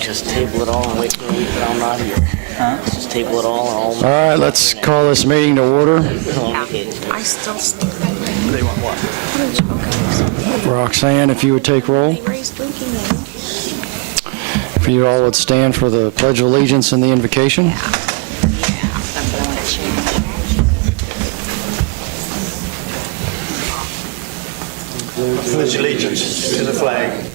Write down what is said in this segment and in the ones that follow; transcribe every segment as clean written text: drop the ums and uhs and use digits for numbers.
Just table it all and wait for a week that I'm not here. Just table it all and All right, let's call this meeting to order. I still. They want what? Roxanne, if you would take roll. If you all would stand for the Pledge of Allegiance and the invocation. Pledge allegiance to the flag.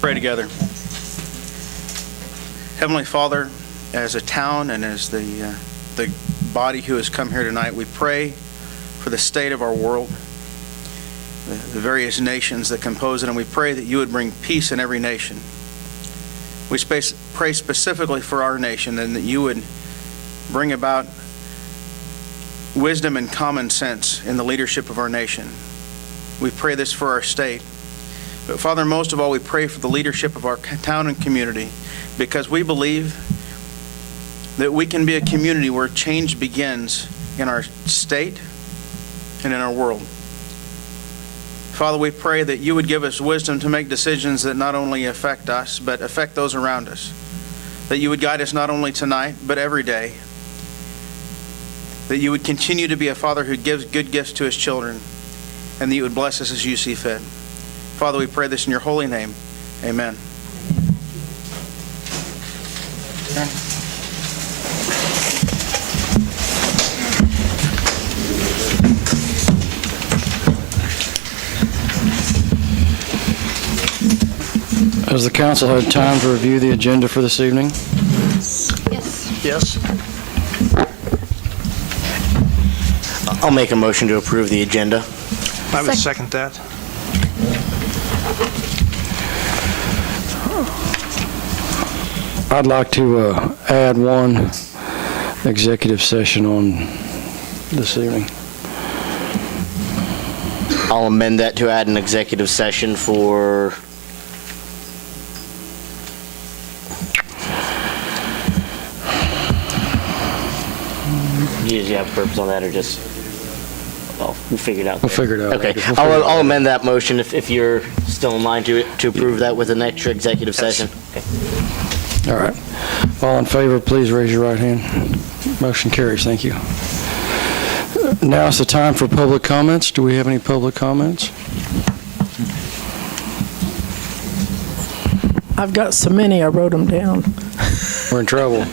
Pray together. Heavenly Father, as a town and as the body who has come here tonight, we pray for the state of our world, the various nations that compose it, and we pray that you would bring peace in every nation. We pray specifically for our nation and that you would bring about wisdom and common sense in the leadership of our nation. We pray this for our state. But Father, most of all, we pray for the leadership of our town and community, because we believe that we can be a community where change begins in our state and in our world. Father, we pray that you would give us wisdom to make decisions that not only affect us, but affect those around us. That you would guide us not only tonight, but every day. That you would continue to be a Father who gives good gifts to his children, and that you would bless us as you see fit. Father, we pray this in your holy name. Amen. Has the council had time to review the agenda for this evening? Yes. I'll make a motion to approve the agenda. I would second that. I'd like to add one executive session on this evening. I'll amend that to add an executive session for do you have a purpose on that, or just, well, we'll figure it out. We'll figure it out. Okay, We'll figure it out. I'll amend that motion if you're still in line to approve that with an extra executive session. Okay. All right. All in favor, please raise your right hand. Motion carries. Thank you. Now is the time for public comments. Do we have any public comments? I've got so many, I wrote them down. We're in trouble.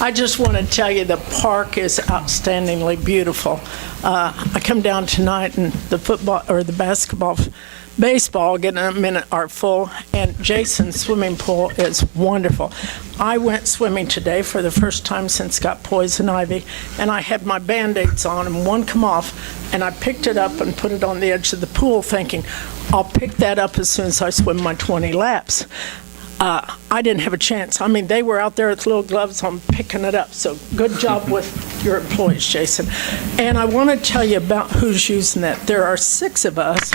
I just want to tell you the park is outstandingly beautiful. I come down tonight and the football or the baseball getting a minute are full, and Jason's swimming pool is wonderful. I went swimming today for the first time since got poison ivy, and I had my Band-Aids on and one come off, and I picked it up and put it on the edge of the pool thinking, I'll pick that up as soon as I swim my 20 laps. I didn't have a chance. I mean, they were out there with little gloves on picking it up. So good job with your employees, Jason. And I want to tell you about who's using that. There are 6 of us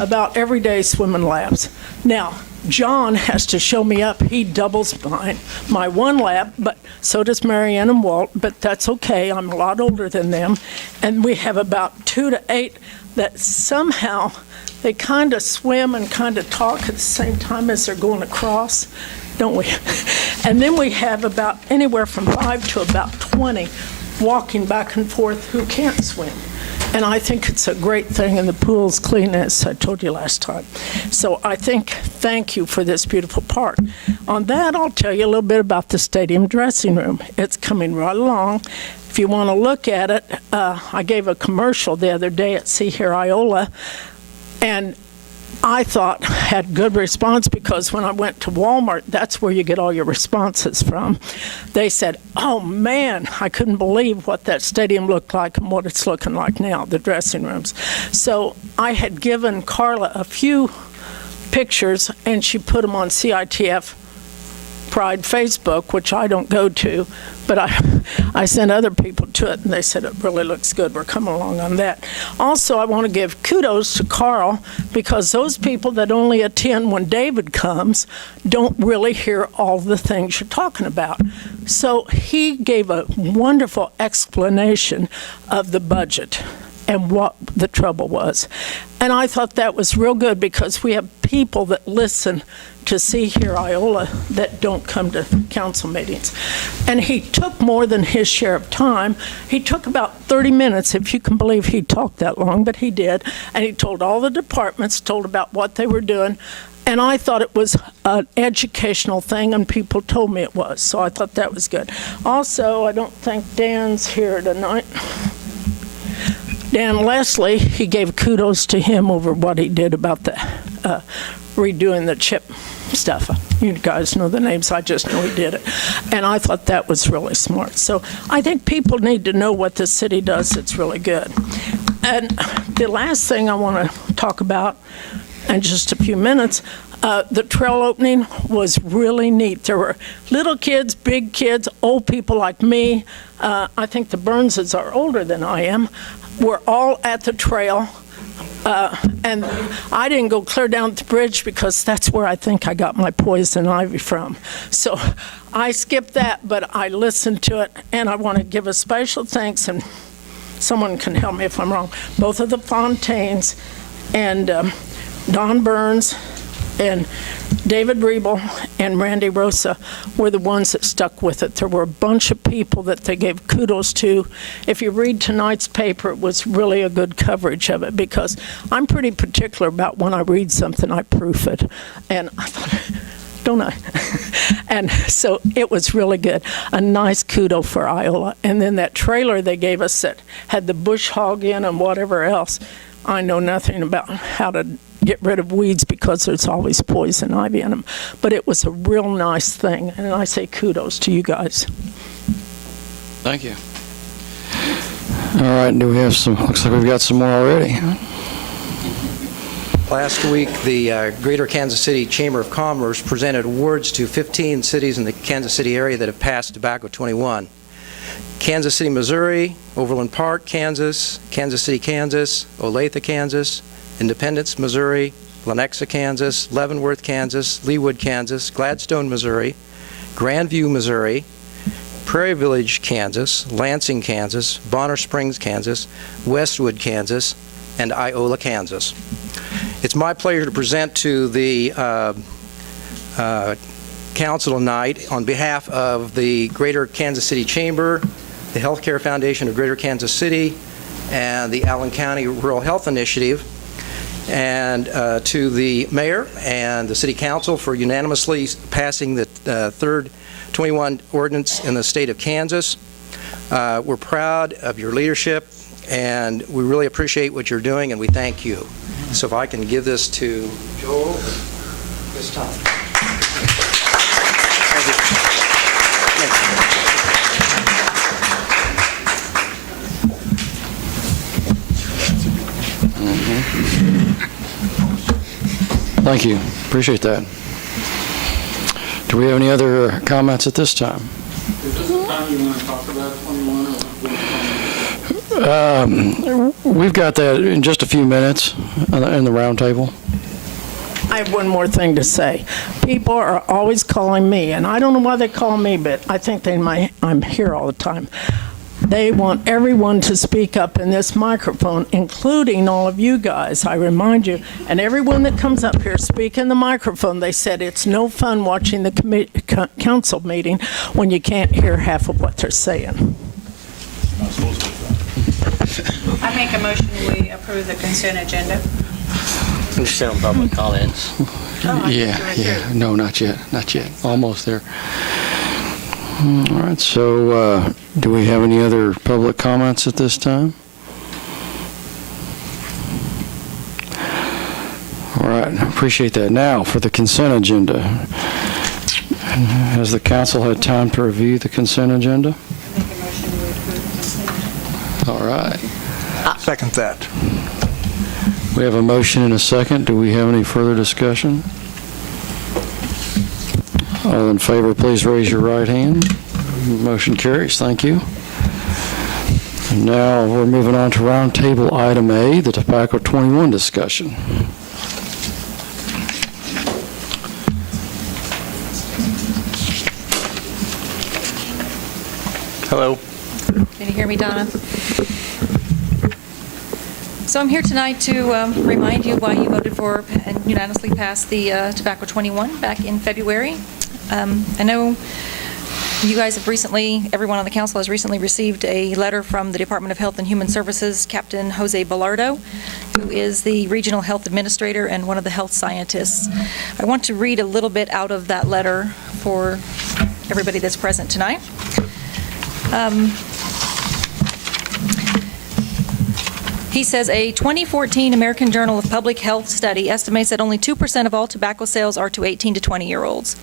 about every day swimming laps. Now, John has to show me up. He doubles my 1 lap, but so does Marianne and Walt, but that's okay. I'm a lot older than them. And we have about 2 to 8 that somehow they kind of swim and kind of talk at the same time as they're going across, don't we? And then we have about anywhere from 5 to about 20 walking back and forth who can't swim. And I think it's a great thing, and the pool's clean, as I told you last time. So thank you for this beautiful park. On that, I'll tell you a little bit about the stadium dressing room. It's coming right along. If you want to look at it, I gave a commercial the other day at See Here, Iola, and I thought had good response, because when I went to Walmart, that's where you get all your responses from. They said, oh man, I couldn't believe what that stadium looked like and what it's looking like now, the dressing rooms. So I had given Carla a few pictures and she put them on CITF Pride Facebook, which I don't go to, but I sent other people to it, and they said it really looks good. We're coming along on that. Also, I want to give kudos to Carl, because those people that only attend when David comes don't really hear all the things you're talking about. So he gave a wonderful explanation of the budget and what the trouble was. And I thought that was real good, because we have people that listen to see here Iola that don't come to council meetings. And he took more than his share of time. He took about 30 minutes, if you can believe he talked that long, but he did. And he told all the departments, told about what they were doing. And I thought it was an educational thing, and people told me it was. So I thought that was good. Also, I don't think Dan's here tonight. Dan Leslie, he gave kudos to him over what he did about the redoing the chip stuff. You guys know the names, I just know he did it. And I thought that was really smart. So I think people need to know what the city does. It's really good. And the last thing I want to talk about in just a few minutes, the trail opening was really neat. There were little kids, big kids, old people like me. I think the Burnses are older than I am. We're all at the trail. And I didn't go clear down the bridge, because that's where I think I got my poison ivy from. So I skipped that, but I listened to it, and I want to give a special thanks, and someone can help me if I'm wrong, both of the Fontaines and Don Burns and David Riebel and Randy Rosa were the ones that stuck with it. There were a bunch of people that they gave kudos to. If you read tonight's paper, it was really a good coverage of it, because I'm pretty particular about when I read something, I proof it. And I thought, don't I? And so it was really good. A nice kudo for Iola. And then that trailer they gave us that had the bush hog in and whatever else, I know nothing about how to get rid of weeds, because there's always poison ivy in them. But it was a real nice thing, and I say kudos to you guys. Thank you. All right, do we have some, looks like we've got some more already. Last week, the Greater Kansas City Chamber of Commerce presented awards to 15 cities in the Kansas City area that have passed Tobacco 21. Kansas City, Missouri, Overland Park, Kansas, Kansas City, Kansas, Olathe, Kansas, Independence, Missouri, Lenexa, Kansas, Leavenworth, Kansas, Leawood, Kansas, Gladstone, Missouri, Grandview, Missouri, Prairie Village, Kansas, Lansing, Kansas, Bonner Springs, Kansas, Westwood, Kansas, and Iola, Kansas. It's my pleasure to present to the council tonight, on behalf of the Greater Kansas City Chamber, the Healthcare Foundation of Greater Kansas City, and the Allen County Rural Health Initiative, and to the mayor and the city council for unanimously passing the third 21 ordinance in the state of Kansas. We're proud of your leadership, and we really appreciate what you're doing, and we thank you. So if I can give this to Joel this time. Thank you. Thank you. Appreciate that. Do we have any other comments at this time? Is this the time you want to talk about 21? We've got that in just a few minutes in the round table. I have one more thing to say. People are always calling me, and I don't know why they call me, but I think I'm here all the time. They want everyone to speak up in this microphone, including all of you guys, I remind you. And everyone that comes up here, speak in the microphone. They said it's no fun watching the council meeting when you can't hear half of what they're saying. I make a motion we approve the consent agenda. We're still in public comments. Yeah. No, not yet. Almost there. All right, so do we have any other public comments at this time? All right, appreciate that. Now, for the consent agenda. Has the council had time to review the consent agenda? I make a motion we approve the consent agenda. All right. Second that. We have a motion and a second. Do we have any further discussion? All in favor, please raise your right hand. Motion carries. Thank you. And now we're moving on to roundtable item A, the tobacco 21 discussion. Hello. Can you hear me, Donna? So I'm here tonight to remind you why you voted for and unanimously passed the Tobacco 21 back in February. I know you guys have recently, everyone on the council has recently received a letter from the Department of Health and Human Services, Captain Jose Bilardo, who is the Regional Health Administrator and one of the health scientists. I want to read a little bit out of that letter for everybody that's present tonight. He says a 2014 American Journal of Public Health study estimates that only 2% of all tobacco sales are to 18 to 20-year-olds.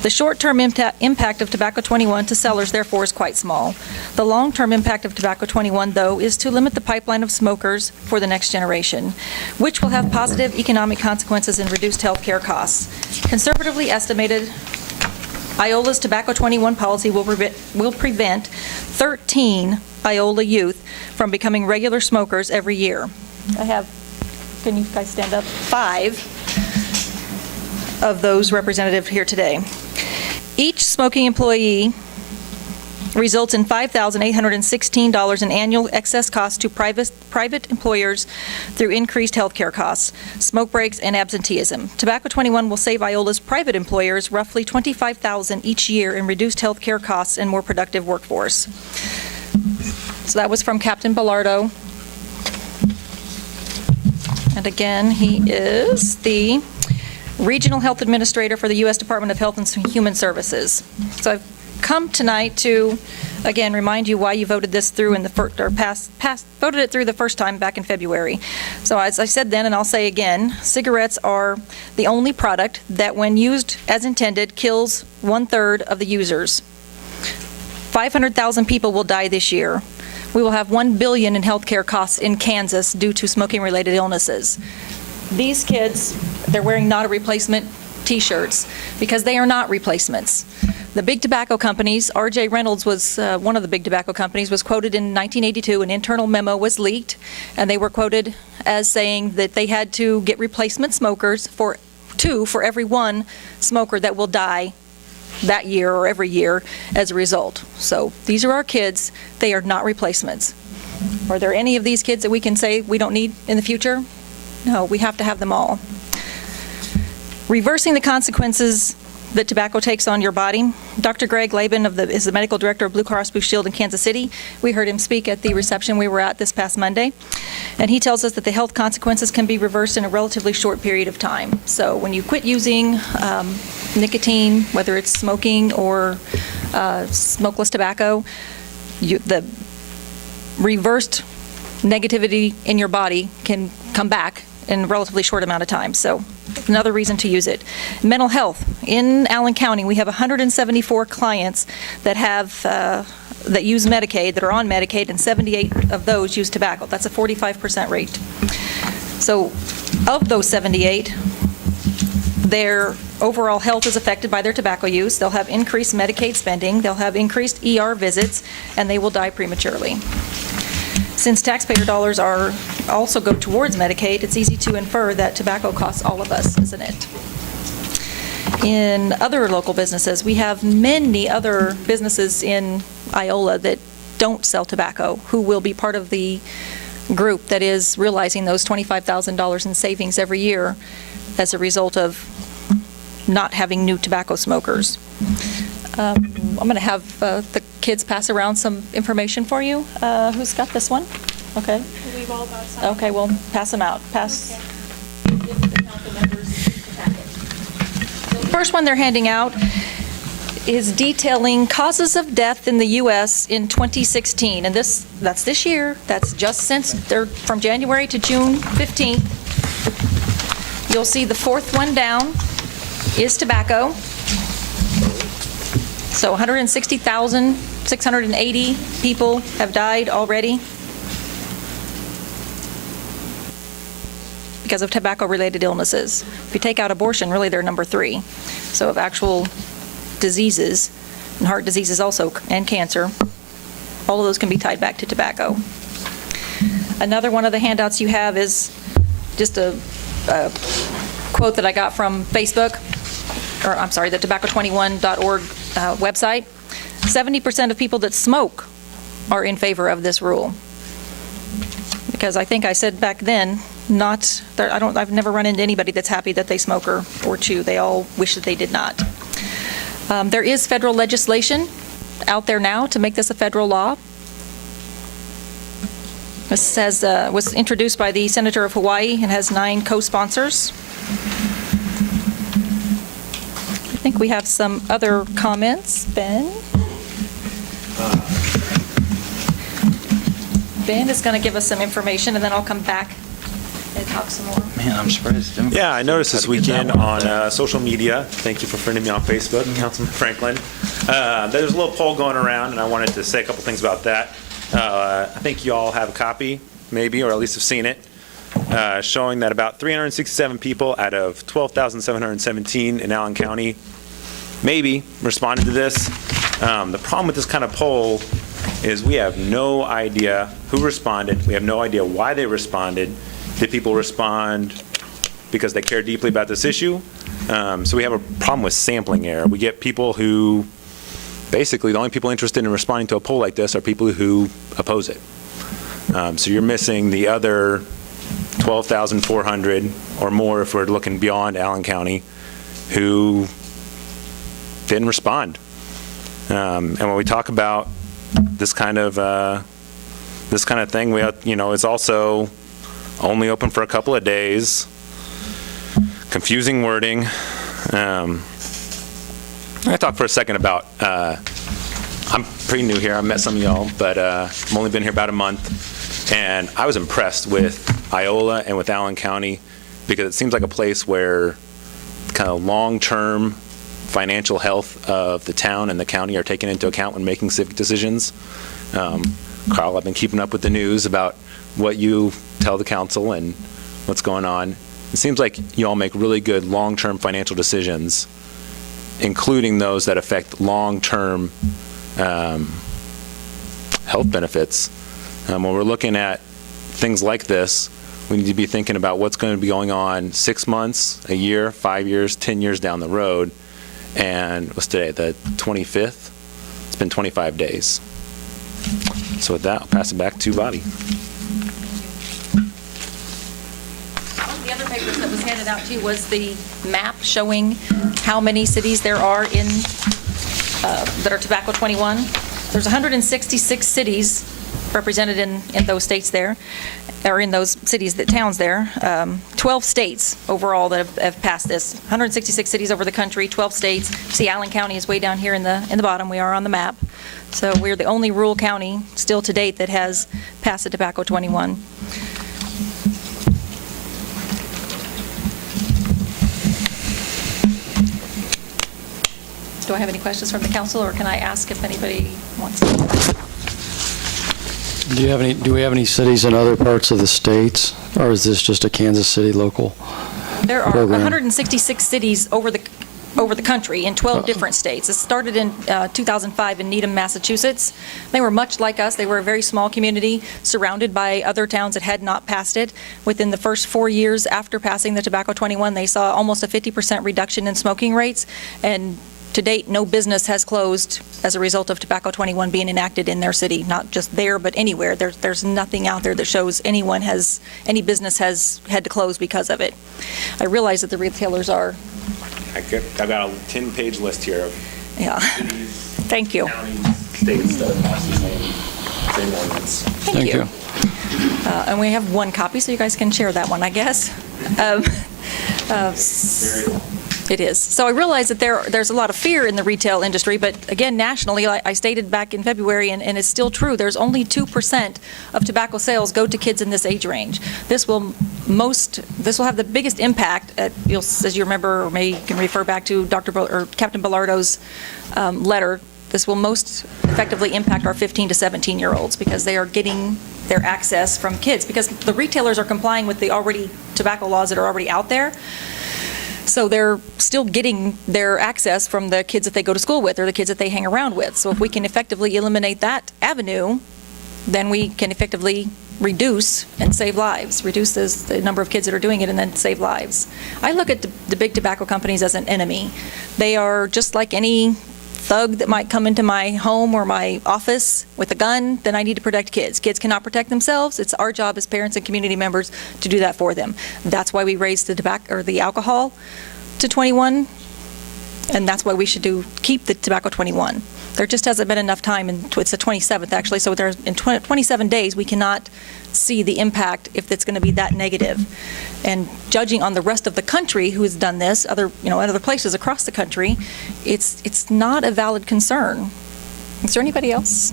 The short-term impact of Tobacco 21 to sellers, therefore, is quite small. The long-term impact of Tobacco 21, though, is to limit the pipeline of smokers for the next generation, which will have positive economic consequences and reduced health care costs. Conservatively estimated, Iola's Tobacco 21 policy will prevent 13 Iola youth from becoming regular smokers every year. I have, can you guys stand up? 5 of those represented here today. Each smoking employee results in $5,816 in annual excess costs to private employers through increased health care costs, smoke breaks, and absenteeism. Tobacco 21 will save Iola's private employers roughly $25,000 each year in reduced health care costs and more productive workforce. So that was from Captain Bilardo. And again, he is the Regional Health Administrator for the U.S. Department of Health and Human Services. So I've come tonight to, again, remind you why you voted this through in the voted it through the first time back in February. So as I said then, and I'll say again, cigarettes are the only product that, when used as intended, kills 1/3 of the users. 500,000 people will die this year. We will have $1 billion in healthcare costs in Kansas due to smoking-related illnesses. These kids, they're wearing not a replacement T-shirts because they are not replacements. The big tobacco companies, R.J. Reynolds was one of the big tobacco companies, was quoted in 1982. An internal memo was leaked, and they were quoted as saying that they had to get replacement smokers for 2 for every 1 smoker that will die that year or every year as a result. So these are our kids. They are not replacements. Are there any of these kids that we can say we don't need in the future? No, we have to have them all. Reversing the consequences that tobacco takes on your body. Dr. Greg Laban is the medical director of Blue Cross Blue Shield in Kansas City. We heard him speak at the reception we were at this past Monday. And he tells us that the health consequences can be reversed in a relatively short period of time. So when you quit using nicotine, whether it's smoking or smokeless tobacco, the reversed negativity in your body can come back in a relatively short amount of time. So another reason to use it. Mental health. In Allen County, we have 174 clients that have that use Medicaid, that are on Medicaid, and 78 of those use tobacco. That's a 45% rate. So of those 78, their overall health is affected by their tobacco use. They'll have increased Medicaid spending, they'll have increased ER visits, and they will die prematurely. Since taxpayer dollars also go towards Medicaid, it's easy to infer that tobacco costs all of us, isn't it? In other local businesses, we have many other businesses in Iola that don't sell tobacco, who will be part of the group that is realizing those $25,000 in savings every year as a result of not having new tobacco smokers. I'm going to have the kids pass around some information for you. Who's got this one? Okay. We've all got some. Okay, well, pass them out. Pass. Okay. Give the council members the packet. The first one they're handing out is detailing causes of death in the U.S. in 2016. And that's this year. That's just since they're from January to June 15th. You'll see the fourth one down is tobacco. So 160,680 people have died already because of tobacco-related illnesses. If you take out abortion, really they're number 3. So of actual diseases, and heart diseases also, and cancer. All of those can be tied back to tobacco. Another one of the handouts you have is just a quote that I got from Facebook, or I'm sorry, the tobacco21.org website. 70% of people that smoke are in favor of this rule. Because I think I said back then, I've never run into anybody that's happy that they smoke or chew. They all wish that they did not. There is federal legislation out there now to make this a federal law. This was introduced by the Senator of Hawaii and has 9 co-sponsors. I think we have some other comments. Ben? Ben is going to give us some information, and then I'll come back and talk some more. Man, I'm surprised. Yeah, I noticed this weekend on social media, thank you for friending me on Facebook, Councilman Franklin, there's a little poll going around, and I wanted to say a couple things about that. I think you all have a copy, maybe, or at least have seen it, showing that about 367 people out of 12,717 in Allen County maybe responded to this. The problem with this kind of poll is we have no idea who responded. We have no idea why they responded. Did people respond because they care deeply about this issue? So we have a problem with sampling error. We get people who, basically the only people interested in responding to a poll like this are people who oppose it. So you're missing the other 12,400 or more, if we're looking beyond Allen County, who didn't respond. And when we talk about this kind of thing, it's also only open for a couple of days, confusing wording. I talk for a second about, I'm pretty new here, I've met some of y'all, but I've only been here about a month, and I was impressed with Iola and with Allen County, because it seems like a place where kind of long-term financial health of the town and the county are taken into account when making civic decisions. Carl, I've been keeping up with the news about what you tell the council and what's going on. It seems like you all make really good long-term financial decisions, including those that affect long-term health benefits. When we're looking at things like this, we need to be thinking about what's going to be going on 6 months, a year, 5 years, 10 years down the road. And what's today, the 25th? It's been 25 days. So with that, I'll pass it back to Bobby. One of the other papers that was handed out to you was the map showing how many cities there are in that are Tobacco 21. There's 166 cities represented in those states there, or in those cities, towns there. 12 states overall that have passed this. 166 cities over the country, 12 states. See, Allen County is way down here in the bottom. We are on the map. So we're the only rural county still to date that has passed the Tobacco 21. Do I have any questions from the council, or can I ask if anybody wants to? Do we have any cities in other parts of the states, or is this just a Kansas City local There are program? 166 cities over the country in 12 different states. It started in 2005 in Needham, Massachusetts. They were much like us. They were a very small community surrounded by other towns that had not passed it. Within the first 4 years after passing the Tobacco 21, they saw almost a 50% reduction in smoking rates, and to date, no business has closed as a result of Tobacco 21 being enacted in their city, not just there, but anywhere. There's nothing out there that shows any business has had to close because of it. I realize that the retailers are. I've got a 10-page list here of Yeah. cities, Thank you. counties, states that have passed the same ordinance. Thank you. And we have one copy, so you guys can share that one, I guess. It is. So I realize that there's a lot of fear in the retail industry, but again, nationally, I stated back in February, and it's still true, there's only 2% of tobacco sales go to kids in this age range. This will have the biggest impact, as you remember, or maybe you can refer back to Captain Bellardo's letter. This will most effectively impact our 15 to 17-year-olds because they are getting their access from kids, because the retailers are complying with the tobacco laws that are already out there. So they're still getting their access from the kids that they go to school with or the kids that they hang around with. So if we can effectively eliminate that avenue, then we can effectively reduce and save lives, reduce the number of kids that are doing it and then save lives. I look at the big tobacco companies as an enemy. They are just like any thug that might come into my home or my office with a gun, then I need to protect kids. Kids cannot protect themselves. It's our job as parents and community members to do that for them. That's why we raised the tobacco or the alcohol to 21, and that's why we should keep the tobacco 21. There just hasn't been enough time, and it's the 27th actually, so there's in 27 days we cannot see the impact if it's going to be that negative. And judging on the rest of the country who has done this, other places across the country, it's not a valid concern. Is there anybody else?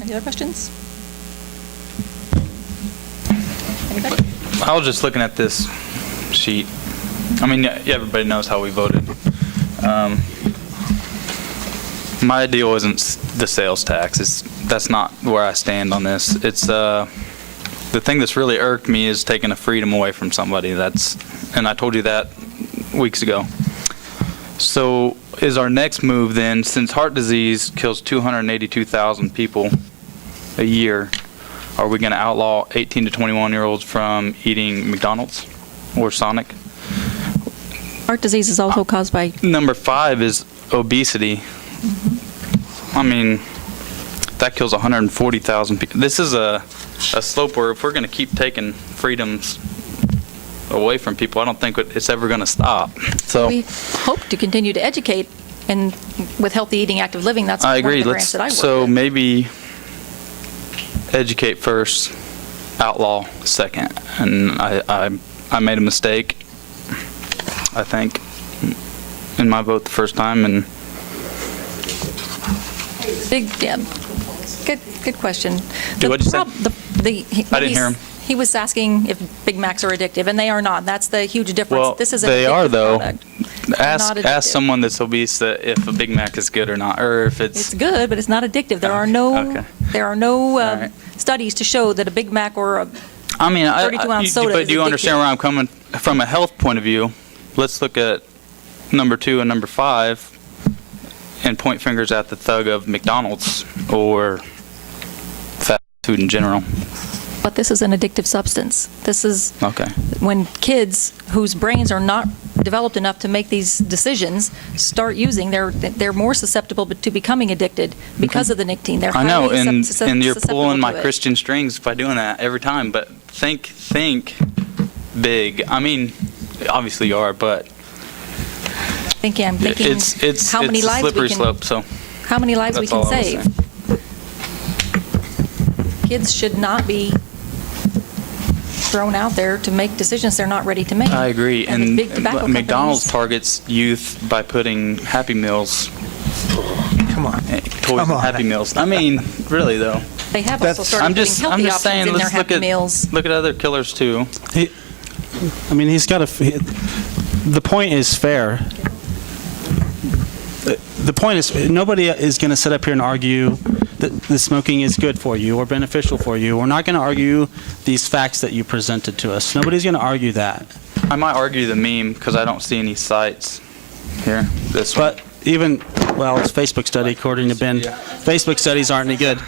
Any other questions? Anybody? I was just looking at this sheet. I mean, yeah, everybody knows how we voted. My deal isn't the sales tax. That's not where I stand on this. It's the thing that's really irked me is taking a freedom away from somebody. And I told you that weeks ago. So is our next move then, since heart disease kills 282,000 people a year, are we going to outlaw 18 to 21-year-olds from eating McDonald's or Sonic? Heart disease is also caused by... Number 5 is obesity. I mean, that kills 140,000 people. This is a slope where if we're going to keep taking freedoms away from people, I don't think it's ever going to stop. So We hope to continue to educate, and with healthy eating, active living, that's I one agree. of the grants that I work So with. maybe educate first, outlaw second. And I made a mistake, I think, in my vote the first time, and Good question. What'd you say? I didn't hear him. He was asking if Big Macs are addictive, and they are not. That's the huge difference. Well, This is an they are addictive though. product. Ask Not addictive. someone that's obese that if a Big Mac is good or not, or if It's good, but it's not addictive. There are no right. studies to show that a Big Mac or a I mean, 32-ounce soda but is do you understand addictive. where I'm coming from a health point of view? Let's look at number 2 and number 5 and point fingers at the thug of McDonald's or fast food in general. But this is an addictive substance. This is Okay. when kids whose brains are not developed enough to make these decisions start using, they're more susceptible to becoming addicted because of the nicotine. They're I know, highly and you're susceptible pulling to my it. Christian strings by doing that every time, but think big. I mean, obviously you are, but I'm thinking it's how many a lives slippery we can slope, so how many lives we that's can all I was save. saying. Kids should not be thrown out there to make decisions they're not ready to make. I agree, And the and big tobacco McDonald's companies- targets youth by putting Happy Meals, Come on. toys and on. Happy Meals. I mean, really though. They have also started I'm putting just healthy options saying, in their let's look Happy at Meals. other killers too. I mean, he's got the point is fair. The point is, nobody is going to sit up here and argue that the smoking is good for you or beneficial for you. We're not going to argue these facts that you presented to us. Nobody's going to argue that. I might argue the meme because I don't see any sites here. This one. But even, well, it's a Facebook study, according to Ben. Facebook studies aren't any good.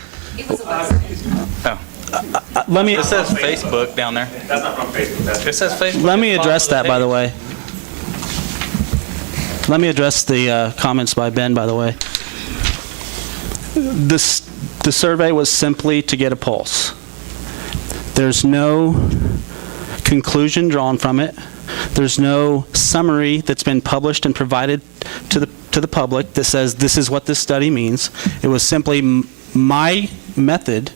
Oh. Let me It says Facebook down there. That's not from Facebook. It says Facebook. let me It's address on the that, by the page. way. Let me address the comments by Ben, by the way. The survey was simply to get a pulse. There's no conclusion drawn from it. There's no summary that's been published and provided to the public that says this is what this study means. It was simply my method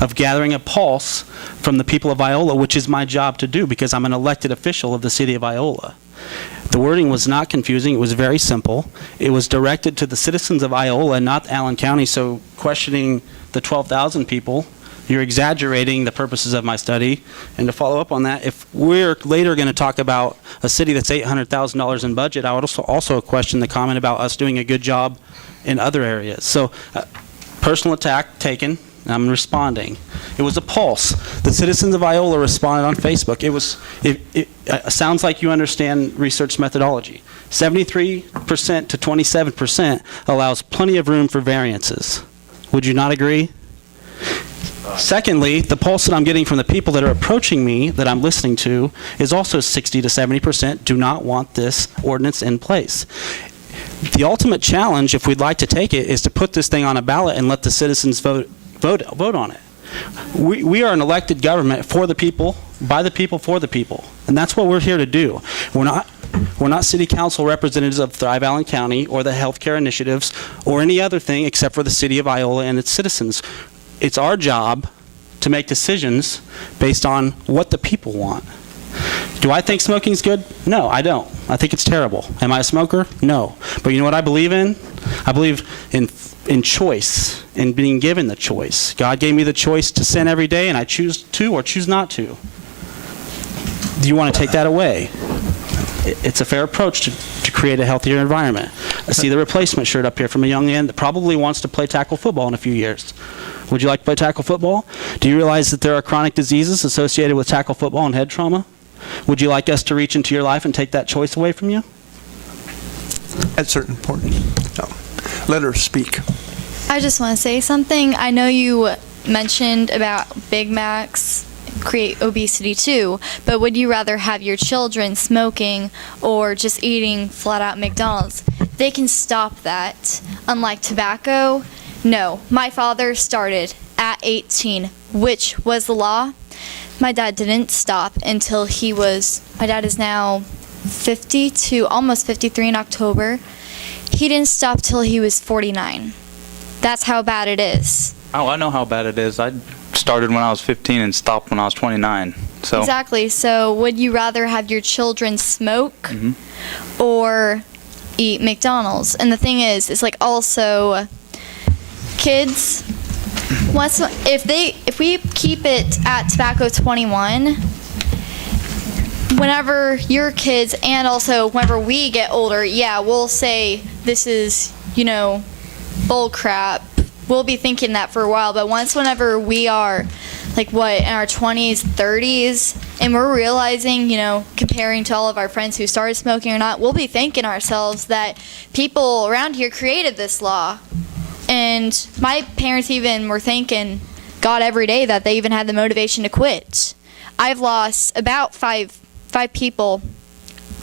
of gathering a pulse from the people of Iola, which is my job to do because I'm an elected official of the city of Iola. The wording was not confusing. It was very simple. It was directed to the citizens of Iola, not Allen County. So questioning the 12,000 people, you're exaggerating the purposes of my study. And to follow up on that, if we're later going to talk about a city that's $800,000 in budget, I would also question the comment about us doing a good job in other areas. So personal attack taken. I'm responding. It was a pulse. The citizens of Iola responded on Facebook. It sounds like you understand research methodology. 73% to 27% allows plenty of room for variances. Would you not agree? Secondly, the pulse that I'm getting from the people that are approaching me, that I'm listening to, is also 60 to 70% do not want this ordinance in place. The ultimate challenge, if we'd like to take it, is to put this thing on a ballot and let the citizens vote on it. We are an elected government for the people, by the people, for the people, and that's what we're here to do. We're not city council representatives of Thrive Allen County or the healthcare initiatives or any other thing except for the city of Iola and its citizens. It's our job to make decisions based on what the people want. Do I think smoking's good? No, I don't. I think it's terrible. Am I a smoker? No. But you know what I believe in? I believe in choice, in being given the choice. God gave me the choice to sin every day, and I choose to or choose not to. Do you want to take that away? It's a fair approach to create a healthier environment. I see the replacement shirt up here from a young man that probably wants to play tackle football in a few years. Would you like to play tackle football? Do you realize that there are chronic diseases associated with tackle football and head trauma? Would you like us to reach into your life and take that choice away from you? At certain point. No. Let her speak. I just want to say something. I know you mentioned about Big Macs create obesity too, but would you rather have your children smoking or just eating flat out McDonald's? They can stop that. Unlike tobacco, no. My father started at 18, which was the law. My dad didn't stop until my dad is now 52, almost 53 in October. He didn't stop till he was 49. That's how bad it is. Oh, I know how bad it is. I started when I was 15 and stopped when I was 29. So Exactly. So would you rather have your children smoke or eat McDonald's? And the thing is, it's like also kids, if we keep it at tobacco 21, whenever your kids and also whenever we get older, yeah, we'll say this is, bull crap. We'll be thinking that for a while, but whenever we are in our 20s, 30s, and we're realizing, comparing to all of our friends who started smoking or not, we'll be thinking ourselves that people around here created this law. And my parents even were thanking God every day that they even had the motivation to quit. I've lost about five people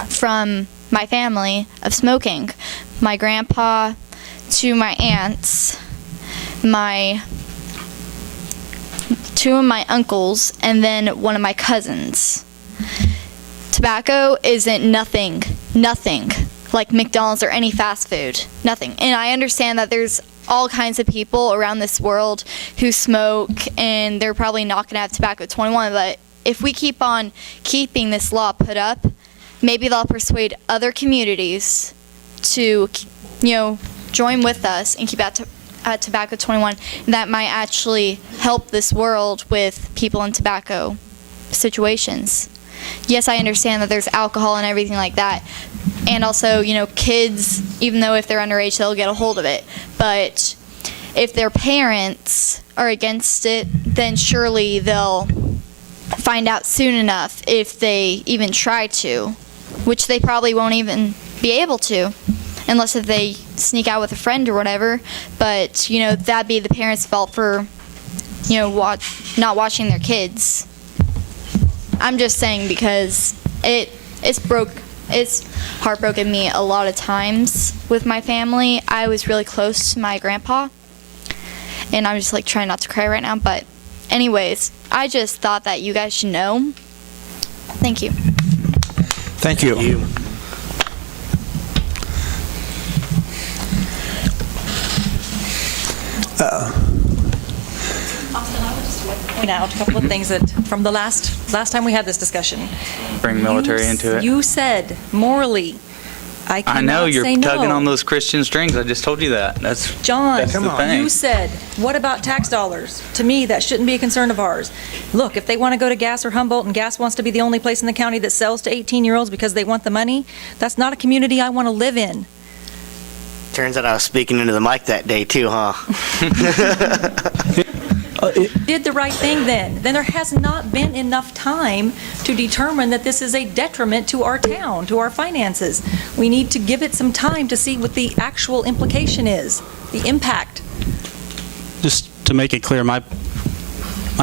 from my family of smoking. My grandpa, two of my aunts, two of my uncles, and then one of my cousins. Tobacco isn't nothing like McDonald's or any fast food. Nothing. And I understand that there's all kinds of people around this world who smoke, and they're probably not going to have tobacco 21, but if we keep on keeping this law put up, maybe they'll persuade other communities to, join with us and keep at tobacco 21. And that might actually help this world with people in tobacco situations. Yes, I understand that there's alcohol and everything like that. And also, kids, even though if they're underage, they'll get a hold of it. But if their parents are against it, then surely they'll find out soon enough if they even try to, which they probably won't even be able to, unless if they sneak out with a friend or whatever. But, that'd be the parents' fault for, not watching their kids. I'm just saying because it's heartbroken me a lot of times with my family. I was really close to my grandpa, and I'm just trying not to cry right now. But anyways, I just thought that you guys should know. Thank you. Thank you. Austin, I would just like to point out a couple of things that from the last time we had this discussion. bring military into it. You said morally, I cannot I know you're say no. tugging on those Christian strings. I just told you that. That's John, that's the thing. you said, what about tax dollars? To me, that shouldn't be a concern of ours. Look, if they want to go to Gas or Humboldt and Gas wants to be the only place in the county that sells to 18-year-olds because they want the money, that's not a community I want to live in. Turns out I was speaking into the mic that day too, huh? did the right thing then there has not been enough time to determine that this is a detriment to our town, to our finances. We need to give it some time to see what the actual implication is, the impact. Just to make it clear, my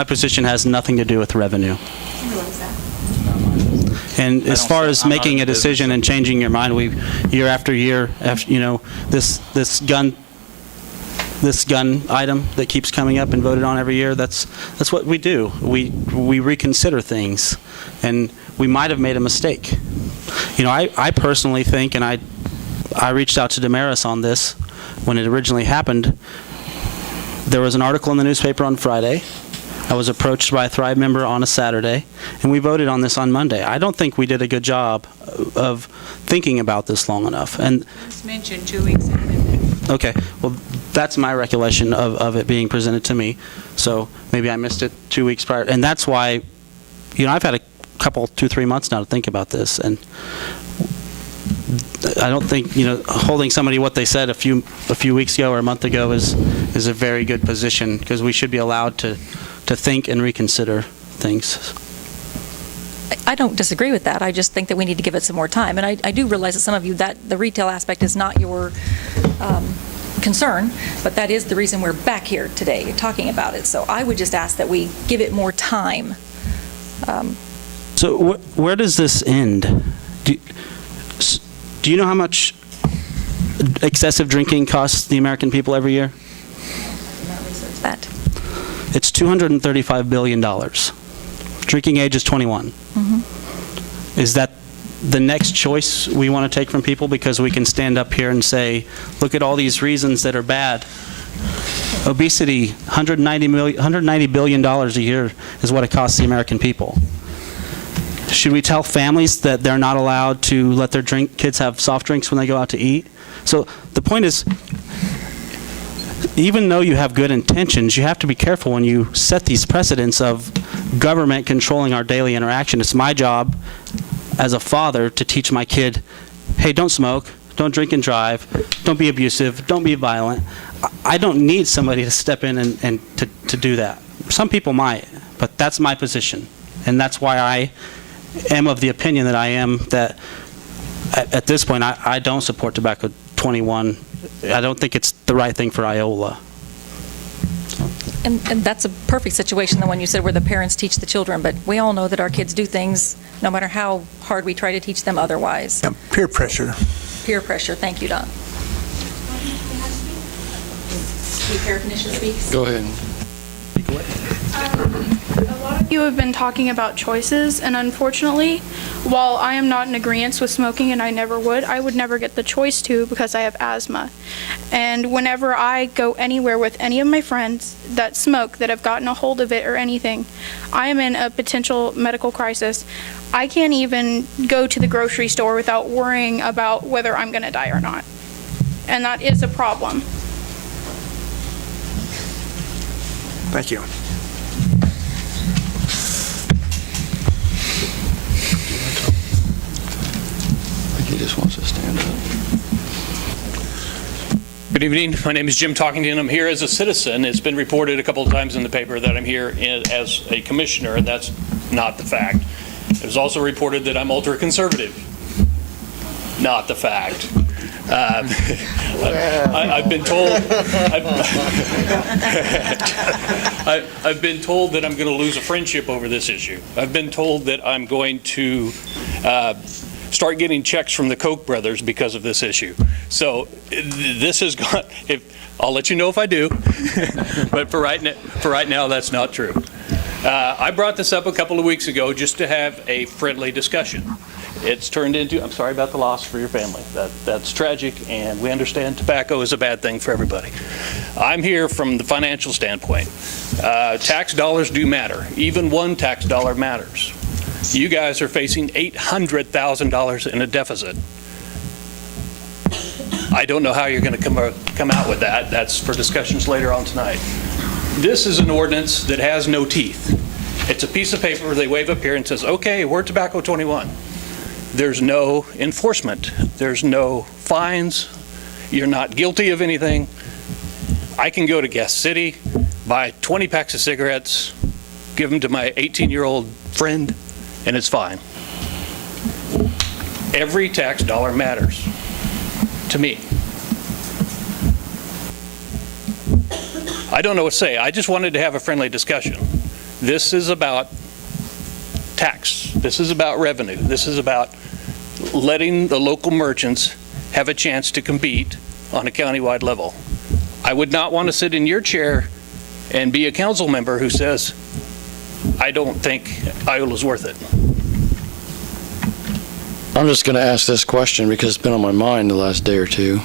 position has nothing to do with revenue. And as far as making a decision and changing your mind, year after year, this gun item that keeps coming up and voted on every year, that's what we do. We reconsider things, and we might have made a mistake. I personally think, and I reached out to Damaris on this when it originally happened. There was an article in the newspaper on Friday. I was approached by a Thrive member on a Saturday, and we voted on this on Monday. I don't think we did a good job of thinking about this long enough. And It's mentioned 2 weeks ago. okay, well, that's my recollection of it being presented to me. So maybe I missed it 2 weeks prior. And that's why, I've had a couple, 2-3 months now to think about this. And I don't think, holding somebody what they said a few weeks ago or a month ago is a very good position, because we should be allowed to think and reconsider things. I don't disagree with that. I just think that we need to give it some more time. And I do realize that some of you, that the retail aspect is not your concern, but that is the reason we're back here today talking about it. So I would just ask that we give it more time. So where does this end? Do you know how much excessive drinking costs the American people every year? That. It's $235 billion. Drinking age is 21. Mm-hmm. Is that the next choice we want to take from people, because we can stand up here and say, look at all these reasons that are bad? Obesity, $190 billion a year is what it costs the American people. Should we tell families that they're not allowed to let their kids have soft drinks when they go out to eat? So the point is, even though you have good intentions, you have to be careful when you set these precedents of government controlling our daily interaction. It's my job as a father to teach my kid, hey, don't smoke, don't drink and drive, don't be abusive, don't be violent. I don't need somebody to step in and to do that. Some people might, but that's my position. And that's why I am of the opinion that I am, that at this point, I don't support Tobacco 21. I don't think it's the right thing for Iola. And that's a perfect situation, the one you said, where the parents teach the children. But we all know that our kids do things, no matter how hard we try to teach them otherwise. Yeah, peer pressure. Peer pressure. Thank you, Don. Peer pressure speaks. Go ahead. A lot of you have been talking about choices, and unfortunately, while I am not in agreement with smoking and I would never get the choice to, because I have asthma. And whenever I go anywhere with any of my friends that smoke, that have gotten a hold of it or anything, I am in a potential medical crisis. I can't even go to the grocery store without worrying about whether I'm going to die or not. And that is a problem. Thank you. I think he just wants to stand up. Good evening. My name is Jim Talkington. I'm here as a citizen. It's been reported a couple of times in the paper that I'm here as a commissioner, and that's not the fact. It was also reported that I'm ultra-conservative. Not the fact. I've been told I've been told that I'm going to lose a friendship over this issue. I've been told that I'm going to start getting checks from the Koch brothers because of this issue. So this has gone. I'll let you know if I do, but for right now, that's not true. I brought this up a couple of weeks ago just to have a friendly discussion. It's turned into, I'm sorry about the loss for your family. That's tragic, and we understand tobacco is a bad thing for everybody. I'm here from the financial standpoint. Tax dollars do matter. Even one tax dollar matters. You guys are facing $800,000 in a deficit. I don't know how you're going to come out with that. That's for discussions later on tonight. This is an ordinance that has no teeth. It's a piece of paper they wave up here and says, okay, we're Tobacco 21. There's no enforcement. There's no fines. You're not guilty of anything. I can go to Guest City, buy 20 packs of cigarettes, give them to my 18-year-old friend, and it's fine. Every tax dollar matters to me. I don't know what to say. I just wanted to have a friendly discussion. This is about tax. This is about revenue. This is about letting the local merchants have a chance to compete on a countywide level. I would not want to sit in your chair and be a council member who says, I don't think Iola's worth it. I'm just going to ask this question because it's been on my mind the last day or two.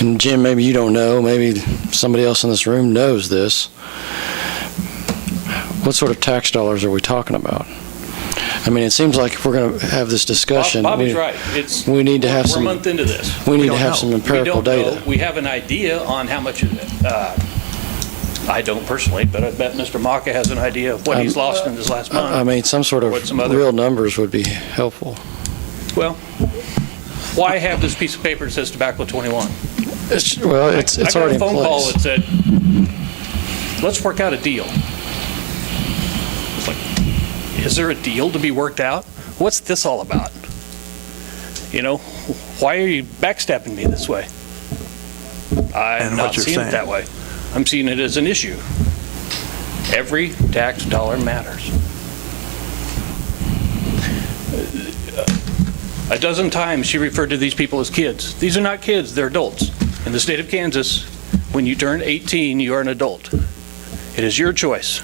And Jim, maybe you don't know, maybe somebody else in this room knows this. What sort of tax dollars are we talking about? I mean, it seems like if we're going to have this discussion, Bobby's right. we need to have We're a month into this. We need to have some We empirical don't data. know. We have an idea on how much, I don't personally, but I bet Mr. Maka has an idea of what he's lost in this last month. I mean, some sort What of some other- real numbers would be helpful. Well, why have this piece of paper that says tobacco 21? It's already in place. I got a phone call that said, let's work out a deal. It's like, is there a deal to be worked out? What's this all about? You know, why are you backstabbing me this way? I'm And not what you're seeing it saying. that way. I'm seeing it as an issue. Every tax dollar matters. A dozen times she referred to these people as kids. These are not kids, they're adults. In the state of Kansas, when you turn 18, you are an adult. It is your choice.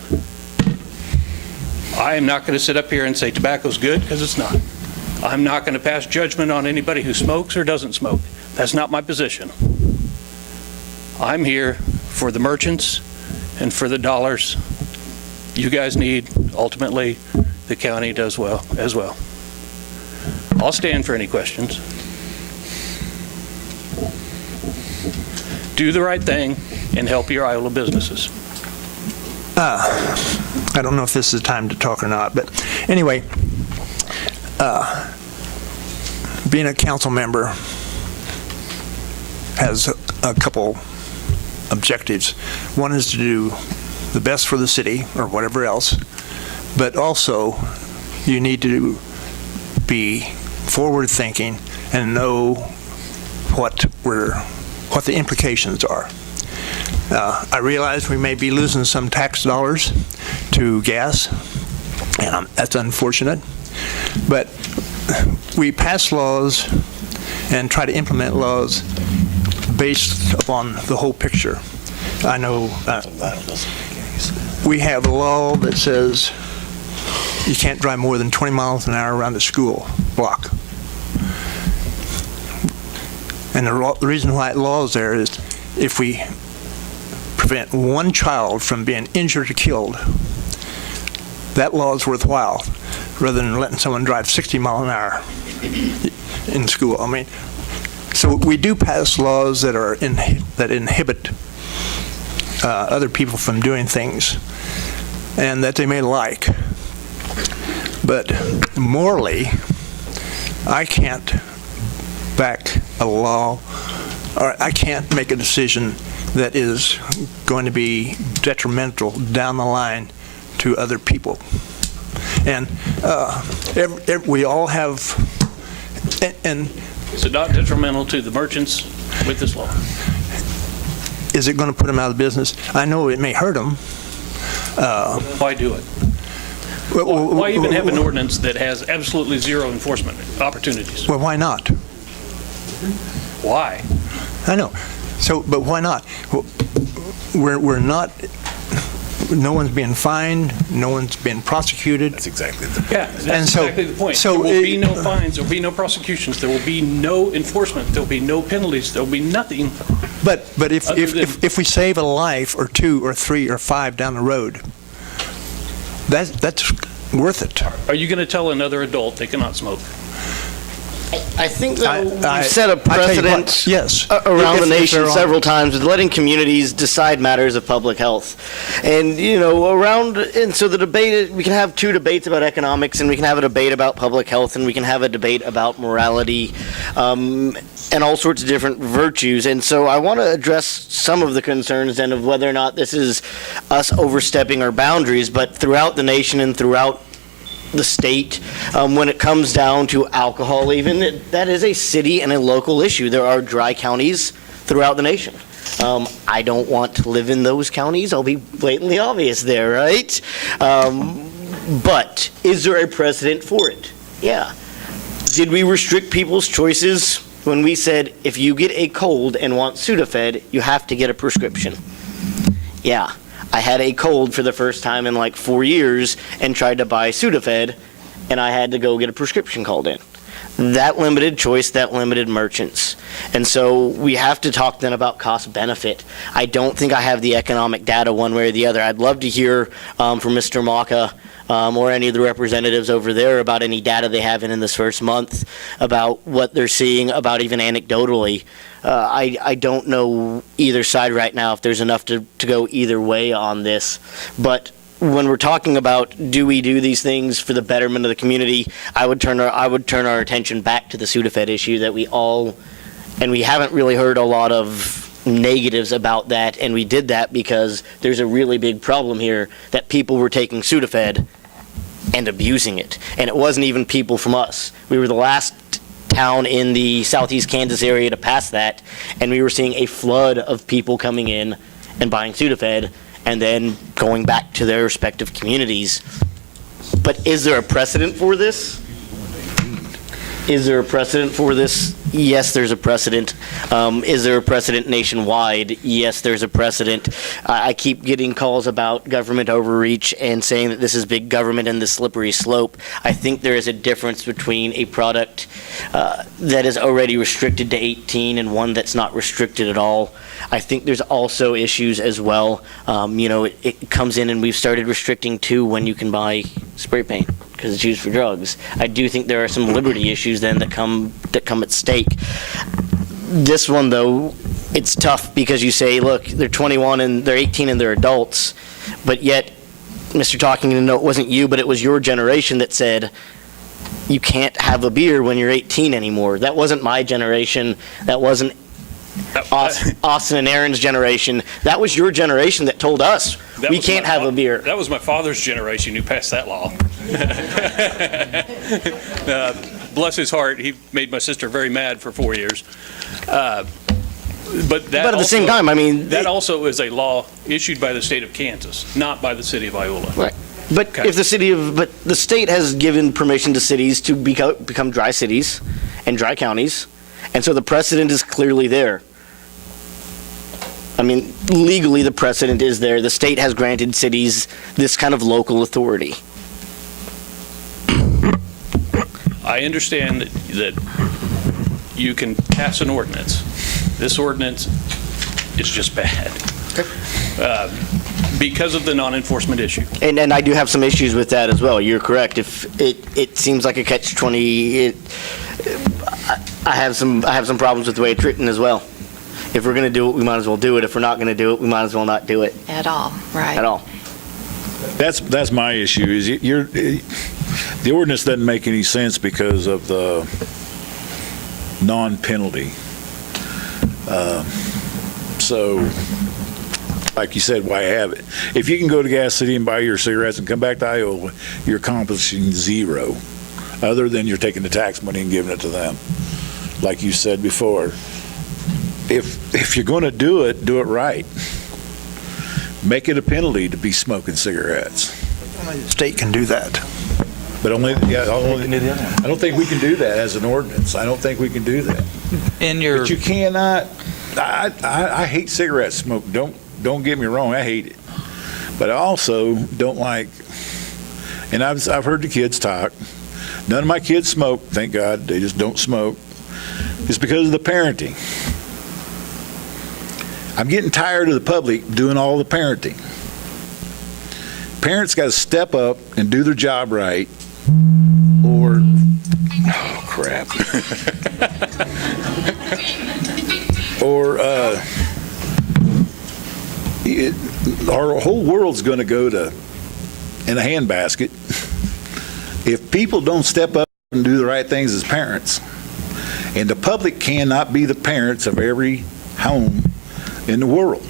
I am not going to sit up here and say tobacco's good, because it's not. I'm not going to pass judgment on anybody who smokes or doesn't smoke. That's not my position. I'm here for the merchants and for the dollars you guys need. Ultimately, the county does well as well. I'll stand for any questions. Do the right thing and help your Iola businesses. I don't know if this is the time to talk or not, but anyway, being a council member has a couple objectives. One is to do the best for the city or whatever else, but also you need to be forward-thinking and know what the implications are. I realize we may be losing some tax dollars to gas, and that's unfortunate. But we pass laws and try to implement laws based upon the whole picture. I know we have a law that says you can't drive more than 20 miles an hour around the school block. And the reason why the law is there is if we prevent one child from being injured or killed, that law is worthwhile, rather than letting someone drive 60 miles an hour in school. I mean, so we do pass laws that are that inhibit other people from doing things, and that they may like. But morally, I can't back a law, or I can't make a decision that is going to be detrimental down the line to other people. And we all have, and Is it not detrimental to the merchants with this law? is it going to put them out of business? I know it may hurt them. Why do it? Why even have an ordinance that has absolutely zero enforcement opportunities? Well, why not? Why? I know. So, but why not? We're not. No one's being fined. No one's being prosecuted. That's exactly Exactly the point. So there will be no fines. There will be no prosecutions. There will be no enforcement. There will be no penalties. There will be nothing. But if we save a life or 2 or 3 or 5 down the road, that's worth it. Are you going to tell another adult they cannot smoke? I think that I- we've set a I tell you what, precedent yes. around If the nation they're on- several times with letting communities decide matters of public health. And, and so the debate, we can have two debates about economics, and we can have a debate about public health, and we can have a debate about morality, and all sorts of different virtues. And so I want to address some of the concerns then of whether or not this is us overstepping our boundaries, but throughout the nation and throughout the state, when it comes down to alcohol even, that is a city and a local issue. There are dry counties throughout the nation. I don't want to live in those counties. I'll be blatantly obvious there, right? But is there a precedent for it? Yeah. Did we restrict people's choices when we said, if you get a cold and want Sudafed, you have to get a prescription? Yeah. I had a cold for the first time in like 4 years and tried to buy Sudafed, and I had to go get a prescription called in. That limited choice, that limited merchants. And so we have to talk then about cost benefit. I don't think I have the economic data one way or the other. I'd love to hear from Mr. Maka or any of the representatives over there about any data they have in this first month, about what they're seeing, about even anecdotally. I don't know either side right now if there's enough to go either way on this. But when we're talking about do we do these things for the betterment of the community, I would turn our attention back to the Sudafed issue that we haven't really heard a lot of negatives about that, and we did that because there's a really big problem here that people were taking Sudafed and abusing it. And it wasn't even people from us. We were the last town in the southeast Kansas area to pass that, and we were seeing a flood of people coming in and buying Sudafed and then going back to their respective communities. But is there a precedent for this? Is there a precedent for this? Yes, there's a precedent. Is there a precedent nationwide? Yes, there's a precedent. I keep getting calls about government overreach and saying that this is big government and the slippery slope. I think there is a difference between a product that is already restricted to 18 and one that's not restricted at all. I think there's also issues as well. It comes in and we've started restricting too when you can buy spray paint because it's used for drugs. I do think there are some liberty issues then that come at stake. This one though, it's tough because you say, look, they're 21 and they're 18 and they're adults, but yet, Mr. Talking, no, it wasn't you, but it was your generation that said you can't have a beer when you're 18 anymore. That wasn't my generation. That wasn't Austin and Aaron's generation. That was your generation that told us we can't have a beer. That was my father's generation who passed that law. Bless his heart, he made my sister very mad for 4 years. But at the same time, I mean, that also is a law issued by the state of Kansas, not by the city of Iola. Right. But Okay. but the state has given permission to cities to become dry cities and dry counties, and so the precedent is clearly there. I mean, legally, the precedent is there. The state has granted cities this kind of local authority. I understand that you can pass an ordinance. This ordinance is just bad. Because of the non-enforcement issue. And I do have some issues with that as well. You're correct. If it seems like a catch-20, I have some problems with the way it's written as well. If we're going to do it, we might as well do it. If we're not going to do it, we might as well not do it At all, right. at all. That's my issue, is the ordinance doesn't make any sense because of the non-penalty. So, like you said, why have it? If you can go to Gas City and buy your cigarettes and come back to Iola, you're accomplishing zero, other than you're taking the tax money and giving it to them. Like you said before, if you're going to do it right. Make it a penalty to be smoking cigarettes. The state can do that. But I don't think we can do that as an ordinance. I don't think we can do that. But you cannot. I hate cigarette smoke. Don't get me wrong. I hate it. But I also don't like. And I've heard the kids talk. None of my kids smoke. Thank God. They just don't smoke. It's because of the parenting. I'm getting tired of the public doing all the parenting. Parents got to step up and do their job right, or, oh crap. crap. Or our whole world's going to go to in a handbasket if people don't step up and do the right things as parents. And the public cannot be the parents of every home in the world.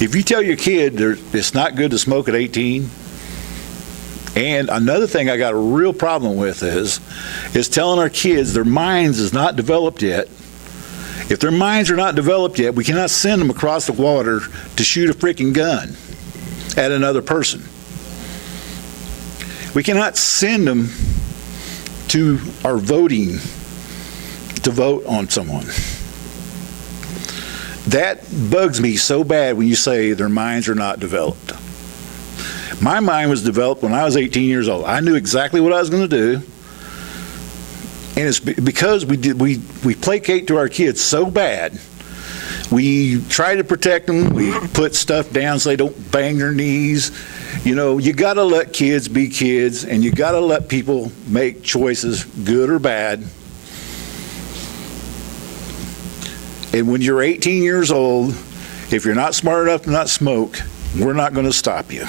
If you tell your kid it's not good to smoke at 18, and another thing I got a real problem with is telling our kids their minds is not developed yet. If their minds are not developed yet, we cannot send them across the water to shoot a freaking gun at another person. We cannot send them to our voting to vote on someone. That bugs me so bad when you say their minds are not developed. My mind was developed when I was 18 years old. I knew exactly what I was going to do. And it's because we placate to our kids so bad. We try to protect them. We put stuff down so they don't bang their knees. You know, you got to let kids be kids, and you got to let people make choices, good or bad. And when you're 18 years old, if you're not smart enough to not smoke, we're not going to stop you.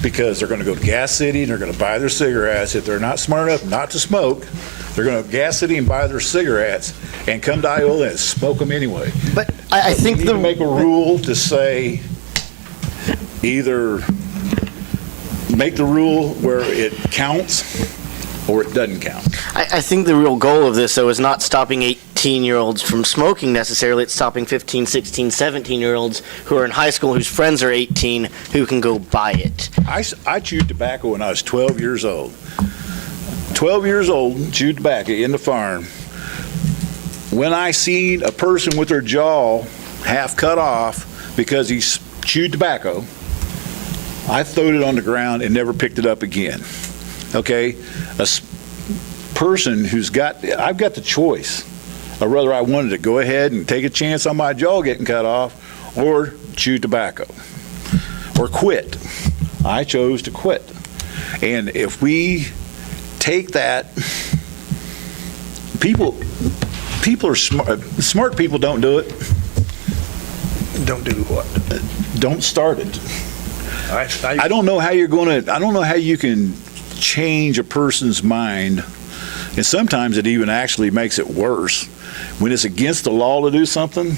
Because they're going to go to Gas City and they're going to buy their cigarettes. If they're not smart enough not to smoke, they're going to Gas City and buy their cigarettes and come to Iola and smoke them anyway. But I think we need to make a rule to say either make the rule where it counts or it doesn't count. I think the real goal of this, though, is not stopping 18-year-olds from smoking necessarily. It's stopping 15, 16, 17-year-olds who are in high school, whose friends are 18, who can go buy it. I chewed tobacco when I was 12 years old. 12 years old, chewed tobacco in the farm. When I seen a person with their jaw half cut off because he chewed tobacco, I throwed it on the ground and never picked it up again. Okay? A person I've got the choice of whether I wanted to go ahead and take a chance on my jaw getting cut off or chew tobacco or quit. I chose to quit. And if we take that, people are smart. Smart people don't do it. Don't do what? Don't start it. I don't know how you can change a person's mind, and sometimes it even actually makes it worse. When it's against the law to do something,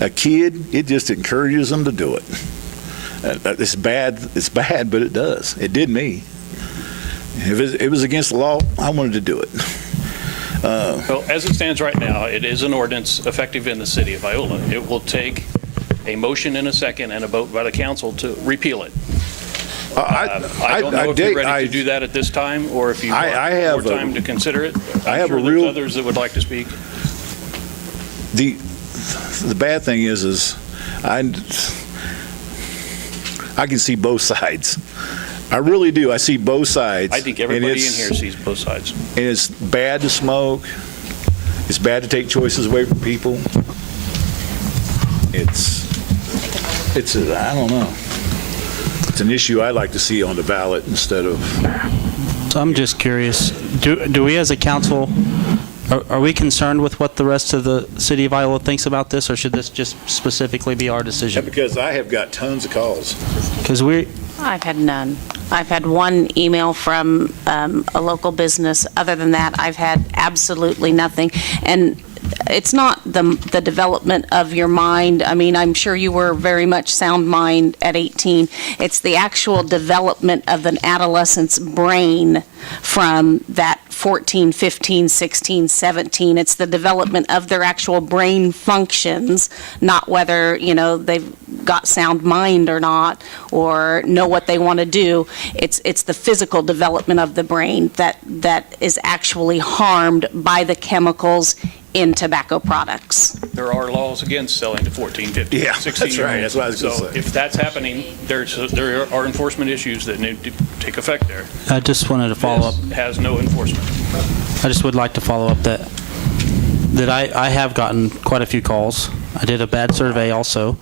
a kid, it just encourages them to do it. It's bad, but it does. It did me. If it was against the law, I wanted to do it. Well, as it stands right now, it is an ordinance effective in the city of Iola. It will take a motion and a second and a vote by the council to repeal it. I don't know if you're ready to do that at this time, or if you want more time to consider it. I'm sure there's others that would like to speak. The bad thing is I can see both sides. I really do. I see both sides. I think everybody in here sees both sides. And it's bad to smoke. It's bad to take choices away from people. I don't know. It's an issue I'd like to see on the ballot instead of. So I'm just curious, do we as a council, are we concerned with what the rest of the city of Iola thinks about this, or should this just specifically be our decision? Yeah, because I have got tons of calls. Because I've had none. I've had one email from a local business. Other than that, I've had absolutely nothing. And it's not the development of your mind. I mean, I'm sure you were very much sound mind at 18. It's the actual development of an adolescent's brain from that 14, 15, 16, 17. It's the development of their actual brain functions, not whether, they've got sound mind or not, or know what they want to do. It's the physical development of the brain that is actually harmed by the chemicals in tobacco products. There are laws against selling to 14, 15, 16-year-olds. That's right. That's what I was going to say. If that's happening, there are enforcement issues that need to take effect there. I just wanted to follow up. This has no enforcement. I just would like to follow up that I have gotten quite a few calls. I did a bad survey also,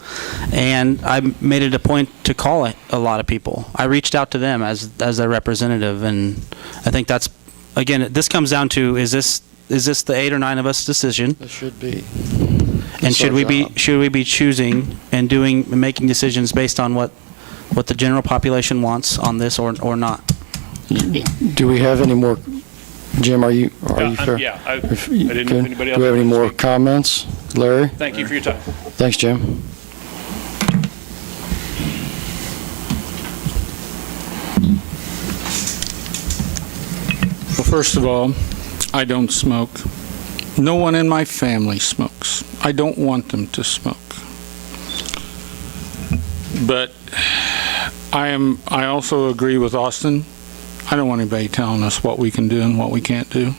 and I made it a point to call a lot of people. I reached out to them as their representative, and I think that's again, this comes down to, is this the 8 or 9 of us decision? It should be. And It's our job. should we be choosing and making decisions based on what the general population wants on this or not? Do we have any more, Jim, are you fair? Yeah, I didn't know if anybody else. Do we have any wanted to more speak. comments? Larry? Thank you for your time. Thanks, Jim. Well, first of all, I don't smoke. No one in my family smokes. I don't want them to smoke. But I also agree with Austin. I don't want anybody telling us what we can do and what we can't do.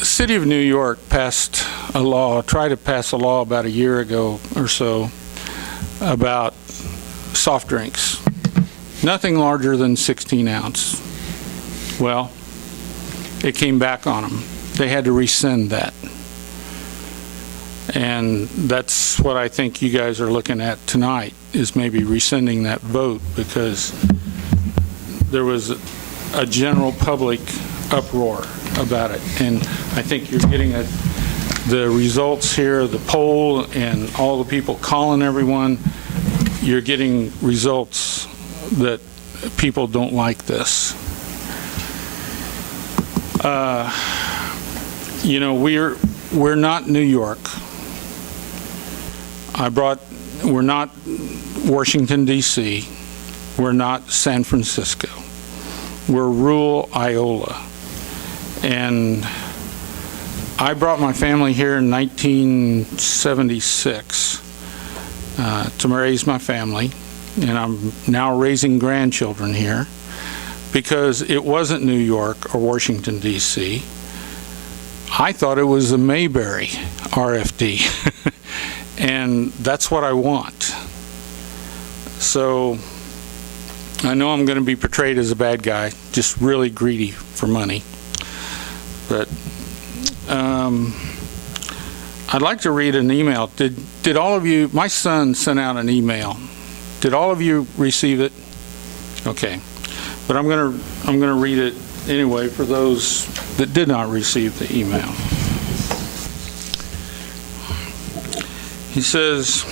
The City of New York tried to pass a law about a year ago or so about soft drinks. Nothing larger than 16 ounce. Well, it came back on them. They had to rescind that. And that's what I think you guys are looking at tonight, is maybe rescinding that vote, because there was a general public uproar about it. And I think you're getting the results here, the poll, and all the people calling everyone, you're getting results that people don't like this. You know, we're not New York. We're not Washington, D.C. We're not San Francisco. We're rural Iola. And I brought my family here in 1976 to raise my family, and I'm now raising grandchildren here, because it wasn't New York or Washington, D.C. I thought it was the Mayberry RFD, and that's what I want. So I know I'm going to be portrayed as a bad guy, just really greedy for money. But I'd like to read an email. Did all of you, my son sent out an email. Did all of you receive it? Okay. But I'm going to read it anyway for those that did not receive the email. He says,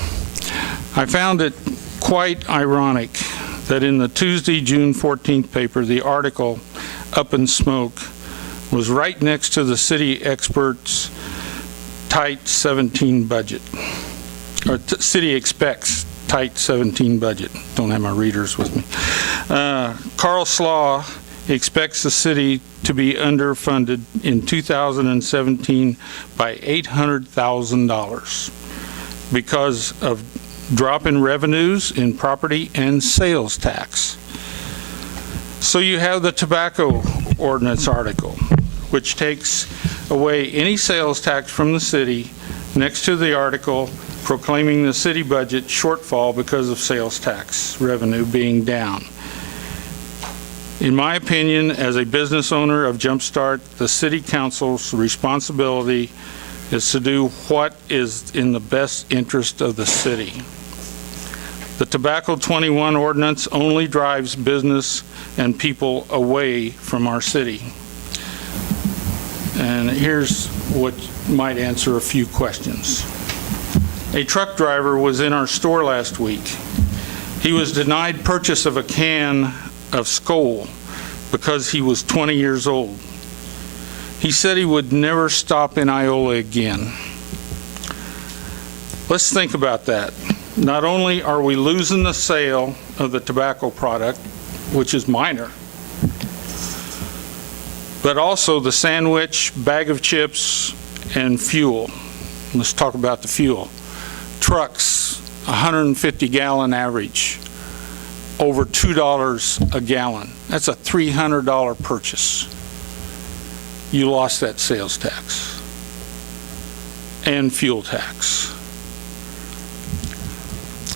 I found it quite ironic that in the Tuesday, June 14th paper, the article Up in Smoke was right next to the city experts' tight 17 budget, or city expects tight 17 budget. Don't have my readers with me. Carl Slaw expects the city to be underfunded in 2017 by $800,000 because of drop in revenues in property and sales tax. So you have the tobacco ordinance article, which takes away any sales tax from the city, next to the article proclaiming the city budget shortfall because of sales tax revenue being down. In my opinion, as a business owner of Jumpstart, the city council's responsibility is to do what is in the best interest of the city. The Tobacco 21 ordinance only drives business and people away from our city. And here's what might answer a few questions. A truck driver was in our store last week. He was denied purchase of a can of Skoal because he was 20 years old. He said he would never stop in Iola again. Let's think about that. Not only are we losing the sale of the tobacco product, which is minor, but also the sandwich, bag of chips, and fuel. Let's talk about the fuel. Trucks, 150-gallon average, over $2 a gallon. That's a $300 purchase. You lost that sales tax and fuel tax.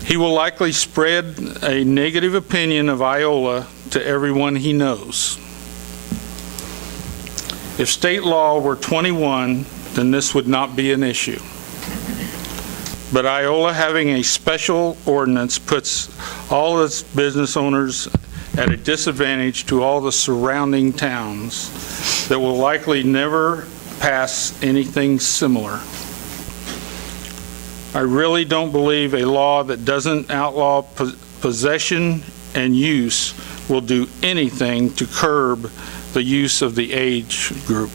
He will likely spread a negative opinion of Iola to everyone he knows. If state law were 21, then this would not be an issue. But Iola having a special ordinance puts all its business owners at a disadvantage to all the surrounding towns that will likely never pass anything similar. I really don't believe a law that doesn't outlaw possession and use will do anything to curb the use of the age group.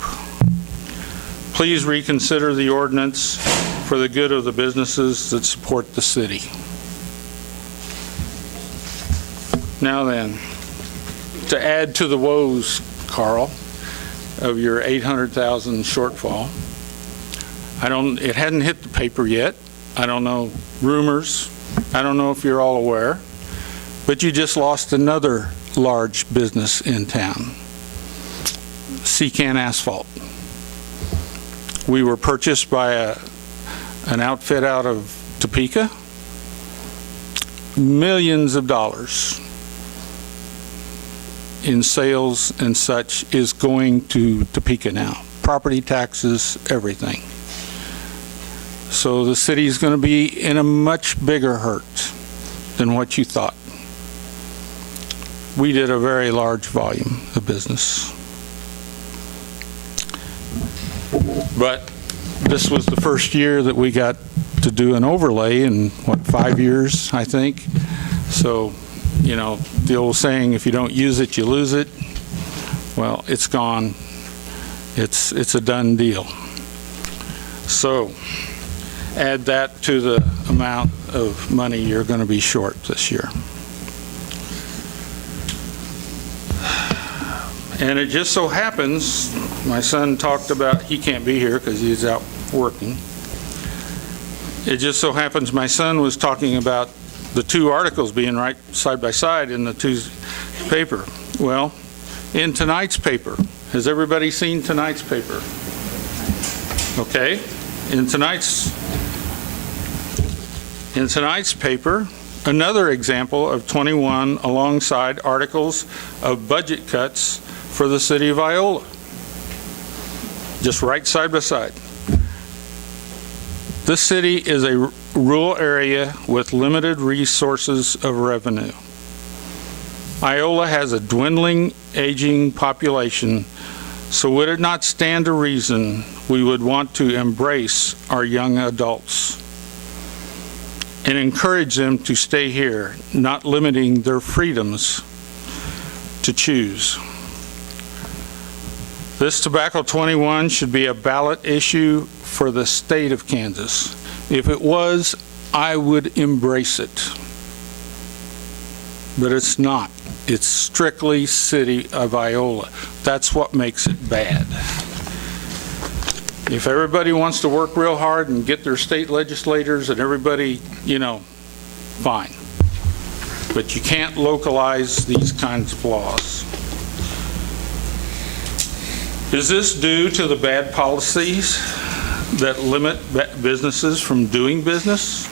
Please reconsider the ordinance for the good of the businesses that support the city. Now then, to add to the woes, Carl, of your 800,000 shortfall, it hadn't hit the paper yet. I don't know rumors. I don't know if you're all aware, but you just lost another large business in town, Secan Asphalt. We were purchased by an outfit out of Topeka. Millions of dollars in sales and such is going to Topeka now. Property taxes, everything. So the city's going to be in a much bigger hurt than what you thought. We did a very large volume of business. But this was the first year that we got to do an overlay in, 5 years, I think. So, you know, the old saying, if you don't use it, you lose it. Well, it's gone. It's a done deal. So, add that to the amount of money you're going to be short this year. And it just so happens, my son talked about, he can't be here because he's out working. It just so happens my son was talking about the two articles being right side by side in the Tuesday paper. Well, in tonight's paper, has everybody seen tonight's paper? Okay. In tonight's paper, another example of 21 alongside articles of budget cuts for the city of Iola. Just right side by side. This city is a rural area with limited resources of revenue. Iola has a dwindling, aging population, so would it not stand to reason we would want to embrace our young adults and encourage them to stay here, not limiting their freedoms to choose? This Tobacco 21 should be a ballot issue for the state of Kansas. If it was, I would embrace it. But it's not. It's strictly city of Iola. That's what makes it bad. If everybody wants to work real hard and get their state legislators and everybody, you know, fine. But you can't localize these kinds of laws. Is this due to the bad policies that limit businesses from doing business?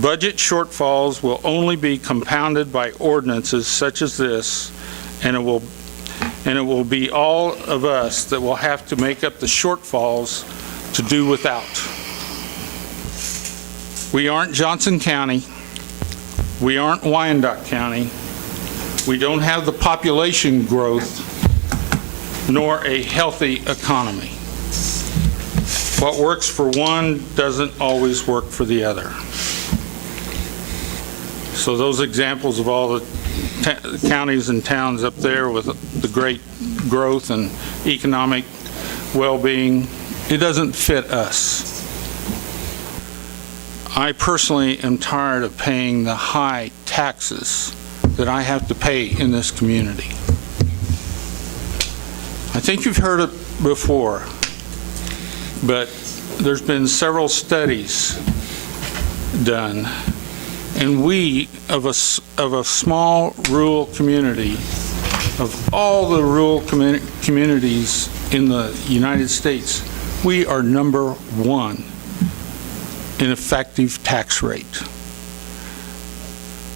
Budget shortfalls will only be compounded by ordinances such as this, and it will be all of us that will have to make up the shortfalls to do without. We aren't Johnson County. We aren't Wyandotte County. We don't have the population growth nor a healthy economy. What works for one doesn't always work for the other. So those examples of all the counties and towns up there with the great growth and economic well-being, it doesn't fit us. I personally am tired of paying the high taxes that I have to pay in this community. I think you've heard it before, but there's been several studies done, and we, of a small rural community, of all the rural communities in the United States, we are number one in effective tax rate.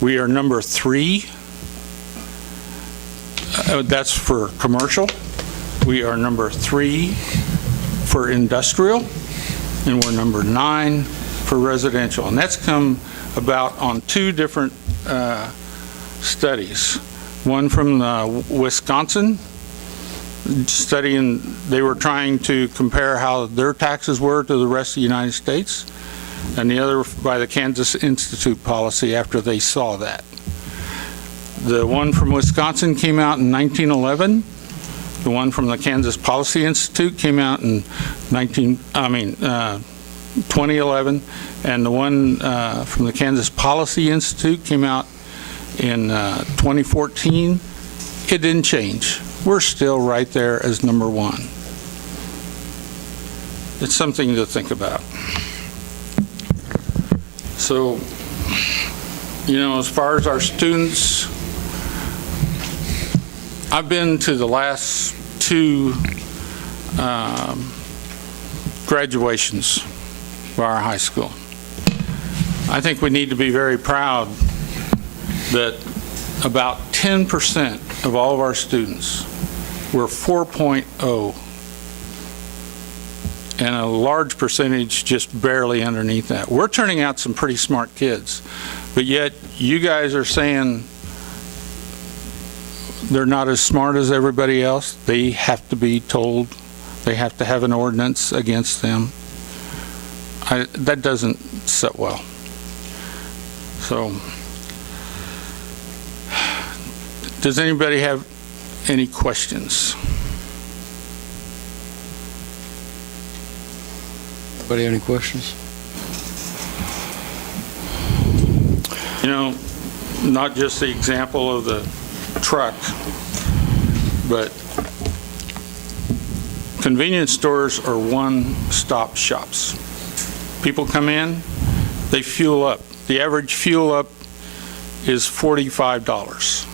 We are number 3, that's for commercial. We are number 3 for industrial, and we're number 9 for residential. And that's come about on 2 different studies. One from Wisconsin, studying, they were trying to compare how their taxes were to the rest of the United States, and the other by the Kansas Institute policy after they saw that. The one from Wisconsin came out in 1911. The one from the Kansas Policy Institute came out in 2011, and the one from the Kansas Policy Institute came out in 2014. It didn't change. We're still right there as number one. It's something to think about. So, you know, as far as our students, I've been to the last two graduations by our high school. I think we need to be very proud that about 10% of all of our students were 4.0, and a large percentage just barely underneath that. We're turning out some pretty smart kids, but yet you guys are saying they're not as smart as everybody else. They have to be told. They have to have an ordinance against them. That doesn't sit well. So, does anybody have any questions? Anybody have any questions? You know, not just the example of the truck, but convenience stores are one-stop shops. People come in, they fuel up. The average fuel up is $45.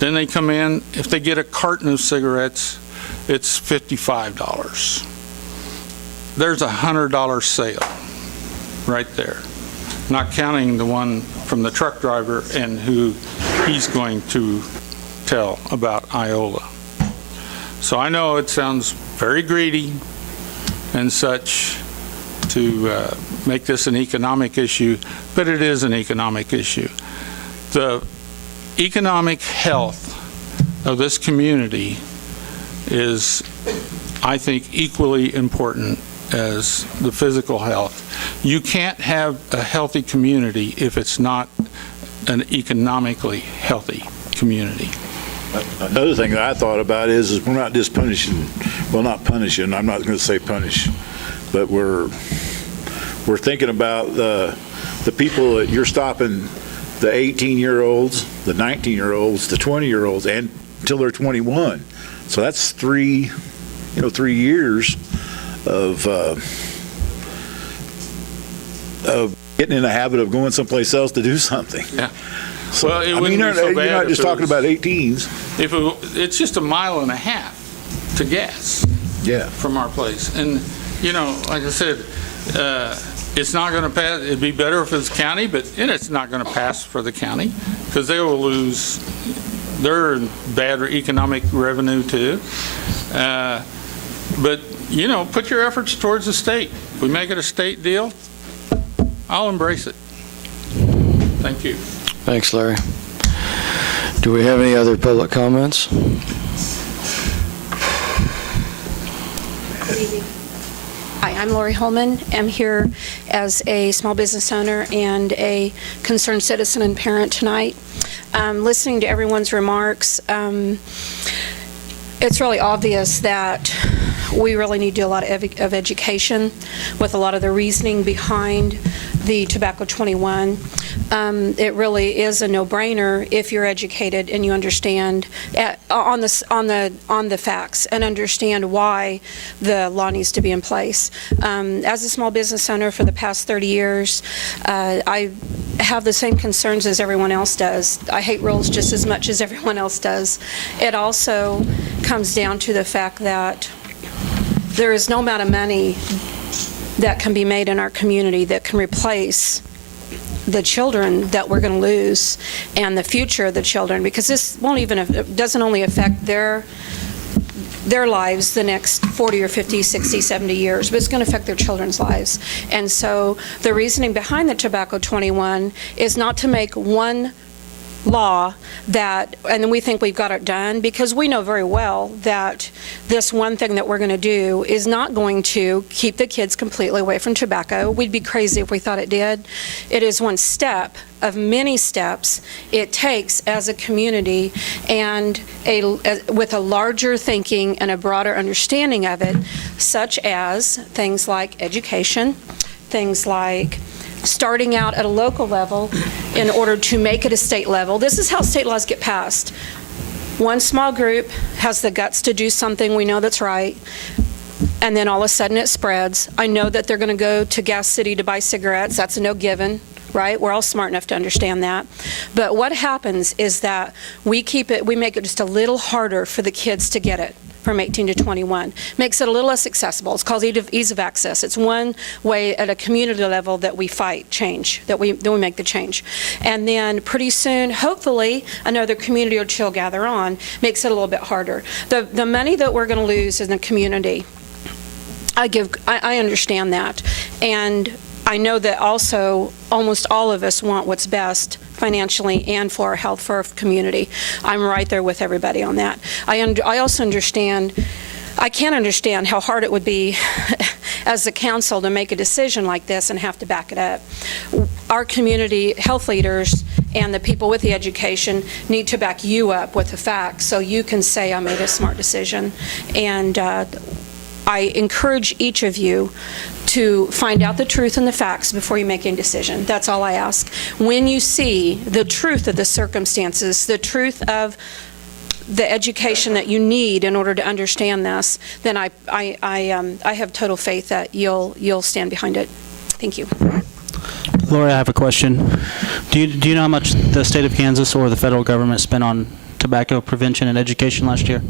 Then they come in, if they get a carton of cigarettes, it's $55. There's a $100 sale right there, not counting the one from the truck driver and who he's going to tell about Iola. So I know it sounds very greedy and such to make this an economic issue, but it is an economic issue. The economic health of this community is, I think, equally important as the physical health. You can't have a healthy community if it's not an economically healthy community. Another thing that I thought about is we're not just punishing, well, not punishing, I'm not going to say punish, but we're thinking about the people that you're stopping, the 18-year-olds, the 19-year-olds, the 20-year-olds, and until they're 21. So that's 3 years of getting in the habit of going someplace else to do something. Yeah. So, Well, it wouldn't be so you're bad not if just it talking was- about 18s. If it's just a mile and a half to gas. Yeah. From our place. And, you know, like I said, it's not going to pass. It'd be better if it's county, but it's not going to pass for the county because they will lose their bad economic revenue too. But, you know, put your efforts towards the state. If we make it a state deal, I'll embrace it. Thank you. Thanks, Larry. Do we have any other public comments? Good evening. Hi, I'm Lori Holman. I'm here as a small business owner and a concerned citizen and parent tonight. Listening to everyone's remarks, it's really obvious that we really need to do a lot of education with a lot of the reasoning behind the Tobacco 21. It really is a no-brainer if you're educated and you understand on the facts and understand why the law needs to be in place. As a small business owner for the past 30 years, I have the same concerns as everyone else does. I hate rules just as much as everyone else does. It also comes down to the fact that there is no amount of money that can be made in our community that can replace the children that we're going to lose and the future of the children, because this doesn't only affect their lives the next 40 or 50, 60, 70 years, but it's going to affect their children's lives. And so the reasoning behind the Tobacco 21 is not to make one law that, and we think we've got it done, because we know very well that this one thing that we're going to do is not going to keep the kids completely away from tobacco. We'd be crazy if we thought it did. It is one step of many steps it takes as a community, and with a larger thinking and a broader understanding of it, such as things like education, things like starting out at a local level in order to make it a state level. This is how state laws get passed. One small group has the guts to do something we know that's right, and then all of a sudden it spreads. I know that they're going to go to Gas City to buy cigarettes. That's a no given, right? We're all smart enough to understand that. But what happens is that we make it just a little harder for the kids to get it from 18 to 21. Makes it a little less accessible. It's called ease of access. It's one way at a community level that we fight change, that we make the change. And then pretty soon, hopefully, another community or two will gather on, makes it a little bit harder. The money that we're going to lose in the community, I understand that. And I know that also almost all of us want what's best financially and for our health, for our community. I'm right there with everybody on that. I also understand, I can't understand how hard it would be as a council to make a decision like this and have to back it up. Our community health leaders and the people with the education need to back you up with the facts so you can say I made a smart decision. And I encourage each of you to find out the truth and the facts before you make any decision. That's all I ask. When you see the truth of the circumstances, the truth of the education that you need in order to understand this, then I have total faith that you'll stand behind it. Thank you. Lori, I have a question. Do you know how much the state of Kansas or the federal government spent on tobacco prevention and education last year?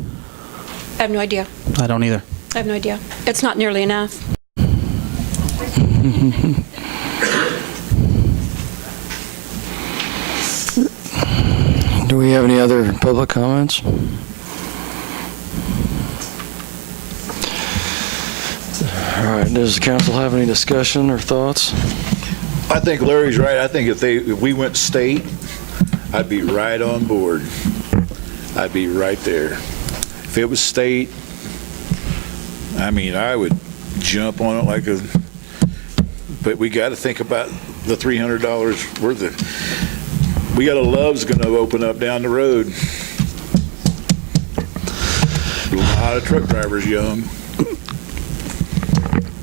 I have no idea. I don't either. I have no idea. It's not nearly enough. Do we have any other public comments? All right, does the council have any discussion or thoughts? I think Larry's right. I think if we went state, I'd be right on board. I'd be right there. If it was state, I mean, I would jump on it like a, but we got to think about the $300 worth of, we got a Love's going to open up down the road. A lot of truck drivers young.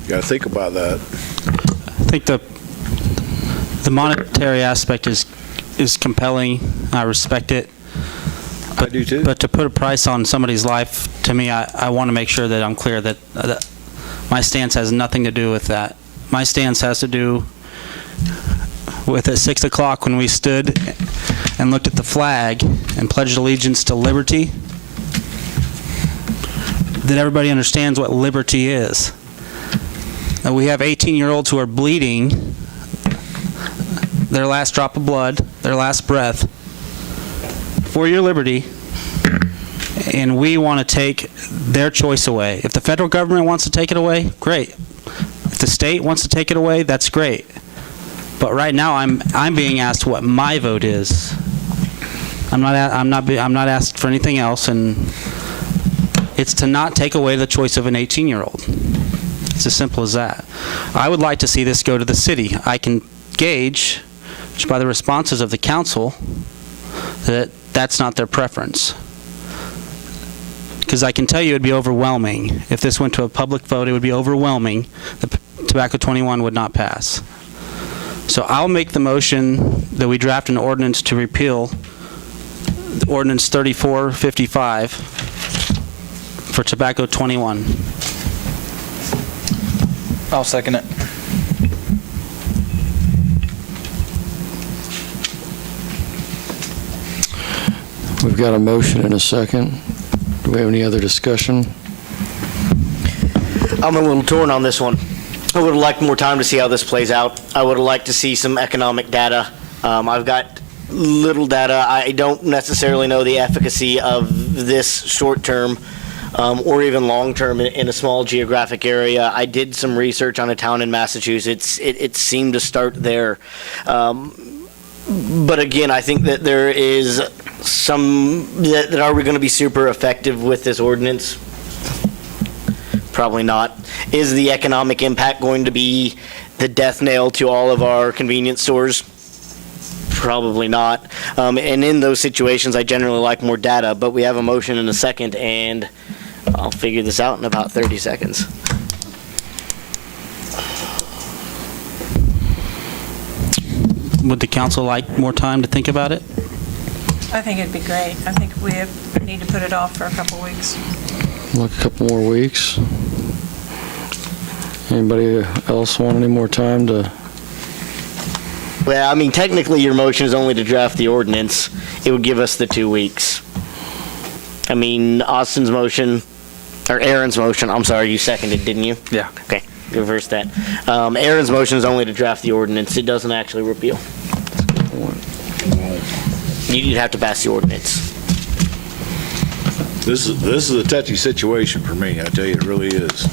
Got to think about that. I think the monetary aspect is compelling. I respect it. But, I do too. But to put a price on somebody's life, to me, I want to make sure that I'm clear that my stance has nothing to do with that. My stance has to do with at 6 o'clock when we stood and looked at the flag and pledged allegiance to liberty, that everybody understands what liberty is. That we have 18-year-olds who are bleeding their last drop of blood, their last breath, for your liberty, and we want to take their choice away. If the federal government wants to take it away, great. If the state wants to take it away, that's great. But right now, I'm being asked what my vote is. I'm not asked for anything else, and it's to not take away the choice of an 18-year-old. It's as simple as that. I would like to see this go to the city. I can gauge, just by the responses of the council, that that's not their preference. Because I can tell you it would be overwhelming. If this went to a public vote, it would be overwhelming. The Tobacco 21 would not pass. So I'll make the motion that we draft an ordinance to repeal Ordinance 3455 for Tobacco 21. I'll second it. We've got a motion and a second. Do we have any other discussion? I'm a little torn on this one. I would have liked more time to see how this plays out. I would have liked to see some economic data. I've got little data. I don't necessarily know the efficacy of this short term or even long term in a small geographic area. I did some research on a town in Massachusetts. It seemed to start there. But again, I think that there is some, that are we going to be super effective with this ordinance? Probably not. Is the economic impact going to be the death nail to all of our convenience stores? Probably not. And in those situations, I generally like more data, but we have a motion and a second, and I'll figure this out in about 30 seconds. Would the council like more time to think about it? I think it'd be great. I think we need to put it off for a couple weeks. Like a couple more weeks. Anybody else want any more time to? Well, I mean, technically, your motion is only to draft the ordinance. It would give us the 2 weeks. I mean, Austin's motion, or Aaron's motion, I'm sorry, you seconded, didn't you? Yeah. Okay, reverse that. Aaron's motion is only to draft the ordinance. It doesn't actually repeal. You'd have to pass the ordinance. This is a touchy situation for me, I tell you, it really is.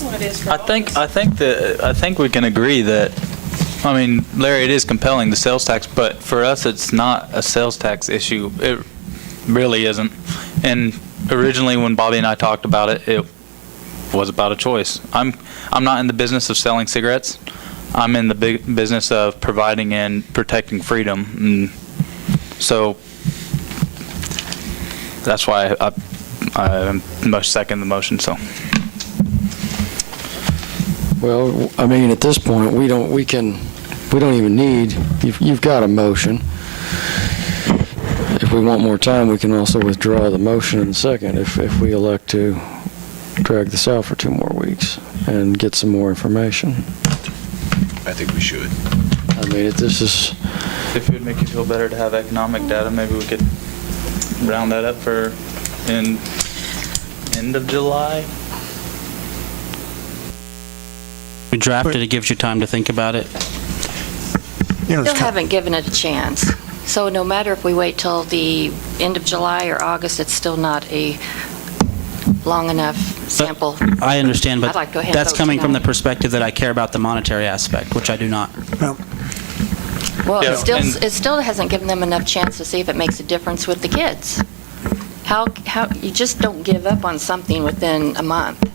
Well, it is for I think we can agree that, I mean, Larry, it is compelling, the sales tax, but for us, it's not a sales tax issue. It really isn't. And originally, when Bobby and I talked about it, it was about a choice. I'm not in the business of selling cigarettes. I'm in the business of providing and protecting freedom. And so that's why I must second the motion. So. Well, I mean, at this point, we don't even need, you've got a motion. If we want more time, we can also withdraw the motion in a second if we elect to drag this out for 2 more weeks and get some more information. I think we should. I mean, this is... If it would make you feel better to have economic data, maybe we could round that up for in end of July. We drafted, it gives you time to think about it. Still haven't given it a chance. So no matter if we wait till the end of July or August, it's still not a long enough sample. I understand, but I'd like to go ahead and that's vote coming from the tonight. perspective that I care about the monetary aspect, which I do not. Well, Yeah, it still hasn't given them enough chance to see if it makes a difference with the kids. How you just don't give up on something within a month.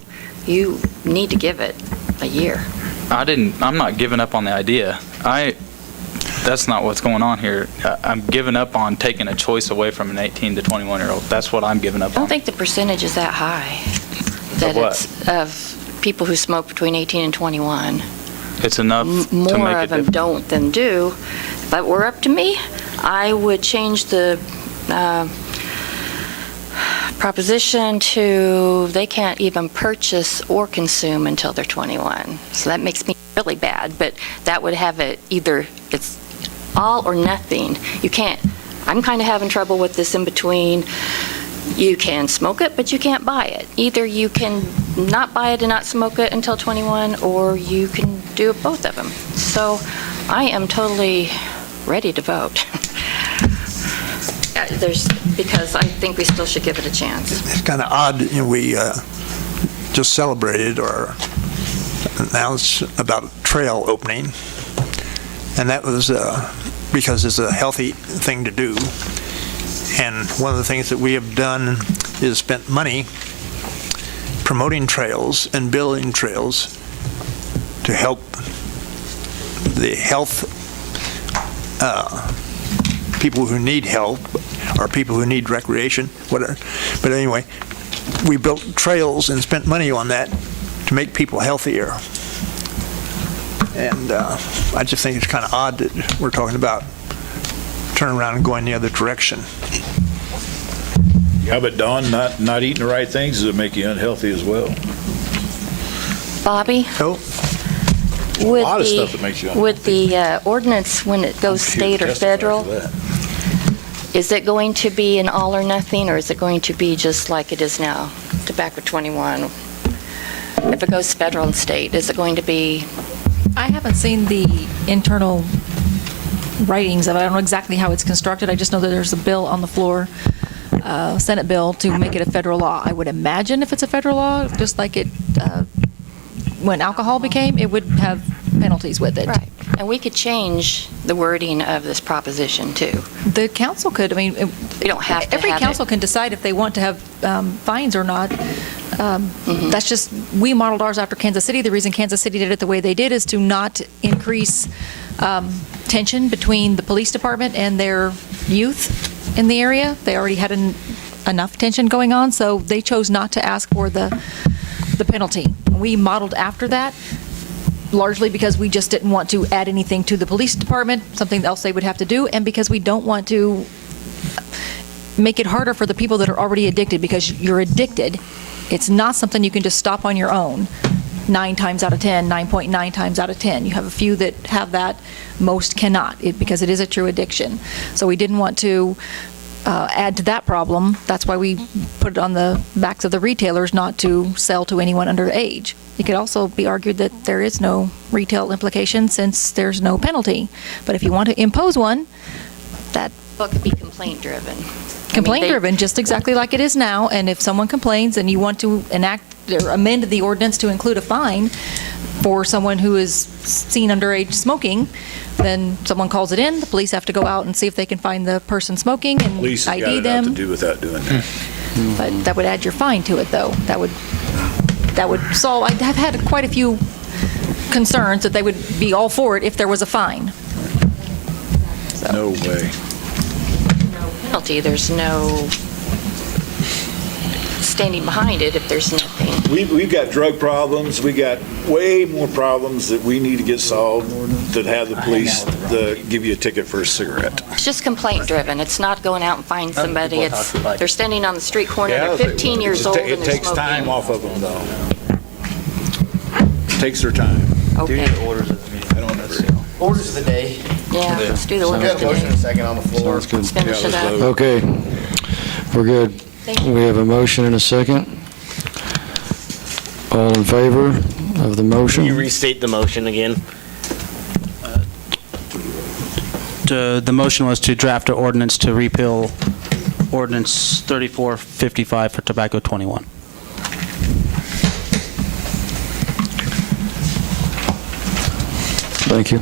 You need to give it a year. I'm not giving up on the idea. That's not what's going on here. I'm giving up on taking a choice away from an 18 to 21-year-old. That's what I'm giving up I don't on. think the percentage is that high. That what? it's of people who smoke between 18 and 21. It's enough to make More a of them difference. don't than do. If it were up to me, I would change the proposition to they can't even purchase or consume until they're 21. So that makes me really bad, but that would have it either it's all or nothing. You can't, I'm kind of having trouble with this in between. You can smoke it, but you can't buy it. Either you can not buy it and not smoke it until 21, or you can do both of them. So I am totally ready to vote. Because I think we still should give it a chance. It's kind of odd, we just celebrated or announced about a trail opening, and that was because it's a healthy thing to do. And one of the things that we have done is spent money promoting trails and building trails to help the health people who need help or people who need recreation, whatever. But anyway, we built trails and spent money on that to make people healthier. And I just think it's kind of odd that we're talking about turning around and going the other direction. Yeah, but Don, not eating the right things does it make you unhealthy as well? Bobby? Oh. With A lot of the, stuff that makes you unhealthy. with the ordinance, when it goes state or federal, is it going to be an all or nothing, or is it going to be just like it is now, tobacco 21? If it goes federal and state, is it going to be? I haven't seen the internal writings of it. I don't know exactly how it's constructed. I just know that there's a bill on the floor, Senate bill, to make it a federal law. I would imagine if it's a federal law, just like it when alcohol became, it would have penalties with it. Right. And we could change the wording of this proposition, too. The council could, I mean, We don't have to every have council it. can decide if they want to have fines or not. That's just, we modeled ours after Kansas City. The reason Kansas City did it the way they did is to not increase tension between the police department and their youth in the area. They already had enough tension going on, so they chose not to ask for the penalty. We modeled after that, largely because we just didn't want to add anything to the police department, something else they would have to do, and because we don't want to make it harder for the people that are already addicted, because you're addicted. It's not something you can just stop on your own 9 times out of 10, 9.9 times out of 10. You have a few that have that, most cannot, because it is a true addiction. So we didn't want to add to that problem. That's why we put it on the backs of the retailers not to sell to anyone underage. It could also be argued that there is no retail implication since there's no penalty. But if you want to impose one, that Well, it could be complaint-driven. complaint-driven, just exactly like it is now, and if someone complains and you want to enact or amend the ordinance to include a fine for someone who is seen underage smoking, then someone calls it in, the police have to go out and see if they can find the person smoking and Police have got ID enough to them. do without doing that. But that would add your fine to it, though. That would solve, I have had quite a few concerns that they would be all for it if there was a fine. No way. Penalty, there's no standing behind it if there's nothing. We've got drug problems. We got way more problems that we need to get solved than have the police give you a ticket for a cigarette. It's just complaint-driven. It's not going out and finding somebody. It's, they're standing on the street corner, they're 15 years old and It they're takes time smoking. off of them, though. It takes their time. Okay. I don't ever. Orders of the day. Yeah, let's do the We orders got a motion and today. a second on the floor. Sounds good. Let's finish it up. Okay, we're good. Thank you. We have a motion and a second. All in favor of the Can you motion? restate the motion again? The motion was to draft an ordinance to repeal ordinance 3455 for tobacco 21. Thank you.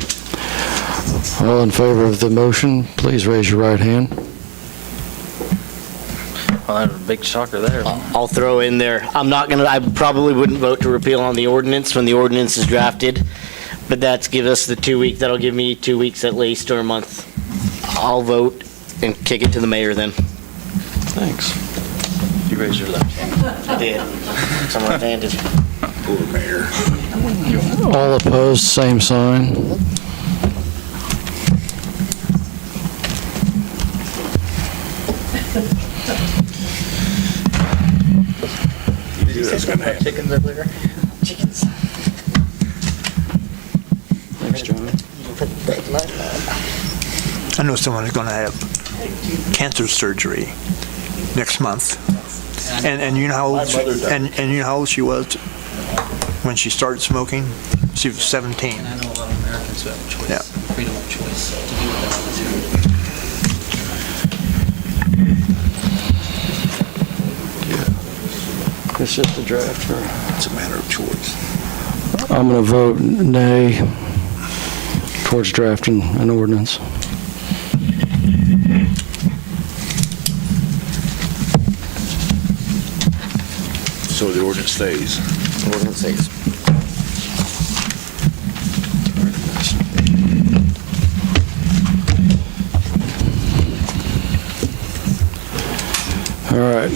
All in favor of the motion, please raise your right hand. Well, that's a big shocker there. I'll throw in there, I probably wouldn't vote to repeal on the ordinance when the ordinance is drafted, but that'll give me 2 weeks at least, or a month. I'll vote and kick it to the mayor then. Thanks. You raised your left hand. I did. Some advantage. Poor mayor. All opposed, same sign. You knew that was gonna happen. Chickens earlier? Chickens. Thanks, John. I know someone who's going to have cancer surgery next month. And you know how old My mother died. and you know how old she was when she started smoking? She was 17. I know a lot of Americans who have a choice, Yeah. freedom of choice to do what they want to do. It's just a draft. It's a matter of choice. I'm going to vote nay towards drafting an ordinance. So the ordinance stays. Ordinance stays. All right,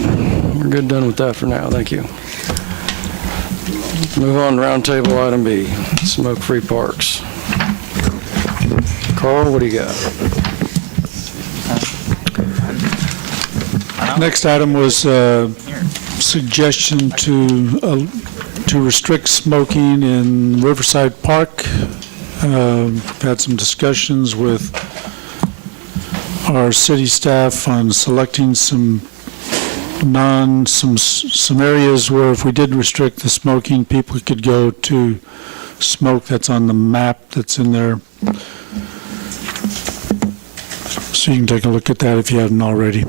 we're good done with that for now, thank you. Move on to roundtable item B, smoke-free parks. Carl, what do you got? Next item was a suggestion to restrict smoking in Riverside Park. Had some discussions with our city staff on selecting some areas where if we did restrict the smoking, people could go to smoke. That's on the map that's in there. So you can take a look at that if you haven't already.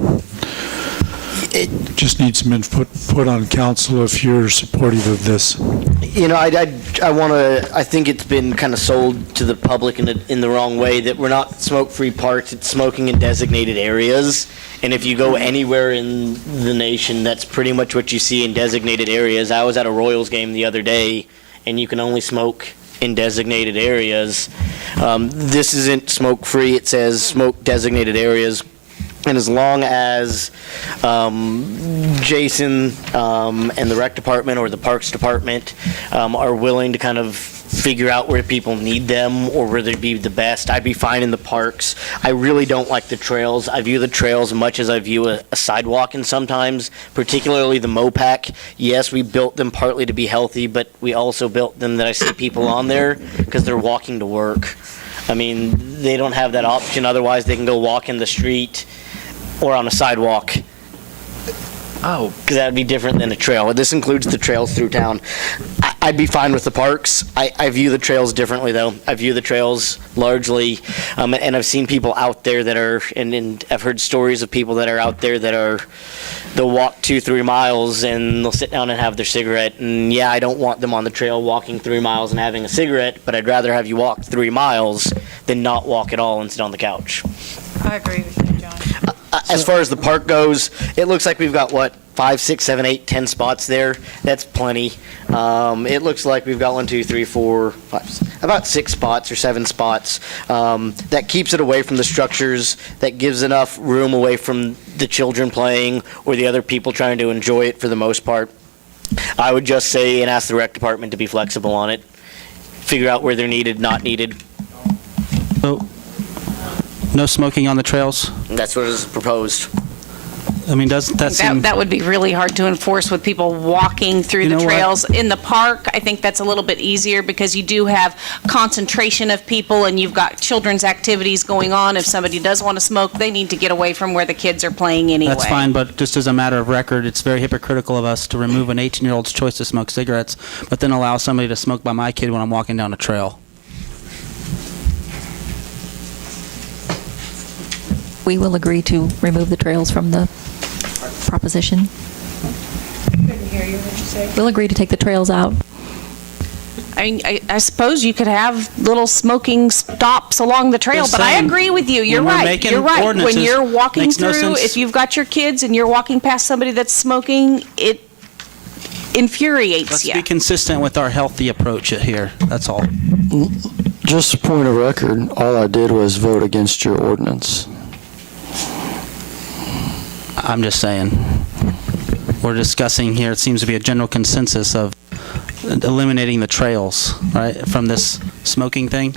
Just need some input put on council if you're supportive of this. You know, I think it's been kind of sold to the public in the wrong way that we're not smoke-free parks, it's smoking in designated areas. And if you go anywhere in the nation, that's pretty much what you see in designated areas. I was at a Royals game the other day, and you can only smoke in designated areas. This isn't smoke-free, it says smoke designated areas. And as long as Jason and the rec department or the parks department are willing to kind of figure out where people need them or where they'd be the best, I'd be fine in the parks. I really don't like the trails. I view the trails much as I view a sidewalk, and sometimes, particularly the Mopac. Yes, we built them partly to be healthy, but we also built them that I see people on there because they're walking to work. I mean, they don't have that option. Otherwise, they can go walk in the street or on a sidewalk. Oh, because that would be different than a trail. This includes the trails through town. I'd be fine with the parks. I view the trails differently, though. I view the trails largely, and I've seen people out there that are, and I've heard stories of people that are out there that are, they'll walk 2-3 miles and they'll sit down and have their cigarette. And yeah, I don't want them on the trail walking 3 miles and having a cigarette, but I'd rather have you walk 3 miles than not walk at all and sit on the couch. I agree with you, John. As far as the park goes, it looks like we've got, 5, 6, 7, 8, 10 spots there. That's plenty. It looks like we've got 1, 2, 3, 4, 5, about 6 spots or 7 spots. That keeps it away from the structures, that gives enough room away from the children playing or the other people trying to enjoy it for the most part. I would just say and ask the rec department to be flexible on it. Figure out where they're needed, not needed. So, no smoking on the trails? That's what is proposed. I mean, doesn't that seem... That would be really hard to enforce with people walking through the trails. In the park, I think that's a little bit easier because you do have concentration of people and you've got children's activities going on. If somebody does want to smoke, they need to get away from where the kids are playing anyway. That's fine, but just as a matter of record, it's very hypocritical of us to remove an 18-year-old's choice to smoke cigarettes, but then allow somebody to smoke by my kid when I'm walking down a trail. We will agree to remove the trails from the proposition. Couldn't hear you, what did you say? We'll agree to take the trails out. I mean, I suppose you could have little smoking stops along the trail, but I agree with you. You're right. You're right. When you're walking through, if you've got your kids and you're walking past somebody that's smoking, it infuriates you. Let's be consistent with our healthy approach here. That's all. Just a point of record, all I did was vote against your ordinance. I'm just saying, we're discussing here, it seems to be a general consensus of eliminating the trails, right, from this smoking thing.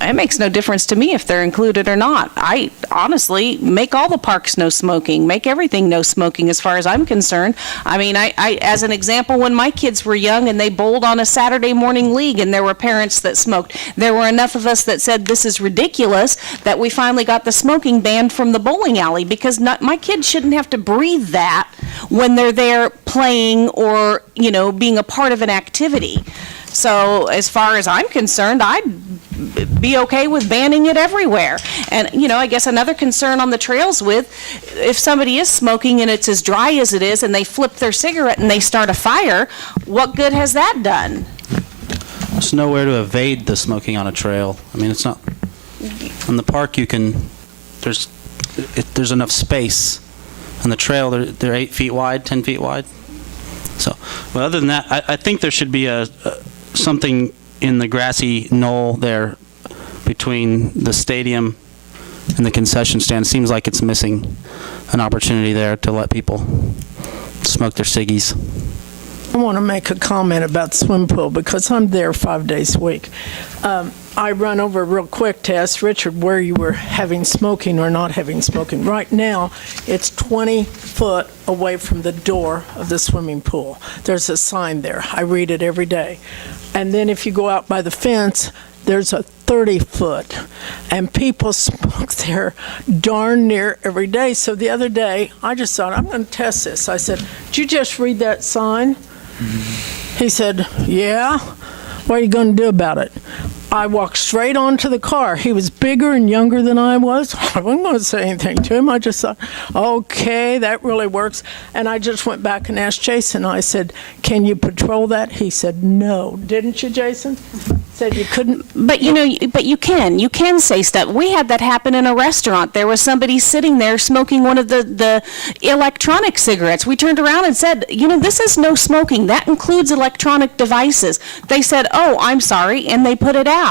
It makes no difference to me if they're included or not. I honestly make all the parks no smoking, make everything no smoking as far as I'm concerned. I mean, I as an example, when my kids were young and they bowled on a Saturday morning league and there were parents that smoked, there were enough of us that said this is ridiculous that we finally got the smoking banned from the bowling alley because my kids shouldn't have to breathe that when they're there playing or, you know, being a part of an activity. So as far as I'm concerned, I'd be okay with banning it everywhere. And, you know, I guess another concern on the trails with, if somebody is smoking and it's as dry as it is and they flip their cigarette and they start a fire, what good has that done? There's nowhere to evade the smoking on a trail. I mean, it's not, in the park you can, there's enough space. On the trail, they're 8 feet wide, 10 feet wide. So, well, other than that, I think there should be something in the grassy knoll there between the stadium and the concession stand. It seems like it's missing an opportunity there to let people smoke their ciggies. I want to make a comment about the swim pool because I'm there 5 days a week. I run over real quick to ask Richard where you were having smoking or not having smoking. Right now, it's 20 foot away from the door of the swimming pool. There's a sign there. I read it every day. And then if you go out by the fence, there's a 30 foot. And people smoke there darn near every day. So the other day, I just thought, I'm going to test this. I said, did you just read that sign? He said, yeah. What are you going to do about it? I walked straight onto the car. He was bigger and younger than I was. I wasn't going to say anything to him. I just thought, okay, that really works. And I just went back and asked Jason. I said, can you patrol that? He said, no. Didn't you, Jason? Said you couldn't. But you can say stuff. We had that happen in a restaurant. There was somebody sitting there smoking one of the electronic cigarettes. We turned around and said, this is no smoking. That includes electronic devices. They said, oh, I'm sorry, and they put it out.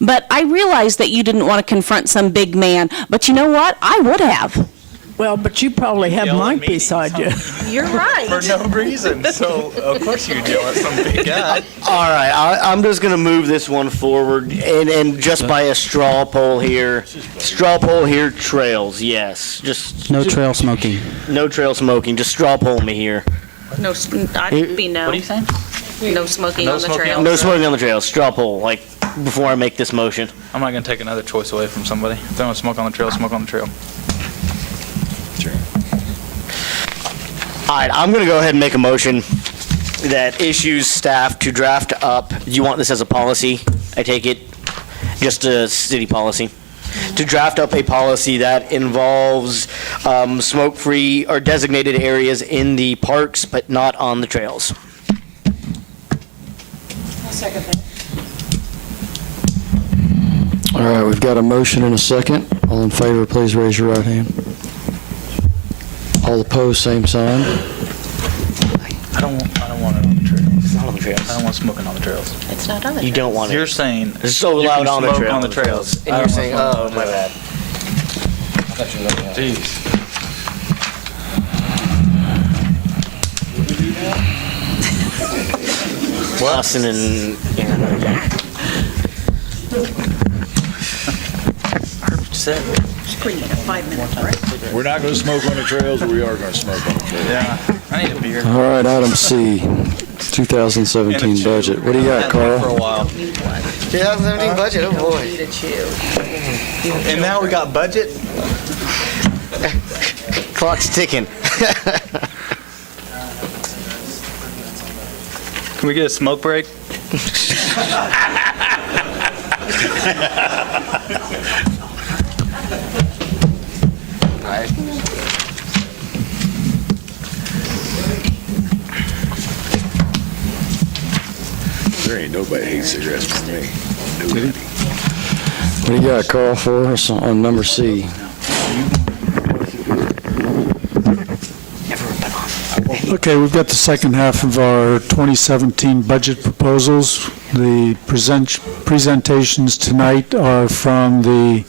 But I realized that you didn't want to confront some big man. But you know what? I would have. Well, but you probably have Mike beside you. You're right. For no reason. So, of course you'd yell at some big guy. All right, I'm just going to move this one forward, and just by a straw poll here. Straw poll here, trails, yes. No trail smoking. No trail smoking, just straw poll me here. No, I'd be no. What are you saying? No smoking on the trail. No smoking on the trails, straw poll, like, before I make this motion. I'm not going to take another choice away from somebody. If they want to smoke on the trail, smoke on the trail. All right, I'm going to go ahead and make a motion that issues staff to draft up, do you want this as a policy? I take it, just a city policy? To draft up a policy that involves smoke-free or designated areas in the parks, but not on the trails. I'll second that. All right, we've got a motion and a second. All in favor, please raise your right hand. All opposed, same sign. I don't want it on the trails. It's not on the trails. I don't want smoking on the trails. It's not on the You don't want it. You're saying It's so you loud can on the smoke trails. on the trails. And you're saying, oh, my bad. Jeez. Austin and Said. Screaming at 5 minutes, right? We're not going to smoke on the trails, or we are going to smoke on the trails. Yeah, I need a beer. All right, item C, 2017 budget. What do you got, For a Carl? while. 2017 budget, oh boy. And now we got budget? Clock's ticking. Can we get a smoke break? There ain't nobody hates cigarettes for me. Nobody. What do you got, Carl, for us on number C? Okay, we've got the second half of our 2017 budget proposals. The presentations tonight are from the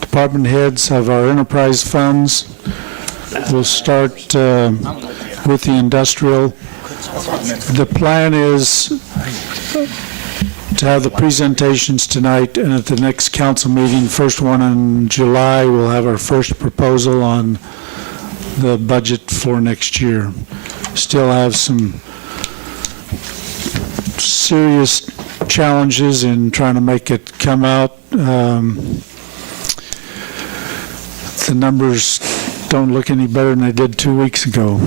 department heads of our enterprise funds. We'll start with the industrial. The plan is to have the presentations tonight, and at the next council meeting, first one in July, we'll have our first proposal on the budget for next year. Still have some serious challenges in trying to make it come out. The numbers don't look any better than they did 2 weeks ago.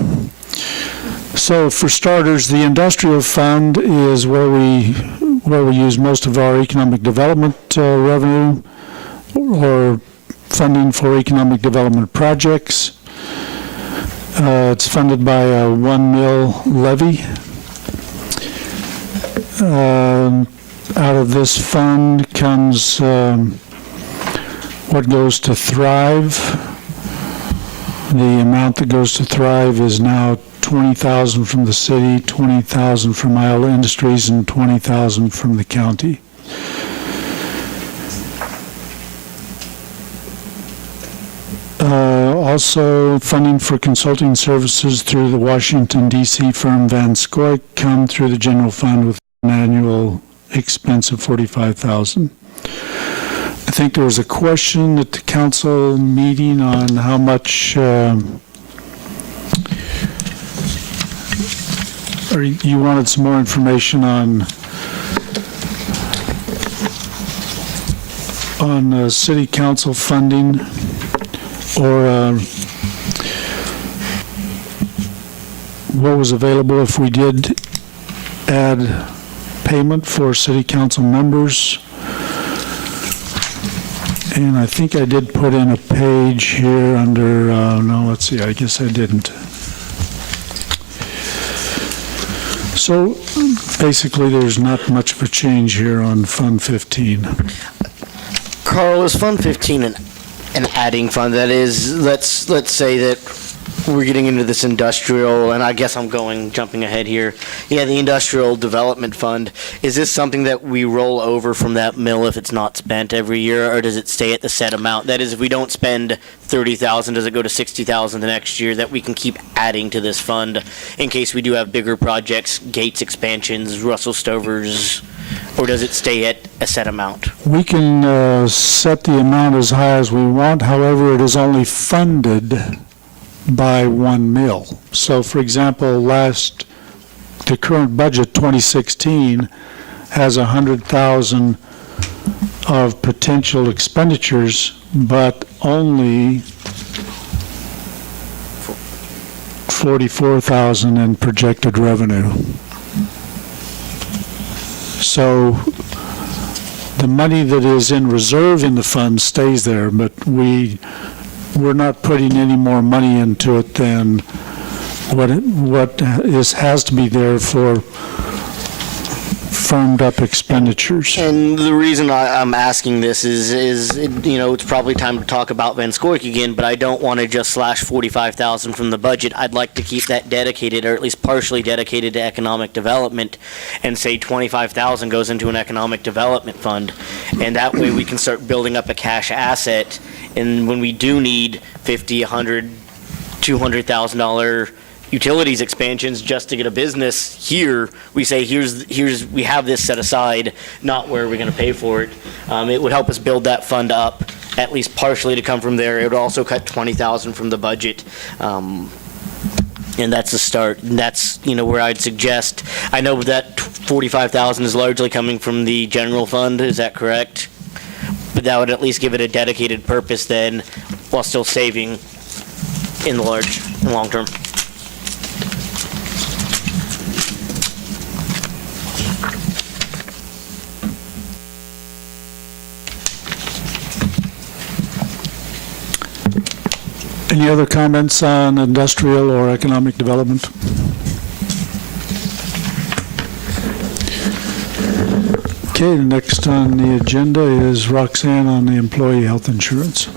So for starters, the industrial fund is where we use most of our economic development revenue or funding for economic development projects. It's funded by a 1 mil levy. Out of this fund comes what goes to Thrive. The amount that goes to Thrive is now $20,000 from the city, $20,000 from Iola Industries, and $20,000 from the county. Also, funding for consulting services through the Washington, D.C. firm Van Scoik come through the general fund with an annual expense of $45,000. I think there was a question at the council meeting on how much, or you wanted some more information on city council funding, or what was available if we did add payment for city council members. And I think I did put in a page here under, no, let's see, I guess I didn't. So basically, there's not much of a change here on Fund 15. Carl, is Fund 15 an adding fund? That is, let's say that we're getting into this industrial, and I guess I'm jumping ahead here. Yeah, the industrial development fund. Is this something that we roll over from that mill if it's not spent every year, or does it stay at the set amount? That is, if we don't spend $30,000, does it go to $60,000 the next year that we can keep adding to this fund in case we do have bigger projects, gates expansions, Russell Stovers, or does it stay at a set amount? We can set the amount as high as we want. However, it is only funded by one mill. So, for example, the current budget 2016 has 100,000 of potential expenditures, but only 44,000 in projected revenue. So the money that is in reserve in the fund stays there, but we're not putting any more money into it than what has to be there for firmed up expenditures. And the reason I'm asking this is it's probably time to talk about Van Scoik again, but I don't want to just slash 45,000 from the budget. I'd like to keep that dedicated, or at least partially dedicated, to economic development, and say 25,000 goes into an economic development fund, and that way we can start building up a cash asset. And when we do need $50, $100, $200,000 utilities expansions just to get a business here, we say we have this set aside, not where we're going to pay for it. It would help us build that fund up, at least partially, to come from there. It would also cut 20,000 from the budget. And that's a start. And that's where I'd suggest. I know that 45,000 is largely coming from the general fund. Is that correct? But that would at least give it a dedicated purpose then, while still saving in the long term. Any other comments on industrial or economic development? Okay, next on the agenda is Roxanne on the employee health insurance.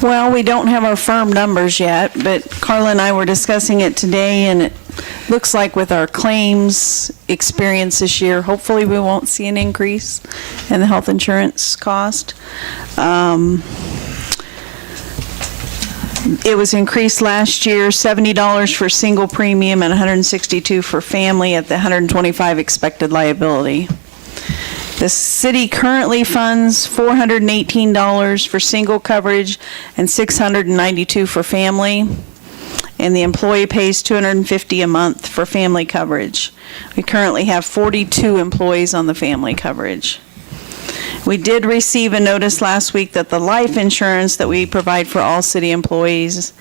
Well, we don't have our firm numbers yet, but Carla and I were discussing it today, and it looks like with our claims experience this year, hopefully we won't see an increase in the health insurance cost. It was increased last year, $70 for single premium and $162 for family at the $125 expected liability. The city currently funds $418 for single coverage and $692 for family, and the employee pays $250 a month for family coverage. We currently have 42 employees on the family coverage. We did receive a notice last week that the life insurance that we provide for all city employees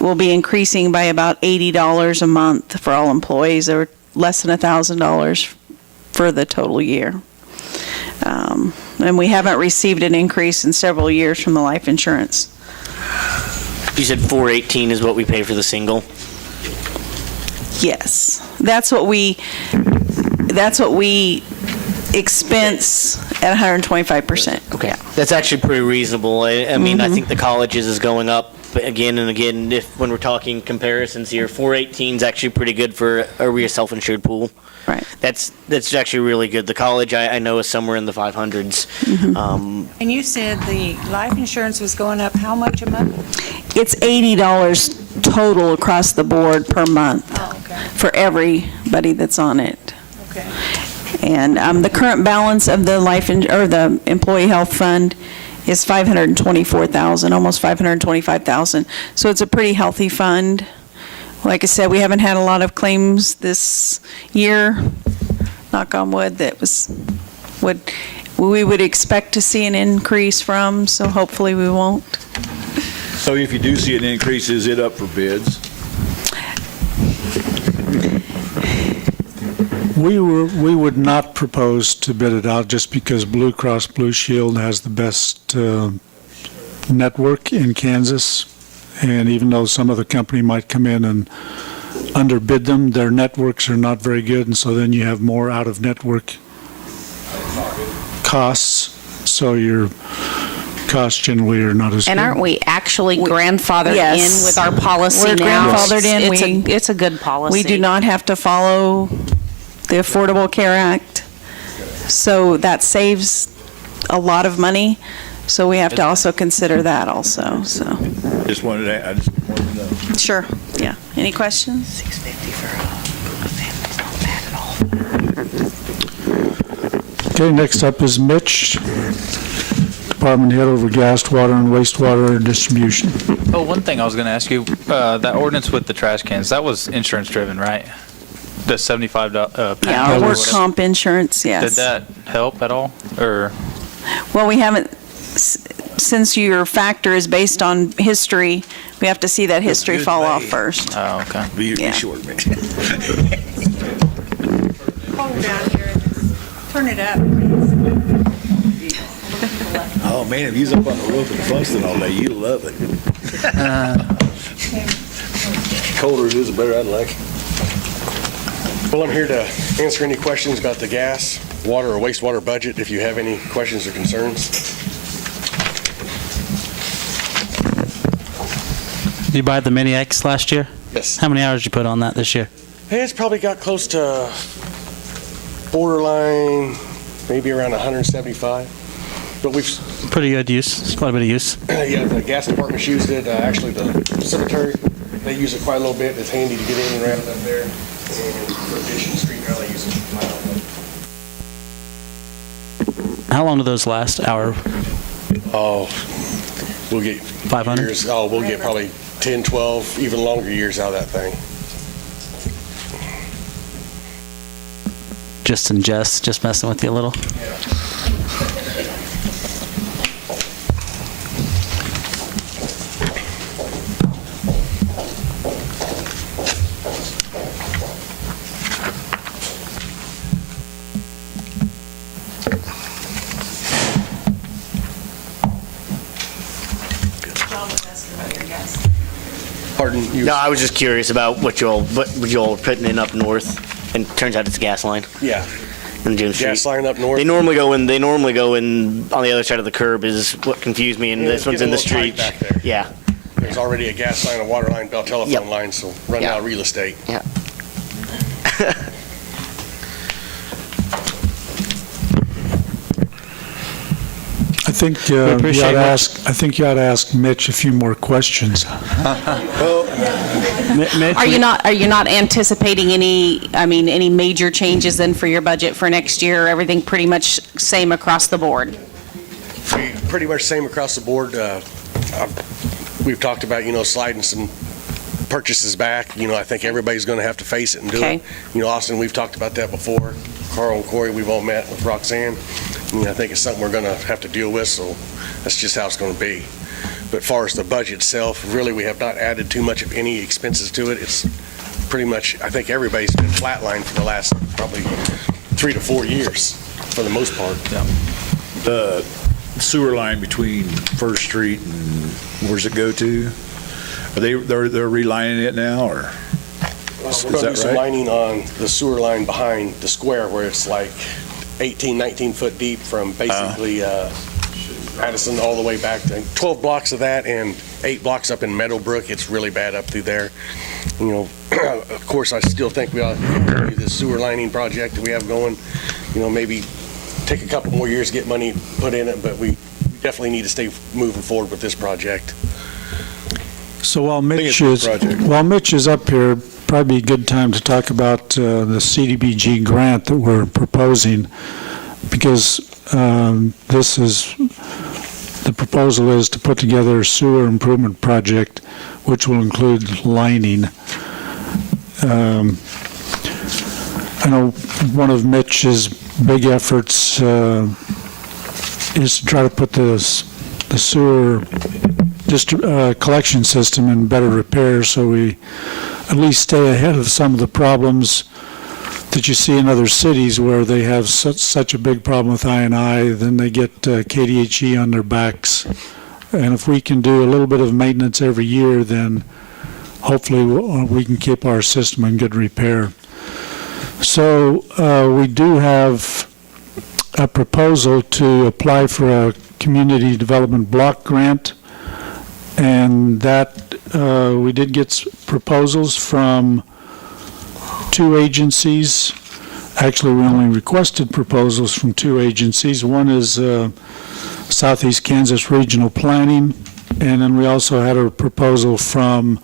will be increasing by about $80 a month for all employees, or less than $1,000 for the total year. And we haven't received an increase in several years from the life insurance. You said $418 is what we pay for the single? Yes, that's what we expense at 125%. Okay, that's actually pretty reasonable. I mean, I think the colleges is going up again and again. When we're talking comparisons here, 418 is actually pretty good for a self-insured pool. Right. That's actually really good. The college I know is somewhere in the 500s. And you said the life insurance was going up how much a month? It's $80 total across the board per month for everybody that's on it. Okay. And the current balance of the the employee health fund is $524,000, almost $525,000. So it's a pretty healthy fund. Like I said, we haven't had a lot of claims this year. Knock on wood, that was what we would expect to see an increase from. So hopefully we won't. So if you do see an increase, is it up for bids? We would not propose to bid it out just because Blue Cross Blue Shield has the best network in Kansas. And even though some other company might come in and underbid them, their networks are not very good, and so then you have more out-of-network costs, so your costs generally are not as good. And aren't we actually grandfathered Yes. in with our policy We're now? grandfathered in. It's a good policy. We do not have to follow the Affordable Care Act, so that saves a lot of money. So we have to also consider that also, so. I just wanted to know. Sure, yeah. Any questions? $650 for a family's not bad at all. Okay, next up is Mitch, Department Head over gas, water, and wastewater distribution. Oh, one thing I was going to ask you, that ordinance with the trash cans, that was insurance driven, right? The 75 pounds. Yeah, our work comp insurance, yes. Did that help at all, or? Well, we haven't, since your factor is based on history, we have to see that history fall off first. Oh, okay. Be Yeah. short, man. Hold down here and just turn it up. Oh, man, if you was up on the roof of Funston all day, you'd love it. Colder it is, the better I'd like it. Well, I'm here to answer any questions about the gas, water, or wastewater budget, if you have any questions or concerns. Did you buy the Mini X last year? Yes. How many hours did you put on that this year? Hey, it's probably got close to borderline, maybe around 175. But we've, Pretty good use. It's quite a bit of use. yeah, the gas department's used it. Actually, the cemetery, they use it quite a little bit. It's handy to get in and around up there. And for Addition Street, now they use it quite a lot. How long do those last? Hour? Oh, we'll get 500? years. Oh, we'll get probably 10, 12, even longer years out of that thing. Just in jest, just messing with you a little. Pardon? No, I was just curious about what you all are putting in up north, and turns out it's a gas line. Yeah. In June Street. Gas line up north. They normally go in on the other side of the curb is what confused me, and Yeah, this one's getting in a the little tight street. back there. Yeah. There's already a gas line, a water line, bell telephone line, so run out of real estate. Yeah. I think you ought to ask Mitch a few more questions. Are you not anticipating any major changes then for your budget for next year? Everything pretty much same across the board? Pretty much same across the board. We've talked about, sliding some purchases back. I think everybody's going to have to face it and do it. Austin, we've talked about that before. Carl and Corey, we've all met with Roxanne. I think it's something we're going to have to deal with, so that's just how it's going to be. But as far as the budget itself, really, we have not added too much of any expenses to it. It's pretty much, I think everybody's been flatlined for the last probably 3 to 4 years, for the most part. Yeah. The sewer line between First Street and where's it go to? They're relining it now, or? We're going to do some lining on the sewer line behind the square where it's like 18, 19 foot deep from basically Madison all the way back to 12 blocks of that and 8 blocks up in Meadowbrook. It's really bad up through there. Of course, I still think we ought to do this sewer lining project that we have going. Maybe take a couple more years to get money put in it, but we definitely need to stay moving forward with this project. So while Mitch is up here, probably a good time to talk about the CDBG grant that we're proposing, because the proposal is to put together a sewer improvement project, which will include lining. I know one of Mitch's big efforts is to try to put the sewer collection system in better repair, so we at least stay ahead of some of the problems that you see in other cities where they have such a big problem with I&I, then they get KDHE on their backs. And if we can do a little bit of maintenance every year, then hopefully we can keep our system in good repair. So we do have a proposal to apply for a community development block grant, and that we did get proposals from 2 agencies. Actually, we only requested proposals from 2 agencies. One is Southeast Kansas Regional Planning, and then we also had a proposal from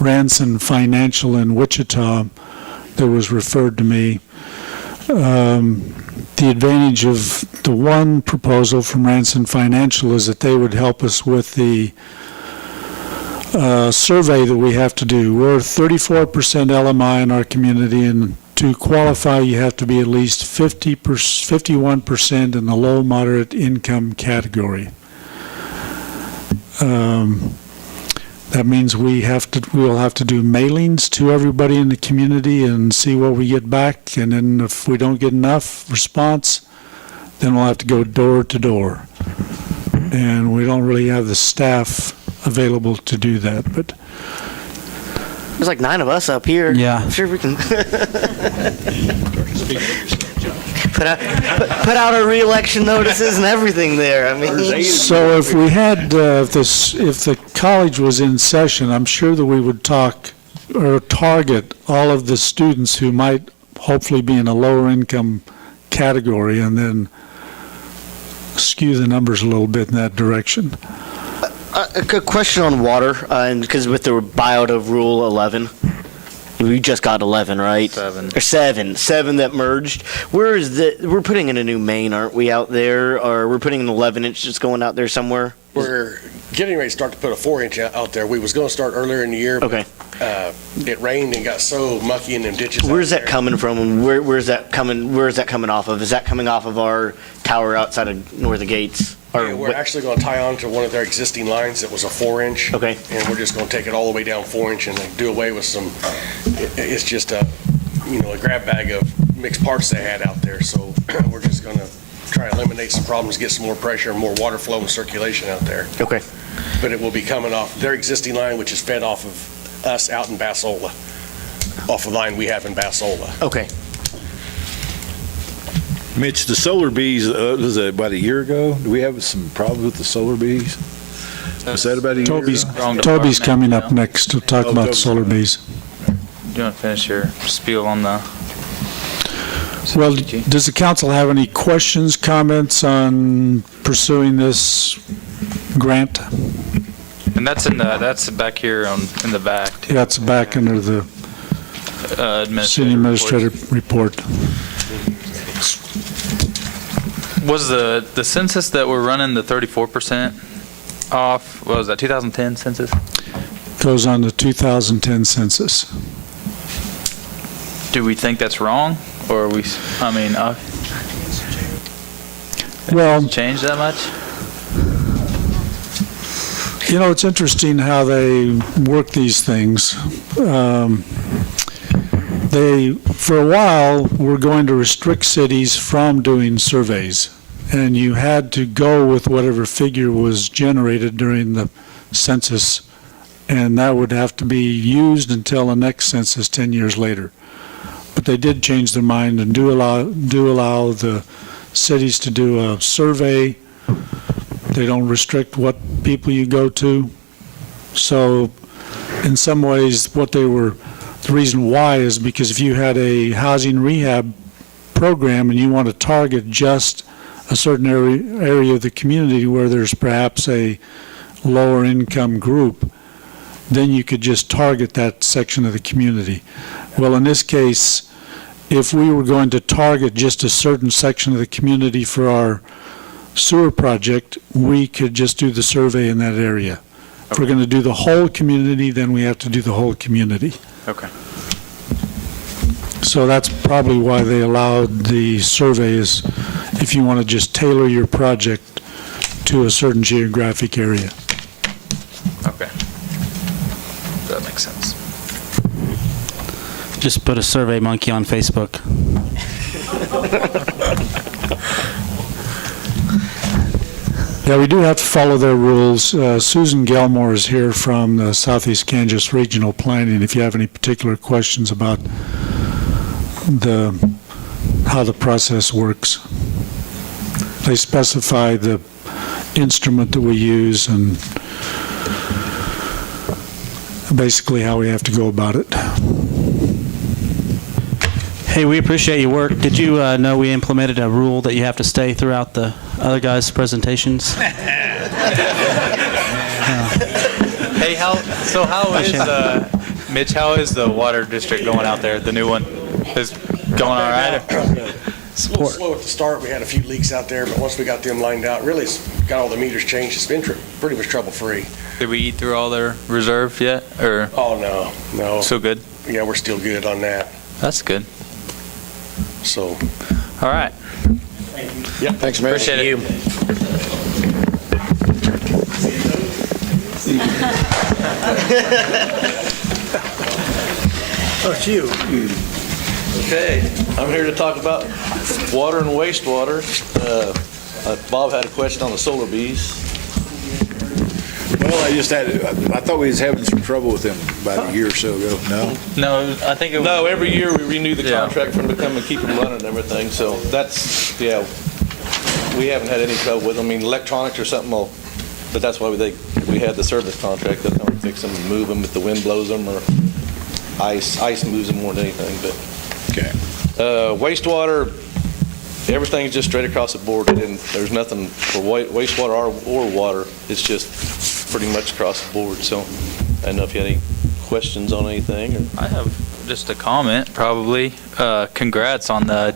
Ranson Financial in Wichita that was referred to me. The advantage of the one proposal from Ranson Financial is that they would help us with the survey that we have to do. We're 34% LMI in our community, and to qualify, you have to be at least 51% in the low moderate income category. That means we'll have to do mailings to everybody in the community and see what we get back, and then if we don't get enough response, then we'll have to go door to door. And we don't really have the staff available to do that, but There's like 9 of us up here. Yeah. I'm sure we can put out our re-election notices and everything there. I mean, so if we had, if the college was in session, I'm sure that we would talk or target all of the students who might hopefully be in a lower income category, and then skew the numbers a little bit in that direction. a question on water, and because with the buyout of Rule 11, we just got 11, right? 7. Or 7 that merged. Where is we're putting in a new main, aren't we, out there? Or we're putting an 11-inch that's going out there somewhere? We're getting ready to start to put a 4-inch out there. We was going to start earlier in the year, but it rained and got so mucky in them ditches. Where's that coming from, and where's that coming off of? Is that coming off of our tower outside of North of Gates? Yeah, we're actually going to tie on to one of their existing lines that was a 4-inch. Okay. And we're just going to take it all the way down 4-inch and do away with some, it's just a grab bag of mixed parts they had out there. So we're just going to try to eliminate some problems, get some more pressure and more water flow and circulation out there. Okay. But it will be coming off their existing line, which is fed off of us out in Basola, off the line we have in Basola. Okay. Mitch, the solar bees, was that about a year ago? Do we have some problems with the solar bees? Was that about a year ago? Toby's coming up next to talk about solar bees. Do you want to finish your spiel on the... Well, does the council have any questions, comments on pursuing this grant? And that's back here in the back. Too. Yeah, it's back under the city administrator report. Was the census that we're running the 34% off, what was that, 2010 census? Goes on the 2010 census. Do we think that's wrong? Or are we, well, changed that much? You know, it's interesting how they work these things. They, for a while, were going to restrict cities from doing surveys, and you had to go with whatever figure was generated during the census, and that would have to be used until the next census 10 years later. But they did change their mind and do allow the cities to do a survey. They don't restrict what people you go to. So in some ways, the reason why is because if you had a housing rehab program and you want to target just a certain area of the community where there's perhaps a lower income group, then you could just target that section of the community. Well, in this case, if we were going to target just a certain section of the community for our sewer project, we could just do the survey in that area. Okay. If we're going to do the whole community, then we have to do the whole community. Okay. So that's probably why they allowed the surveys, if you want to just tailor your project to a certain geographic area. Okay. That makes sense. Just put a Survey Monkey on Facebook. Yeah, we do have to follow their rules. Susan Gilmore is here from the Southeast Kansas Regional Planning. If you have any particular questions about how the process works. They specify the instrument that we use and basically how we have to go about it. Hey, we appreciate your work. Did you know we implemented a rule that you have to stay throughout the other guys' presentations? Hey, how is Mitch? How is the water district going out there? The new one is going all right. It's a little slow at the start. We had a few leaks out there, but once we got them lined out, really got all the meters changed. It's been pretty much trouble-free. Did we eat through all their reserve yet? Or Oh no. So good. Yeah, we're still good on that. That's good. So. All right. Yeah. Thanks, man. Appreciate it. Oh, it's you. Okay, I'm here to talk about water and wastewater. Bob had a question on the solar bees. Well, I thought we was having some trouble with them about a year or so ago. No, I think it was. No, every year we renew the contract for them to come and keep them running and everything, so that's, yeah, we haven't had any trouble with them. I mean, electronics or something but that's why we had the service contract. They'll come and fix them and move them if the wind blows them or ice moves them more than anything, but. Okay. Wastewater, everything's just straight across the board. There's nothing for wastewater or water. It's just pretty much across the board. So I don't know if you had any questions on anything. Or. I have just a comment, probably. Congrats on the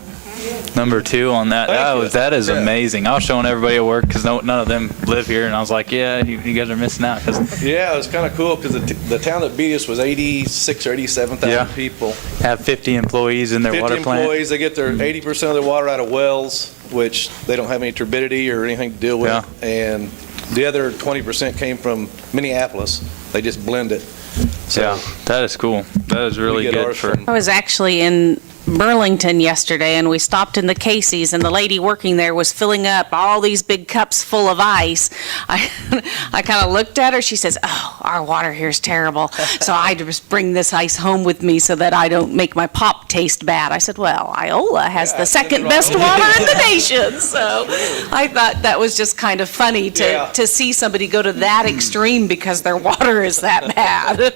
number 2 on that. That is amazing. I was showing everybody at work because none of them live here, and I was like, yeah, you guys are missing out. Yeah, it was kind of cool because the town that beat us was 86 or 87,000 people. Have 50 employees in their water 50 plant. employees. They get their 80% of their water out of wells, which they don't have any turbidity or anything to deal with. Yeah. And the other 20% came from Minneapolis. They just blend it. So yeah, that is cool. That is really good for. I was actually in Burlington yesterday, and we stopped in the Casey's, and the lady working there was filling up all these big cups full of ice. I kind of looked at her. She says, "Oh, our water here is terrible, so I just bring this ice home with me so that I don't make my pop taste bad." I said, "Well, Iola has the second best water in the nation," so I thought that was just kind of funny to see somebody go to that extreme because their water is that bad.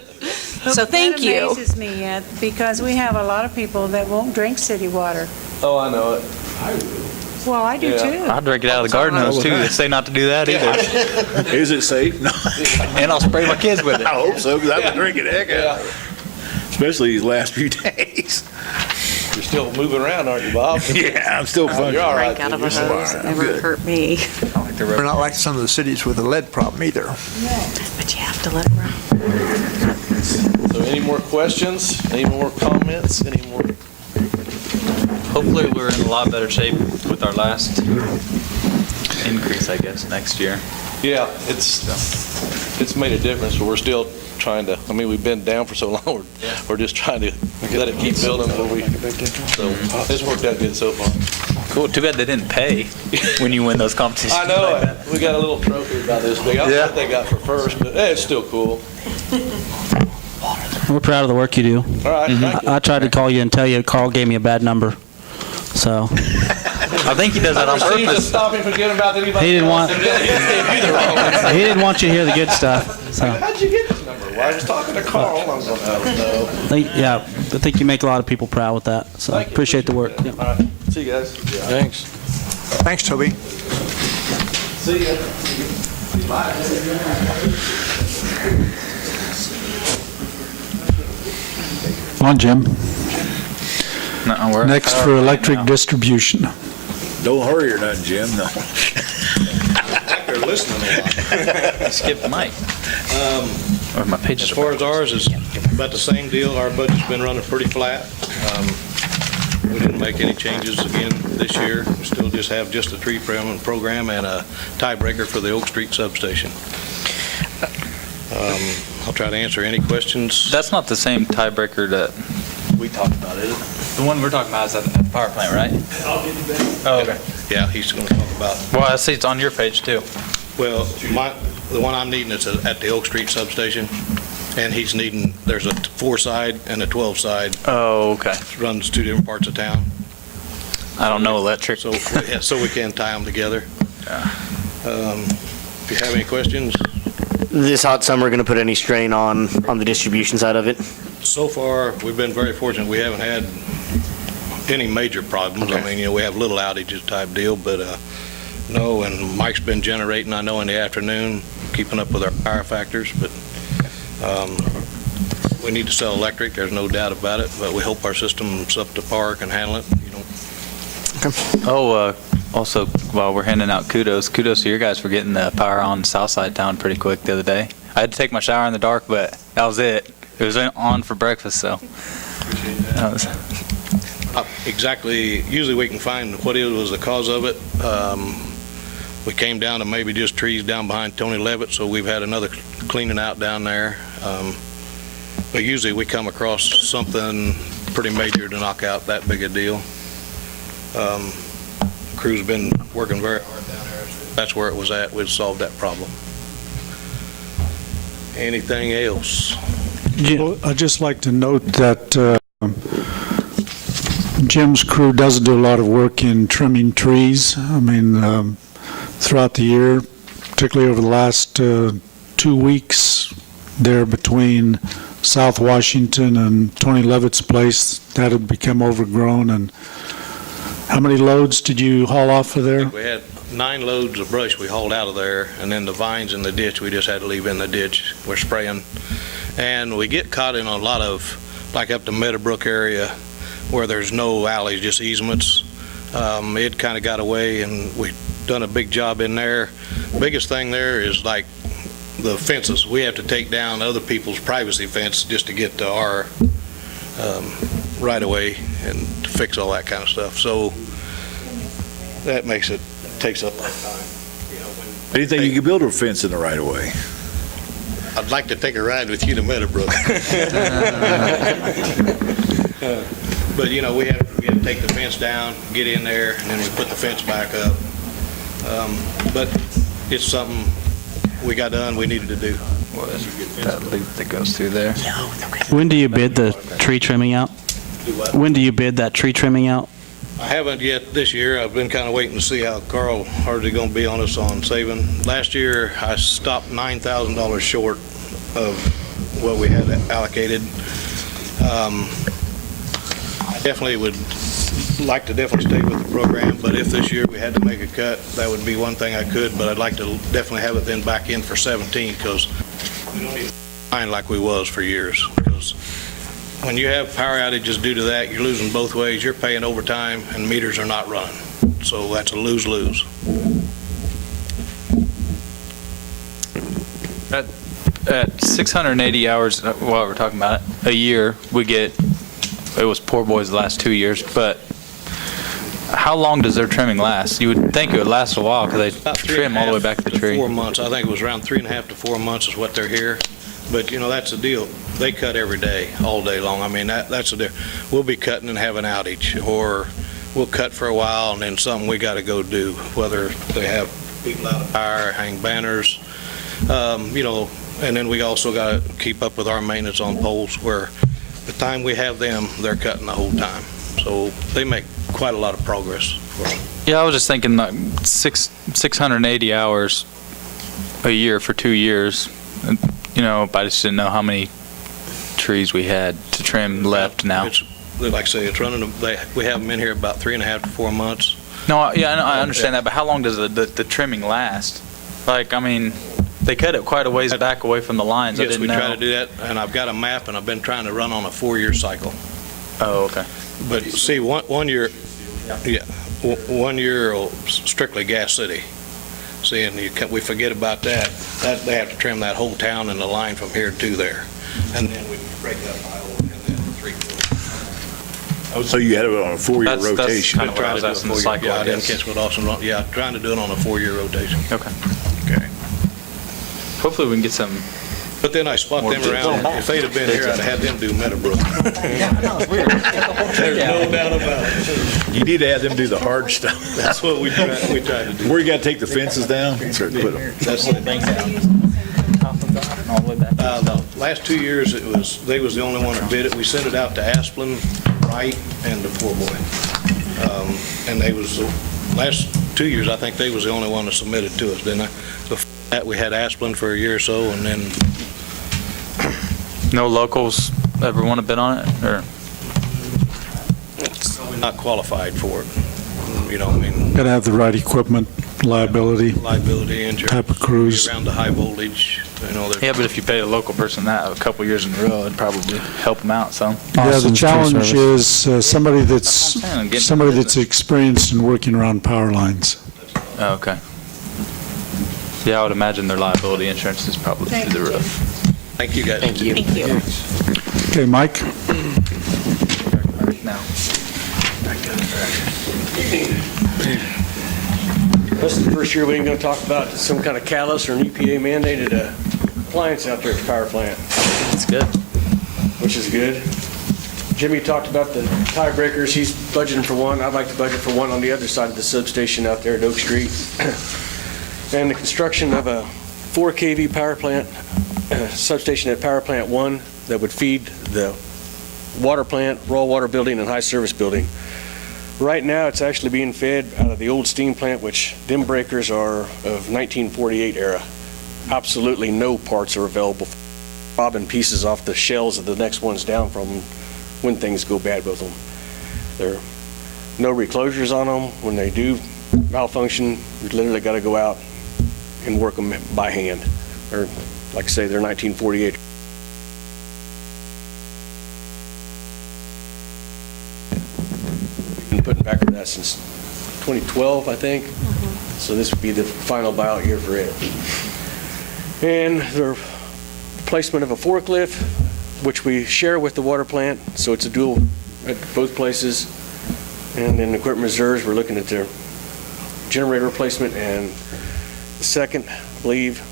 So thank you. That amazes me, because we have a lot of people that won't drink city water. Oh, I know it. Well, I do too. I drink it out of the garden hose too. They say not to do that either. Is it safe? No. And I'll spray my kids with it. I hope so, because I've been drinking the heck out of it. Especially these last few days. You're still moving around, aren't you, Bob? Yeah, I'm still functioning. You're all right. Out of a hose. It never hurt me. We're not like some of the cities with a lead problem either. But you have to let it run. So any more questions? Any more comments? Any more? Hopefully we're in a lot better shape with our last increase, I guess, next year. Yeah, it's made a difference, but we're still trying to, I mean, we've been down for so long, we're just trying to let it keep building. So it's worked out good so far. Cool. Too bad they didn't pay when you win those competitions. I know it. We got a little trophy about this big. I don't know what they got for first, but it's still cool. We're proud of the work you do. All right, thank you. I tried to call you and tell you Carl gave me a bad number. So I think he does that on Steve purpose. just stop him from getting about anybody He didn't else, want- and then he just gave you the wrong one. he didn't want you to hear the good stuff. So How'd you get this number? Well, I was talking to Carl. I was going, oh, no. I think you make a lot of people proud with that. So Thank you. appreciate the work. Yeah. All right. See you guys. Thanks. Thanks, Toby. See you. Bye. Come on, Jim. No, we're Next for electric distribution. Don't hurry or nothing, Jim, no. They're listening a lot. Skip the mic. My pages As far as ours is about the same deal. Our budget's been running pretty flat. We didn't make any changes again this year. We still just have just a tree program and a tiebreaker for the Oak Street substation. I'll try to answer any questions. That's not the same tiebreaker that we talked about, is it? The one we're talking about is at the power plant, right? Oh, okay. Yeah, he's going to talk about, Well, I see it's on your page too. well, the one I'm needing is at the Oak Street substation, and he's needing, there's a 4-side and a 12-side. Oh, okay. Runs 2 different parts of town. I don't know electric. So, yeah, so we can tie them together. If you have any questions, This hot summer going to put any strain on the distribution side of it? so far, we've been very fortunate. We haven't had any major problems. I mean, we have little outages type deal, but no, and Mike's been generating, I know, in the afternoon, keeping up with our power factors, but we need to sell electric, there's no doubt about it, but we hope our system's up to par, can handle it. Oh, also, while we're handing out kudos to your guys for getting the power on south side town pretty quick the other day. I had to take my shower in the dark, but that was it. It was on for breakfast, so. That was, Exactly, usually we can find what was the cause of it. We came down to maybe just trees down behind Tony Levitt, so we've had another cleaning out down there. But usually we come across something pretty major to knock out that big a deal. Crew's been working very hard down there. That's where it was at. We'd solved that problem. Anything else? Well, I'd just like to note that Jim's crew does do a lot of work in trimming trees. I mean, throughout the year, particularly over the last 2 weeks there between South Washington and Tony Levitt's place, that had become overgrown. And how many loads did you haul off of there? We had 9 loads of brush we hauled out of there, and then the vines in the ditch, we just had to leave in the ditch. We're spraying. And we get caught in a lot of, like up the Meadowbrook area, where there's no alleys, just easements. It kind of got away, and we've done a big job in there. Biggest thing there is like the fences. We have to take down other people's privacy fence just to get to our right of way and to fix all that kind of stuff. So that takes up a lot of time. Do you think you can build a fence in the right of way? I'd like to take a ride with you to Meadowbrook. But, we have to take the fence down, get in there, and then we put the fence back up. But it's something we got done, we needed to do. that loop that goes through there. When do you bid the tree trimming out? Do what? When do you bid that tree trimming out? I haven't yet this year. I've been kind of waiting to see how Carl Hardy going to be on us on saving. Last year, I stopped $9,000 short of what we had allocated. I definitely would like to definitely stay with the program, but if this year we had to make a cut, that would be one thing I could, but I'd like to definitely have it then back in for 17, because we don't need to find like we was for years. Because when you have power outages due to that, you're losing both ways. You're paying overtime and meters are not running. So that's a lose-lose. At 680 hours, while we're talking about it, a year, we get, it was poor boys the last 2 years, but how long does their trimming last? You would think it would last a while, because they trim all the way back to the tree. 4 months. I think it was around 3.5 to 4 months is what they're here. But, that's the deal. They cut every day, all day long. I mean, that's the deal. We'll be cutting and have an outage, or we'll cut for a while and then something we got to go do, whether they have people out of power, hang banners, and then we also got to keep up with our maintenance on poles, where the time we have them, they're cutting the whole time. So they make quite a lot of progress. Yeah, I was just thinking like 680 hours a year for 2 years. But I just didn't know how many trees we had to trim left now. Like I say, it's running. We have them in here about 3.5 to 4 months. No, yeah, I understand that, but how long does the trimming last? Like, I mean, they cut it quite a ways back away from the lines. Yes, we try to do that, and I've got a map, and I've been trying to run on a 4-year cycle. Oh, okay. But see, one year, 1 year strictly Gas City. See, and we forget about that. They have to trim that whole town and the line from here to there, and then we break up Iola and then 3. Oh, so you had it on a 4-year rotation. That's kind of what I was asking the cycle, Yeah, I I didn't guess. catch what Austin wrote. Yeah, trying to do it on a 4-year rotation. Okay. Okay. Hopefully we can get some But then I spot them around. If they'd have been here, I'd have had them do Meadowbrook. There's no doubt about it. You need to have them do the hard stuff. That's what we tried to do. Where you got to take the fences down? Put them. That's the thing. The last 2 years, they was the only one that bid it. We sent it out to Asplin, Wright, and to Poor Boy. And they was, the last 2 years, I think they was the only one that submitted to us, didn't I? Before that, we had Asplin for a year or so, and then No locals ever want to bid on it, or? probably not qualified for it. You know, I mean, Got to have the right equipment, liability, liability, insurance. type of cruise. Around the high voltage, you know. Yeah, but if you pay a local person that a couple years in a row, it'd probably help them out some. Yeah, the Austin's tree challenge service. is somebody I'm that's, saying, I'm getting somebody into that's experienced in working around power lines. Oh, okay. Yeah, I would imagine their liability insurance is probably through the roof. Thank you, guys. Thank you. Thank you. Okay, Mike? Now. This is the first year we ain't gonna talk about some kind of catalyst or an EPA mandated appliance out there at the power plant. That's good. Which is good. Jimmy talked about the tiebreakers. He's budgeting for one. I'd like to budget for one on the other side of the substation out there at Oak Street. And the construction of a 4 kV power plant, substation at Power Plant 1 that would feed the water plant, raw water building, and high service building. Right now, it's actually being fed out of the old steam plant, which them breakers are of 1948 era. Absolutely no parts are available. Bobbing pieces off the shells of the next ones down from when things go bad with them. There are no reclosures on them. When they do malfunction, we literally got to go out and work them by hand. Or, like I say, they're 1948. Been putting back to that since 2012, I think. So this would be the final buyout year for it. And the placement of a forklift, which we share with the water plant, so it's a dual at both places. And then equipment reserves, we're looking at their generator replacement, and the second, I believe,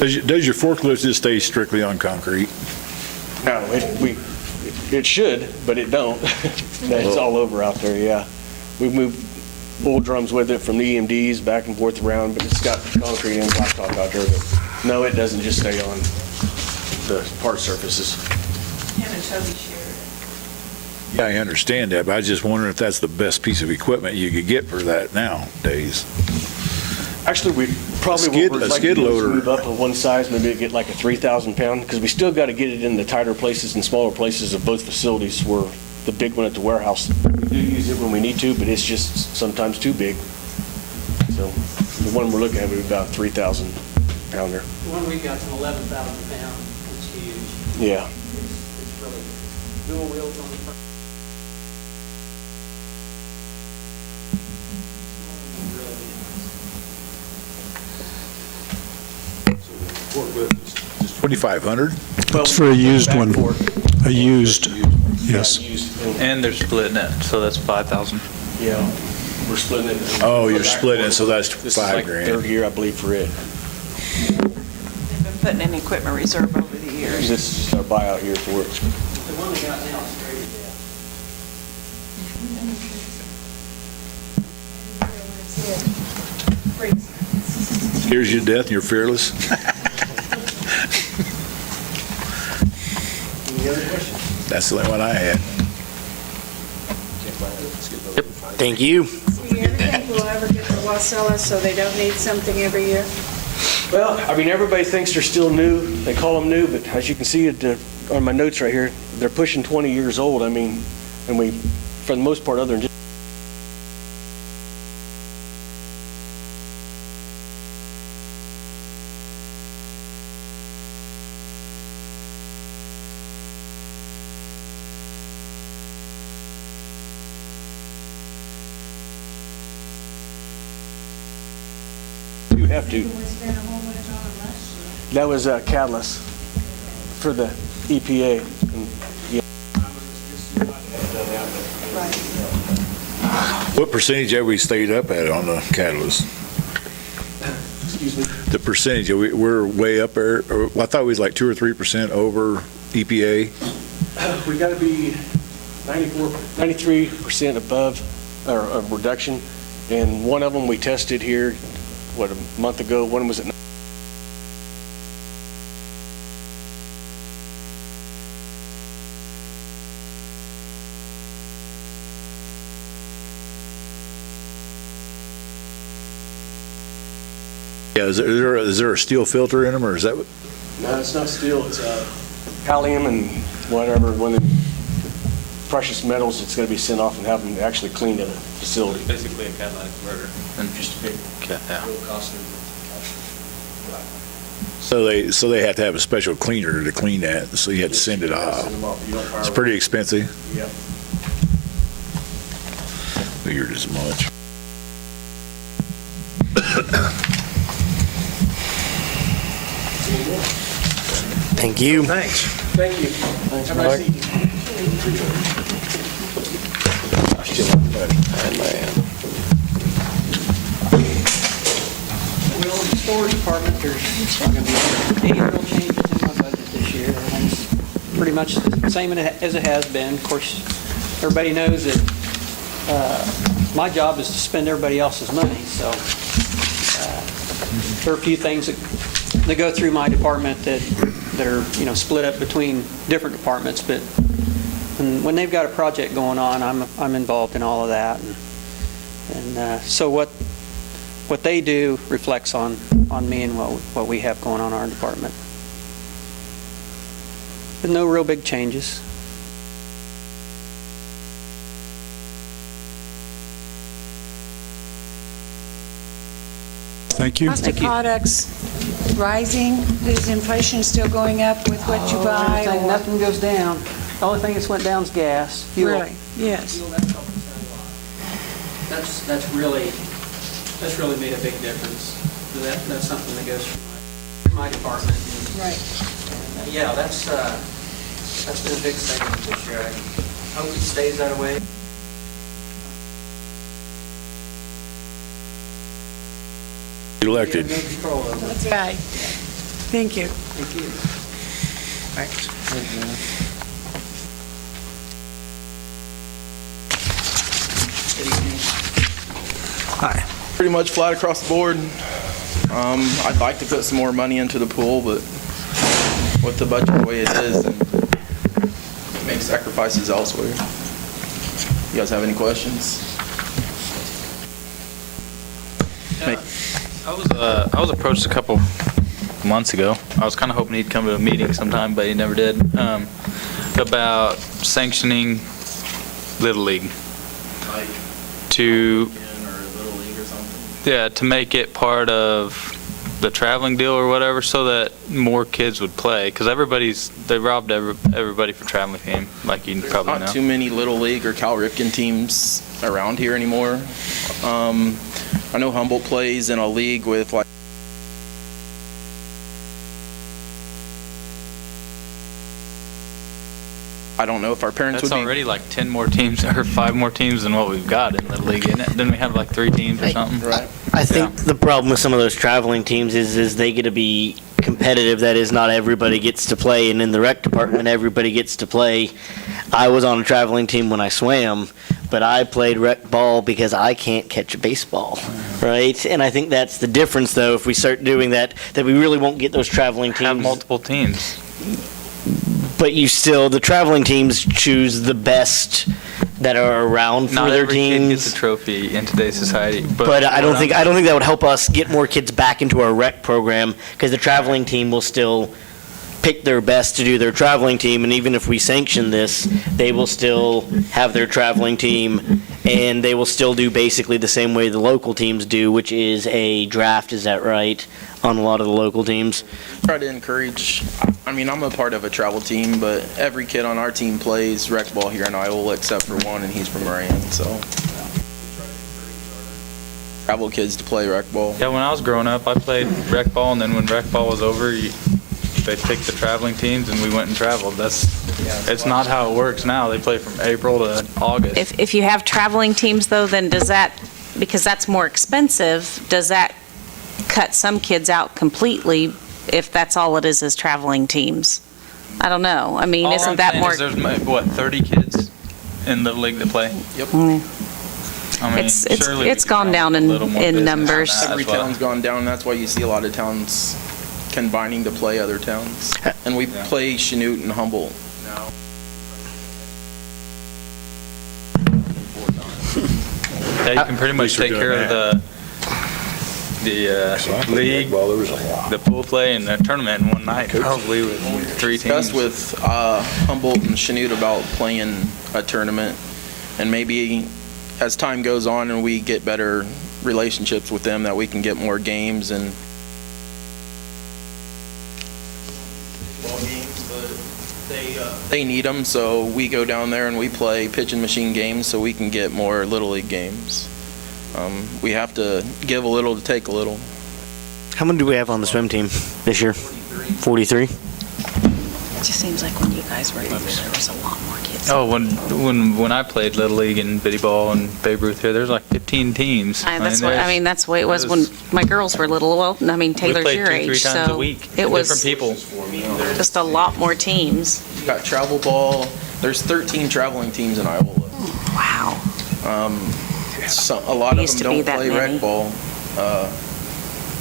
Does your forklift just stay strictly on concrete? no, it should, but it don't. It's all over out there, yeah. We've moved old drums with it from the EMDs back and forth around, but it's got concrete and blacktop out there. But no, it doesn't just stay on the part surfaces. Him and Toby shared it. Yeah, I understand that, but I was just wondering if that's the best piece of equipment you could get for that nowadays. Actually, we probably skid- what we'd a like skid to do is loader. move up to one size, maybe get like a 3,000 pound, because we still got to get it in the tighter places and smaller places of both facilities. Where the big one at the warehouse, we do use it when we need to, but it's just sometimes too big. So the one we're looking at would be about a 3,000 pounder. The one we got from 11,000 pound, it's huge. Yeah. It's really dual wheels on the front. Just 2,500? It's for a used one. A used, yes. And they're splitting it, so that's 5,000. Yeah, we're splitting it. Oh, you're splitting it, so that's This is $5 like grand. third year, I believe, for it. They've been putting in equipment reserve over the years. This is just our buyout year for it. The one we got now is straight Here's your death and you're fearless. Any other questions? That's the only one I had. Thank you. Do you ever think we'll ever get the Wasilla so they don't need something every year? Well, I mean, everybody thinks they're still new. They call them new, but as you can see on my notes right here, they're pushing 20 years old. I mean, and we, for the most part, other than just you have to. That was catalyst. for the EPA. And, yeah. What percentage have we stayed up at on the catalyst? Excuse me? The percentage, we're way up there. I thought we was like 2 or 3% over EPA. We got to be 93% above or a reduction. And one of them we tested here, what, a month ago. One was at Yeah, is there a steel filter in them, or is that? No, it's not steel. It's pallium and whatever. One of the precious metals that's going to be sent off and have them actually cleaned at a facility. Basically a catalytic converter and just a big real costly. So they have to have a special cleaner to clean that, so you have to send it off. It's pretty expensive. Yeah. Figured as much. Thank you. Thanks. Thank you. Thanks, have a nice evening. Well, in the storage department, there's not going to be any real changes in my budget this year. Everything's pretty much the same as it has been. Of course, everybody knows that my job is to spend everybody else's money, so there are a few things that go through my department that are, split up between different departments, but when they've got a project going on, I'm involved in all of that. And so what they do reflects on me and what we have going on in our department. But no real big changes. Thank you. Cost of products rising? Is inflation still going up with what you buy? Everything, or- nothing goes down. The only thing that's went down is gas, fuel. Really? Yes. Fuel, that's really made a big difference. That's something that goes through my department. Right. Yeah, that's been a big segment this year. I hope it stays that way. Elected. That's right. Thank you. Thank you. Thanks. Hi. Pretty much flat across the board. I'd like to put some more money into the pool, but with the budget the way it is, then make sacrifices elsewhere. You guys have any questions? I was approached a couple months ago. I was kind of hoping he'd come to a meeting sometime, but he never did. About sanctioning Little League. To make it part of the traveling deal or whatever, so that more kids would play. Because they robbed everybody for traveling team, like you probably know. Not too many Little League or Cal Ripken teams around here anymore. I know Humboldt plays in a league with like I don't know if our parents That's would be. already like 10 more teams or 5 more teams than what we've got in the league, isn't it? Didn't we have like 3 teams or something? Right. I think the problem with some of those traveling teams is they get to be competitive. That is, not everybody gets to play, and in the rec department, everybody gets to play. I was on a traveling team when I swam, but I played rec ball because I can't catch a baseball, right? And I think that's the difference, though, if we start doing that we really won't get those traveling teams. Have multiple teams. But the traveling teams choose the best that are around for Not their every teams. kid gets a trophy in today's society. But I don't think that would help us get more kids back into our rec program, because the traveling team will still pick their best to do their traveling team, and even if we sanction this, they will still have their traveling team, and they will still do basically the same way the local teams do, which is a draft. Is that right? On a lot of the local teams. Try to encourage. I mean, I'm a part of a travel team, but every kid on our team plays rec ball here in Iola except for one, and he's from Moran. So travel kids to play rec ball. Yeah, when I was growing up, I played rec ball, and then when rec ball was over, the They picked the traveling teams and we went and traveled. It's not how it works now. They play from April to August. If you have traveling teams, though, then does that, because that's more expensive, does that cut some kids out completely if that's all it is traveling teams? I don't know. I mean, isn't that more? There's, what, 30 kids in the league that play? Yep. I mean, It's gone down in numbers. Every town's gone down, and that's why you see a lot of towns combining to play other towns. And we play Chanute and Humboldt now. Yeah, you can pretty much take care of the league, the pool play, and the tournament in one night, probably with 3 teams. Discussed with Humboldt and Chanute about playing a tournament, and maybe as time goes on and we get better relationships with them, that we can get more games and they need them, so we go down there and we play pitching machine games so we can get more Little League games. We have to give a little to take a little. How many do we have on the swim team this year? 43? It just seems like when you guys were there was a lot more kids. Oh, when I played Little League and Biddy Ball and Babe Ruth here, there's like 15 teams. That's the way it was when my girls were little. Well, I mean, Taylor's your age, we played 2-3 times a so week. it was different people. just a lot more teams. You got travel ball. There's 13 traveling teams in Iola. Wow. A lot of Used them to be don't that play many. rec ball.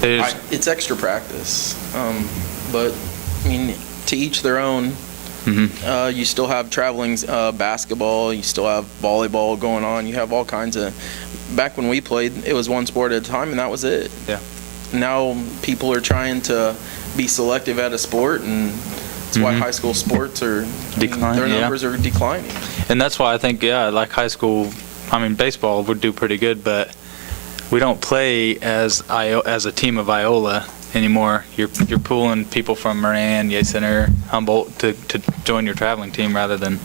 It's extra practice. But, I mean, to each their own. You still have traveling basketball. You still have volleyball going on. You have all kinds of. Back when we played, it was one sport at a time, and that was it. Yeah. Now people are trying to be selective at a sport, and that's why high school sports are Declining, their numbers are declining. And that's why I think, like high school, baseball would do pretty good, but we don't play as a team of Iola anymore. You're pulling people from Moran, Yale Center, Humboldt to join your traveling team rather than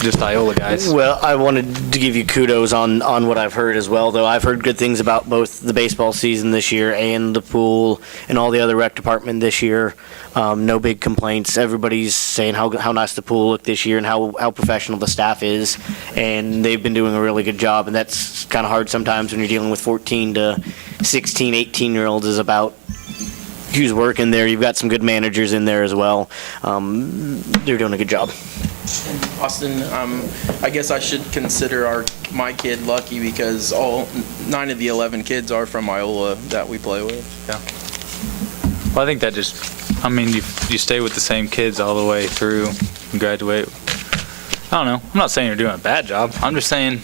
just Iola guys. Well, I wanted to give you kudos on what I've heard as well, though. I've heard good things about both the baseball season this year and the pool and all the other rec department this year. No big complaints. Everybody's saying how nice the pool looked this year and how professional the staff is, and they've been doing a really good job. And that's kind of hard sometimes when you're dealing with 14 to 16, 18-year-olds is about who's working there. You've got some good managers in there as well. They're doing a good job. Austin, I guess I should consider my kid lucky because all 9 of the 11 kids are from Iola that we play with. Yeah. Well, I think that you stay with the same kids all the way through and graduate. I don't know. I'm not saying you're doing a bad job. I'm just saying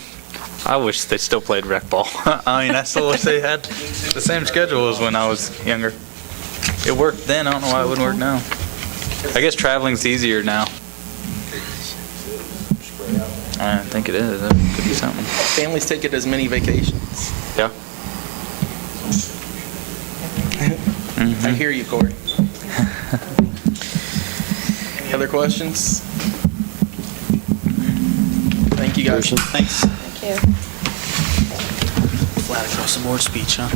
I wish they still played rec ball. I still wish they had the same schedule as when I was younger. It worked then. I don't know why it wouldn't work now. I guess traveling's easier now. I think it is. It could be something. Families take it as mini vacations. Yeah. I hear you, Corey. Any other questions? Thank you, guys. Thanks. Thank you. Flat across the board speech, huh?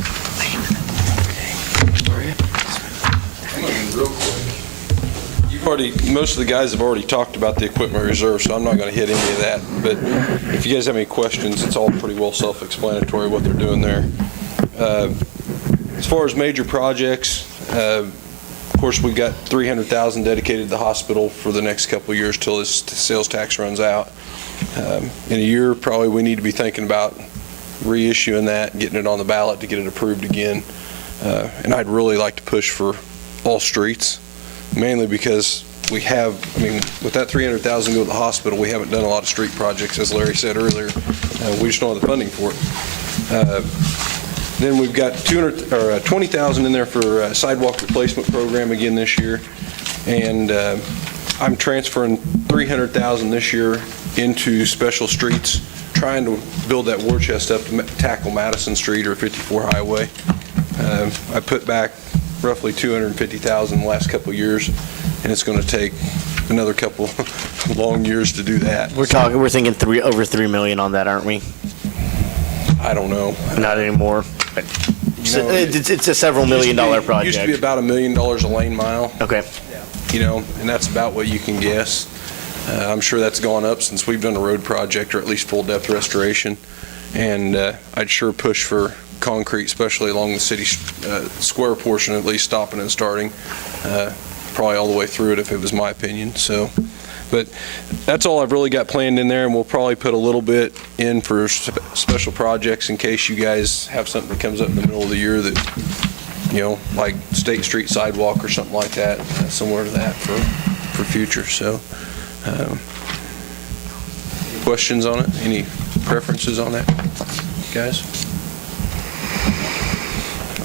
Most of the guys have already talked about the equipment reserve, so I'm not going to hit any of that. But if you guys have any questions, it's all pretty well self-explanatory what they're doing there. As far as major projects, of course, we've got $300,000 dedicated to the hospital for the next couple of years till this sales tax runs out. In a year, probably we need to be thinking about reissuing that, getting it on the ballot to get it approved again. And I'd really like to push for all streets, mainly because we have, with that $300,000 go to the hospital, we haven't done a lot of street projects, as Larry said earlier. We just don't have the funding for it. Then we've got $20,000 in there for sidewalk replacement program again this year, and I'm transferring $300,000 this year into special streets, trying to build that war chest up to tackle Madison Street or 54 Highway. I put back roughly $250,000 in the last couple of years, and it's going to take another couple long years to do that. We're thinking over $3 million on that, aren't we? I don't know. Not anymore. It's a several $million-dollar project. Used to be about $1 million a lane mile. Okay. And that's about what you can guess. I'm sure that's gone up since we've done a road project, or at least full depth restoration. And I'd sure push for concrete, especially along the city square portion, at least stopping and starting, probably all the way through it if it was my opinion. So, but that's all I've really got planned in there, and we'll probably put a little bit in for special projects in case you guys have something that comes up in the middle of the year that, like State Street sidewalk or something like that, similar to that for future. So, questions on it? Any preferences on that, guys?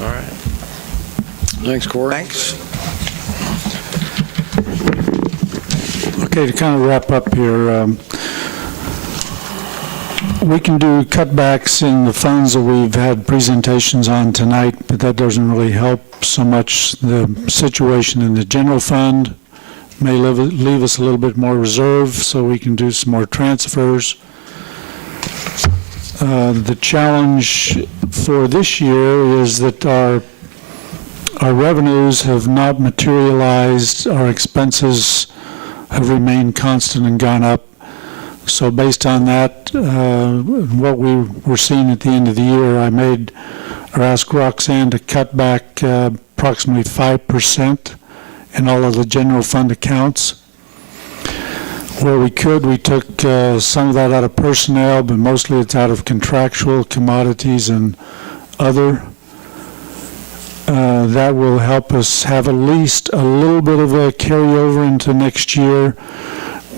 All right. Thanks, Corey. Thanks. Okay, to kind of wrap up here, we can do cutbacks in the funds that we've had presentations on tonight, but that doesn't really help so much. The situation in the general fund may leave us a little bit more reserve so we can do some more transfers. The challenge for this year is that our revenues have not materialized, our expenses have remained constant and gone up. So based on that, what we were seeing at the end of the year, I asked Roxanne to cut back approximately 5% in all of the general fund accounts. Where we could, we took some of that out of personnel, but mostly it's out of contractual, commodities, and other. That will help us have at least a little bit of a carryover into next year.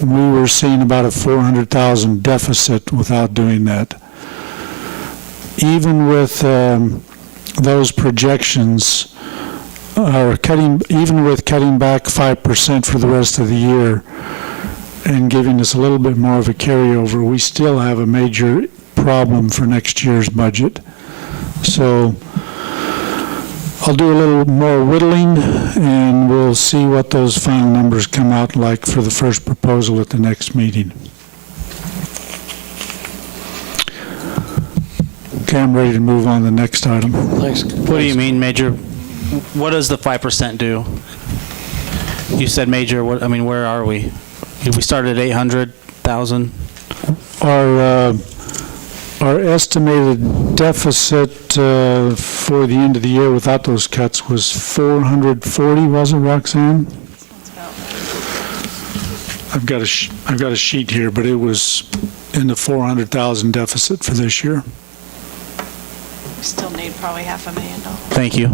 We were seeing about a $400,000 deficit without doing that. Even with those projections, even with cutting back 5% for the rest of the year and giving us a little bit more of a carryover, we still have a major problem for next year's budget. So I'll do a little more whittling, and we'll see what those final numbers come out like for the first proposal at the next meeting. Okay, I'm ready to move on to the next item. Thanks. What do you mean, Major? What does the 5% do? You said Major, where are we? We started at 800,000? Our estimated deficit for the end of the year without those cuts was 440, was it, Roxanne? I've got a sheet here, but it was in the 400,000 deficit for this year. We still need probably $500,000. Thank you.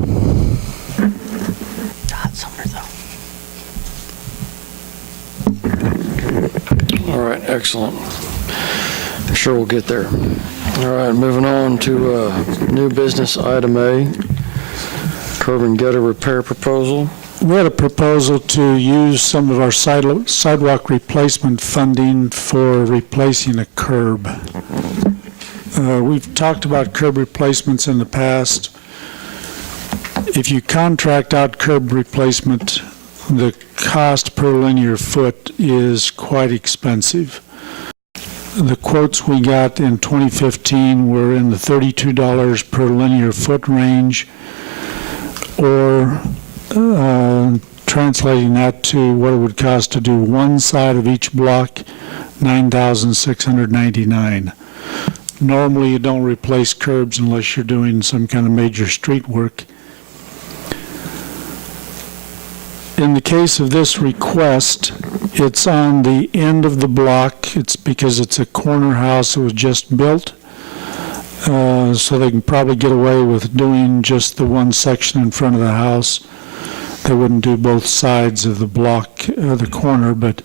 All right, excellent. I'm sure we'll get there. All right, moving on to new business item A, curb and gutter repair proposal. We had a proposal to use some of our sidewalk replacement funding for replacing a curb. We've talked about curb replacements in the past. If you contract out curb replacement, the cost per linear foot is quite expensive. The quotes we got in 2015 were in the $32 per linear foot range, or translating that to what it would cost to do one side of each block, $9,699. Normally, you don't replace curbs unless you're doing some kind of major street work. In the case of this request, it's on the end of the block. It's because it's a corner house that was just built. So they can probably get away with doing just the one section in front of the house. They wouldn't do both sides of the block, the corner, but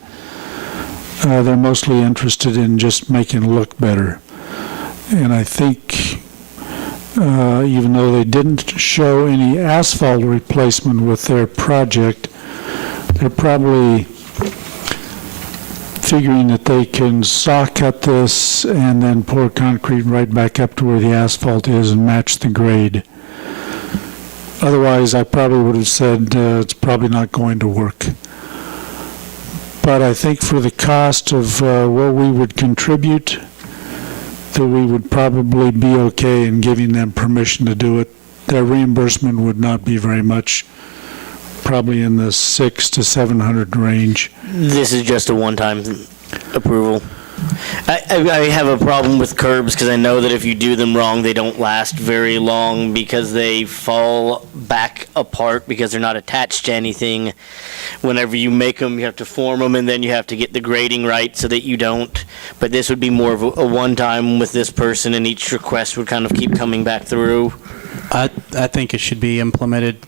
they're mostly interested in just making it look better. And I think even though they didn't show any asphalt replacement with their project, they're probably figuring that they can saw cut this and then pour concrete right back up to where the asphalt is and match the grade. Otherwise, I probably would have said it's probably not going to work. But I think for the cost of what we would contribute, that we would probably be okay in giving them permission to do it their reimbursement would not be very much, probably in the $600 to $700 range. This is just a one-time approval. I have a problem with curbs because I know that if you do them wrong, they don't last very long because they fall back apart because they're not attached to anything. Whenever you make them, you have to form them, and then you have to get the grading right so that you don't. But this would be more of a one-time with this person, and each request would kind of keep coming back through. I think it should be implemented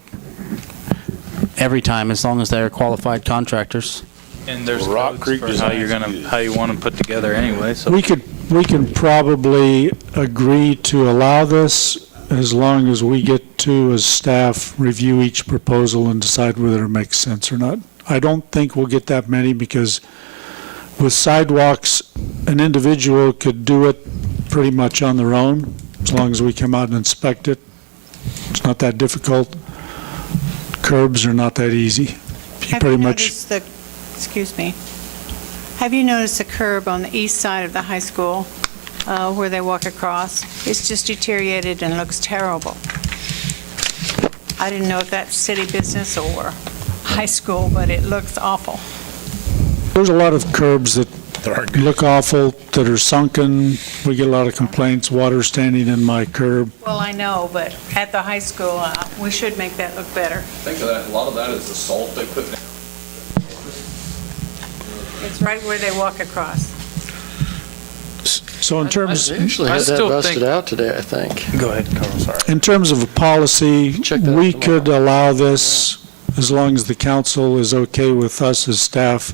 every time, as long as they're qualified contractors. And there's Rock codes Creek for how you want them put together anyway, so. We can probably agree to allow this as long as we get to, as staff, review each proposal and decide whether it makes sense or not. I don't think we'll get that many because with sidewalks, an individual could do it pretty much on their own, as long as we come out and inspect it. It's not that difficult. Curbs are not that easy. You pretty much. Excuse me. Have you noticed the curb on the east side of the high school where they walk across? It's just deteriorated and looks terrible. I didn't know if that's city business or high school, but it looks awful. There's a lot of curbs that look awful, that are sunken. We get a lot of complaints, water standing in my curb. Well, I know, but at the high school, we should make that look better. Think of that, a lot of that is the salt they put down. It's right where they walk across. So in terms, Actually had that busted out today, I think. Go ahead, Carl, sorry. in terms of a policy, Check that out we tomorrow. could allow this as long as the council is okay with us as staff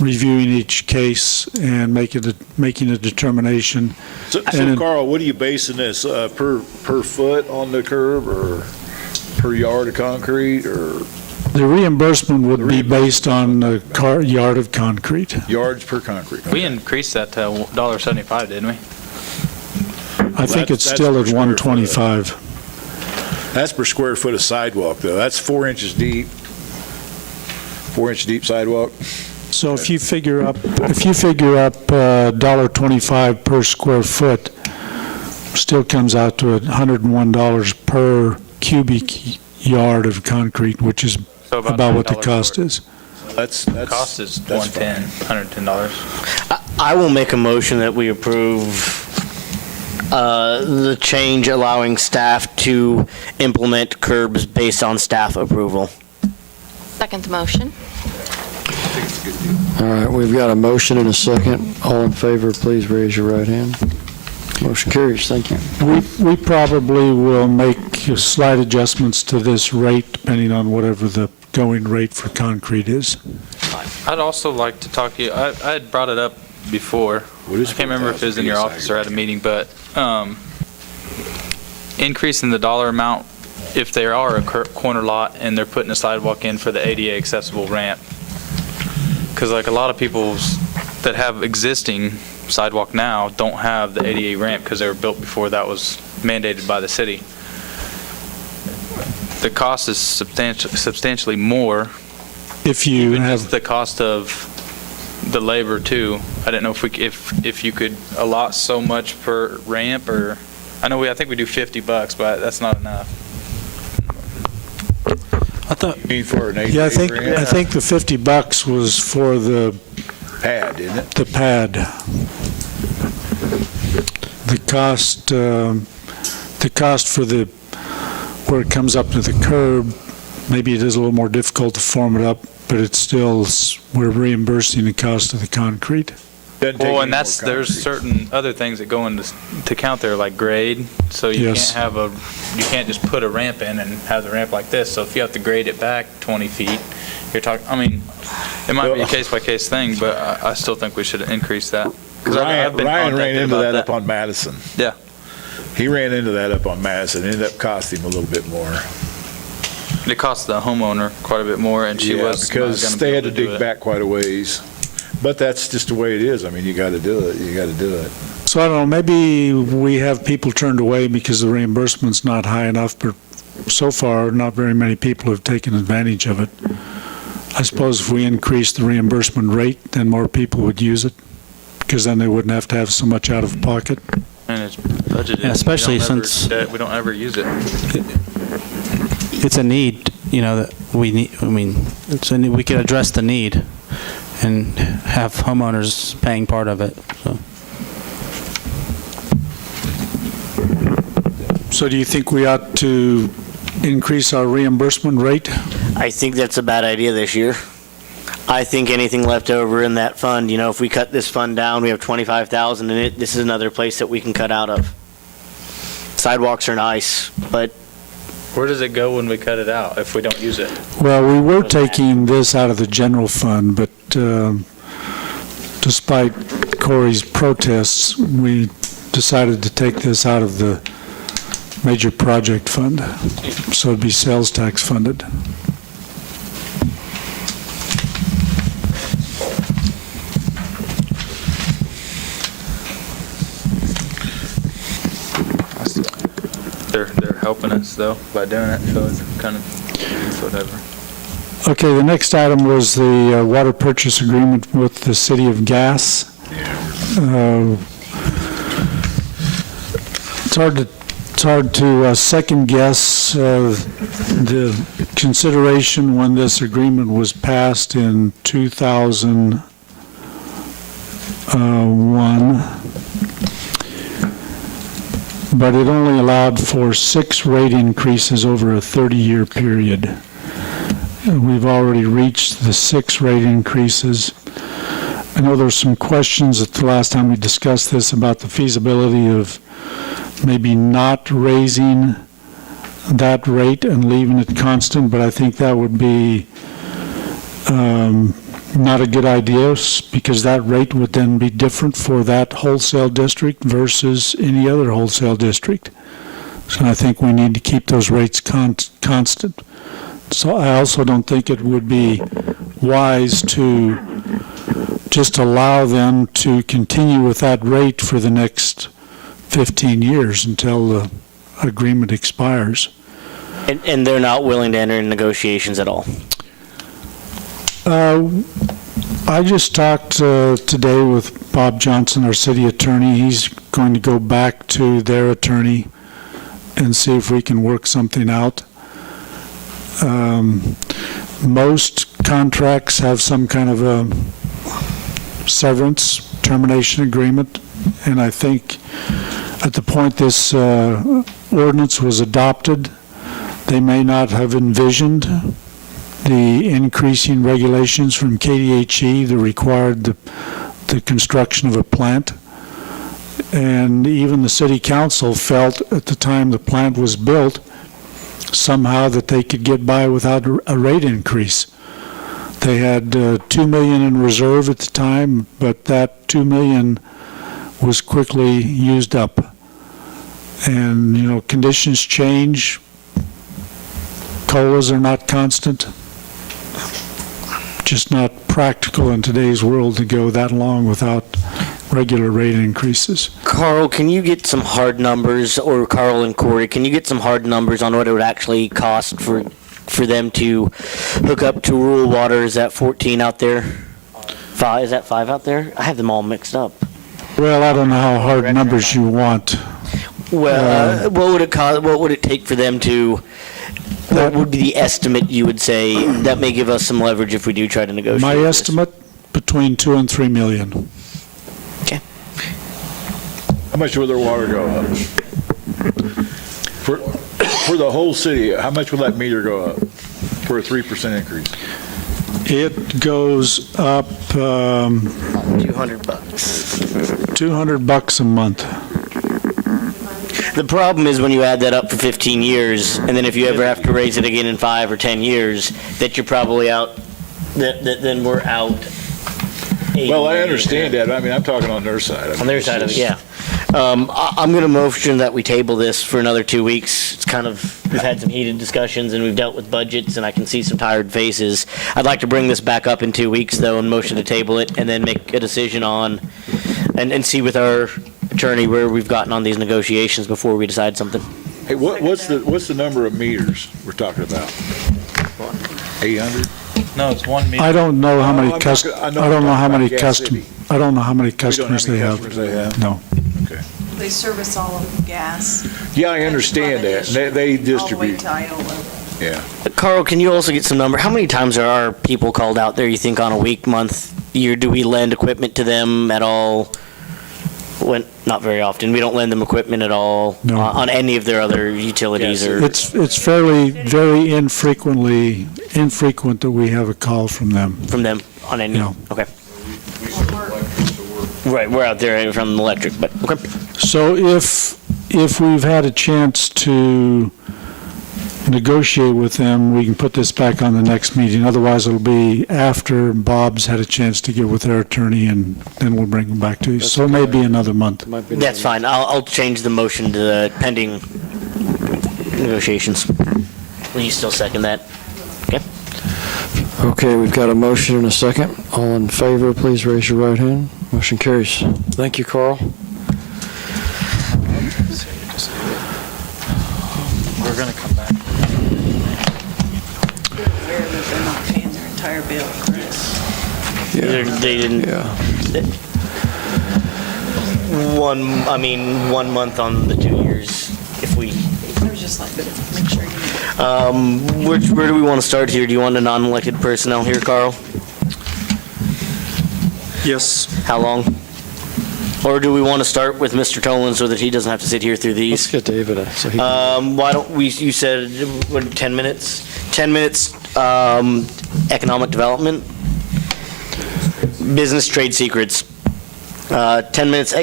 reviewing each case and making a determination. So And- Carl, what are you basing this, per foot on the curb or per yard of concrete or The reimbursement would be based on a yard of concrete. yards per concrete? We increased that to $1.75, didn't we? I think it's That's still per at square foot. 125. That's per square foot of sidewalk though. That's 4 inches deep. 4-inch deep sidewalk. So if you figure up $1.25 per square foot, still comes out to $101 per cubic yard of concrete, which is So about what the $9 cost for it. is. That's Cost is that's $110. I will make a motion that we approve the change allowing staff to implement curbs based on staff approval. Second the motion. All right, we've got a motion and a second. All in favor, please raise your right hand. Motion carries. Thank you. We probably will make slight adjustments to this rate depending on whatever the going rate for concrete is. I'd also like to talk to you, I had brought it up before. I can't remember if it was in your office or at a meeting, but increasing the dollar amount if they are a corner lot and they're putting a sidewalk in for the ADA accessible ramp. Because like a lot of people that have existing sidewalk now don't have the ADA ramp because they were built before that was mandated by the city. The cost is substantially more. If you Even have just the cost of the labor too. I didn't know if you could allot so much per ramp, or I think we do $50, but that's not enough. I thought, You mean for an ADA Yeah, I think ramp? the $50 was for the Pad, isn't it? the pad. The cost for where it comes up to the curb, maybe it is a little more difficult to form it up, but it's still, we're reimbursing the cost of the concrete. Well, and there's certain other things that go into to count there, like grade. So you Yes. you can't just put a ramp in and have the ramp like this. So if you have to grade it back 20 feet, you're talking, I mean, it might be a case-by-case thing, but I still think we should increase that. 'Cause I've been Ryan ran contacted into about that up on Madison. Yeah. He ran into that up on Madison. It ended up costing him a little bit more. It cost the homeowner quite a bit more, and she was not because gonna they be had able to do dig it. back quite a ways. But that's just the way it is. I mean, you got to do it. You got to do it. So I don't know, maybe we have people turned away because the reimbursement's not high enough, but so far, not very many people have taken advantage of it. I suppose if we increase the reimbursement rate, then more people would use it, because then they wouldn't have to have so much out of pocket. And budgeted. And especially We don't since we don't ever use it. it's a need, that we need. I mean, we could address the need and have homeowners paying part of it. So do you think we ought to increase our reimbursement rate? I think that's a bad idea this year. I think anything left over in that fund, if we cut this fund down, we have 25,000 in it, this is another place that we can cut out of. Sidewalks are nice, but Where does it go when we cut it out if we don't use it? Well, we were taking this out of the general fund, but despite Corey's protests, we decided to take this out of the major project fund, so it'd be sales tax funded. They're helping us though by doing it, so it's kind of whatever. Okay, the next item was the water purchase agreement with the City of Gas. It's hard to second guess the consideration when this agreement was passed in 2001. But it only allowed for 6 rate increases over a 30-year period. We've already reached the 6 rate increases. I know there's some questions at the last time we discussed this about the feasibility of maybe not raising that rate and leaving it constant, but I think that would be not a good idea, because that rate would then be different for that wholesale district versus any other wholesale district. So I think we need to keep those rates constant. So I also don't think it would be wise to just allow them to continue with that rate for the next 15 years until the agreement expires. and they're not willing to enter in negotiations at all. I just talked today with Bob Johnson, our city attorney. He's going to go back to their attorney and see if we can work something out. Most contracts have some kind of a severance termination agreement, and I think at the point this ordinance was adopted, they may not have envisioned the increasing regulations from KDHE that required the construction of a plant. And even the city council felt at the time the plant was built somehow that they could get by without a rate increase. They had $2 million in reserve at the time, but that $2 million was quickly used up. And, conditions change. COLAs are not constant. Just not practical in today's world to go that long without regular rate increases. Carl, can you get some hard numbers, or Carl and Corey, can you get some hard numbers on what it would actually cost for them to hook up to rural water? Is that 14 out there? 5? Is that 5 out there? I have them all mixed up. Well, I don't know how hard numbers you want. Well, what would it cost? What would it take for them to? What would be the estimate you would say that may give us some leverage if we do try to negotiate? My this? estimate, between $2 and $3 million. Okay. How much will their water go up? For the whole city, how much will that meter go up for a 3% increase? It goes up $200. $200 a month. The problem is when you add that up for 15 years, and then if you ever have to raise it again in 5 or 10 years, that you're probably out. Then we're out. Well, I understand that. I mean, I'm talking on their side. On their side of it, yeah. I'm going to motion that we table this for another 2 weeks. It's we've had some heated discussions, and we've dealt with budgets, and I can see some tired faces. I'd like to bring this back up in 2 weeks, though, and motion to table it, and then make a decision on, and see with our attorney where we've gotten on these negotiations before we decide something. Hey, what's the number of meters we're talking about? 800? No, it's 1 meter. I don't know how many I don't know how many customers they have. Customers they have? No. Okay. They service all of gas. Yeah, I understand that. They distribute. All the way to Iola. Yeah. Carl, can you also get some number? How many times are our people called out there, you think, on a week, month, year? Do we lend equipment to them at all? Not very often. We don't lend them equipment at all No. on any of their other utilities or. It's very infrequent that we have a call from them. From them on any. No. Okay. Right, we're out there from electric, but okay. So if we've had a chance to negotiate with them, we can put this back on the next meeting. Otherwise, it'll be after Bob's had a chance to get with their attorney, and then we'll bring them back to you. So it may be another month. That's fine. I'll change the motion to the pending negotiations. Will you still second that? Okay. Okay, we've got a motion and a second. All in favor, please raise your right hand. Motion carries. Thank you, Carl. We're going to come back. Aware that they're not paying their entire bill, Chris. They didn't. Yeah. One month on the 2 years, if we. I was just like, but make sure you. Where do we want to start here? Do you want the non-elected personnel here, Carl? Yes. How long? Or do we want to start with Mr. Tolan so that he doesn't have to sit here through these? Let's get David. So he Why don't we, you said, what, 10 minutes? 10 minutes, economic development, business trade secrets. 10 minutes,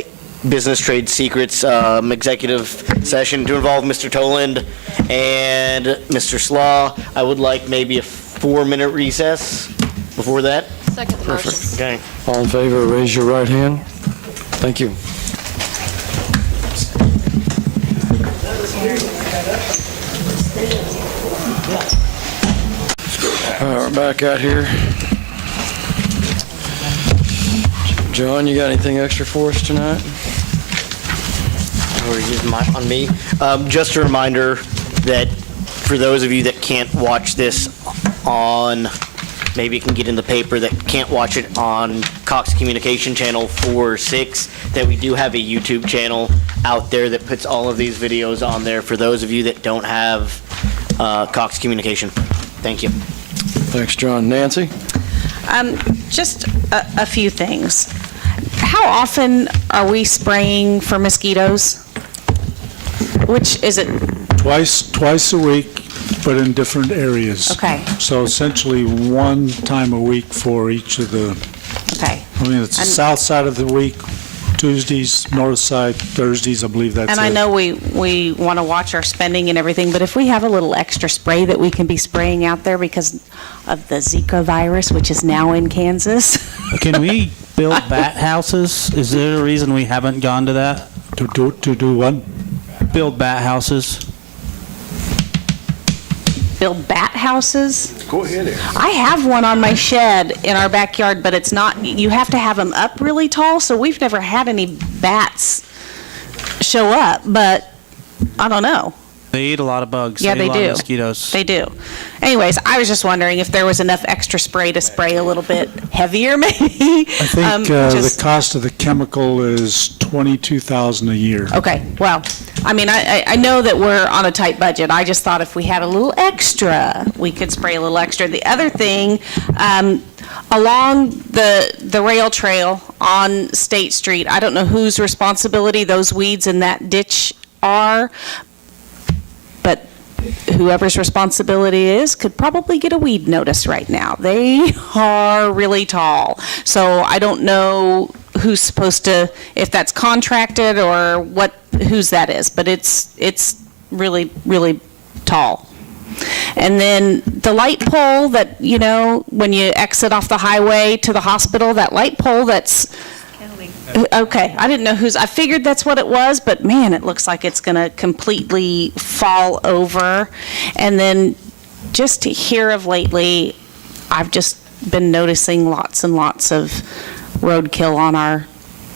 business trade secrets, executive session to involve Mr. Toland and Mr. Slaw. I would like maybe a 4-minute recess before that. Second the motion. Okay. All in favor, raise your right hand. Thank you. All right, we're back out here. John, you got anything extra for us tonight? Or use on me. Just a reminder that for those of you that can't watch this on, maybe it can get in the paper, that can't watch it on Cox Communication Channel 4 or 6, that we do have a YouTube channel out there that puts all of these videos on there for those of you that don't have Cox Communication. Thank you. Thanks, John. Nancy? Just a few things. How often are we spraying for mosquitoes? Which is it? Twice a week, but in different areas. Okay. So essentially one time a week for each of the, Okay. I mean, it's the And- south side of the week, Tuesdays, north side, Thursdays, I believe that's it. And I know we want to watch our spending and everything, but if we have a little extra spray that we can be spraying out there because of the Zika virus, which is now in Kansas. Can we build bat houses? Is there a reason we haven't gone to that? To do what? Build bat houses? Build bat houses? Go ahead. I have one on my shed in our backyard, but it's not, you have to have them up really tall, so we've never had any bats show up, but I don't know. They eat a lot of bugs. Yeah, eat they a lot of do. mosquitoes. They do. Anyways, I was just wondering if there was enough extra spray to spray a little bit heavier, maybe. I think the cost of the chemical is $22,000 a year. Okay, well, I mean, I know that we're on a tight budget. I just thought if we had a little extra, we could spray a little extra. The other thing, along the rail trail on State Street, I don't know whose responsibility those weeds in that ditch are, but whoever's responsibility is could probably get a weed notice right now. They are really tall. So I don't know who's supposed to, if that's contracted or whose that is, but it's really, really tall. And then the light pole that, when you exit off the highway to the hospital, that light pole that's, okay, I didn't know I figured that's what it was, but man, it looks like it's going to completely fall over. And then just here of lately, I've just been noticing lots and lots of roadkill on our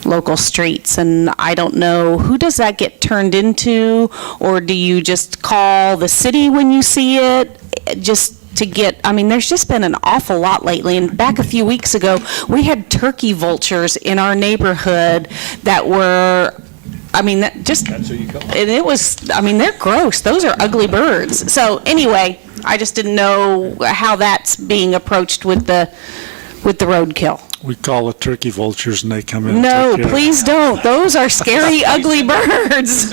local streets, and I don't know, who does that get turned into, or do you just call the city when you see it, just to get, there's just been an awful lot lately, and back a few weeks ago, we had turkey vultures in our neighborhood that were I mean, that just, That's who you call. and it was, I mean, they're gross. Those are ugly birds. So anyway, I just didn't know how that's being approached with the roadkill. We call it turkey vultures, and they come in and No, take care of it. please don't. Those are scary, ugly birds.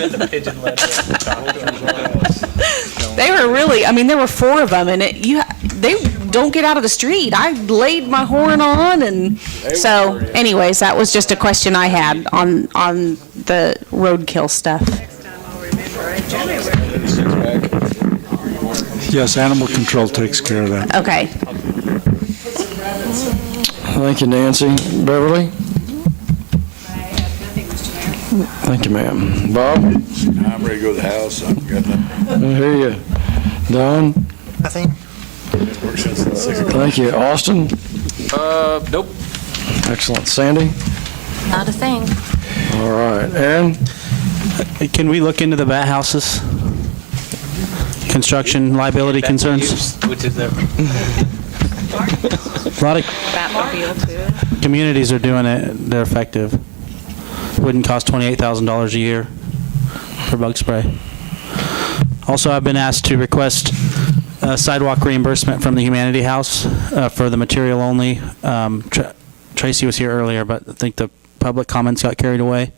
They were really, I mean, there were 4 of them, and they don't get out of the street. I laid my horn on, and so anyways, that was just a question I had on the roadkill stuff. Yes, animal control takes care of that. Okay. Thank you, Nancy. Beverly? Thank you, ma'am. Bob? I'm ready to go to the house. I've got nothing. I hear you. Don? Nothing? Worked since the 6 o'clock. Thank you. Austin? Nope. Excellent. Sandy? Not a thing. All right. Aaron? Can we look into the bat houses? Construction liability concerns? Which is there. A lot of Batmobile, too. communities are doing it. They're effective. Wouldn't cost $28,000 a year for bug spray. Also, I've been asked to request sidewalk reimbursement from the Humanity House for the material only. Tracy was here earlier, but I think the public comments got carried away.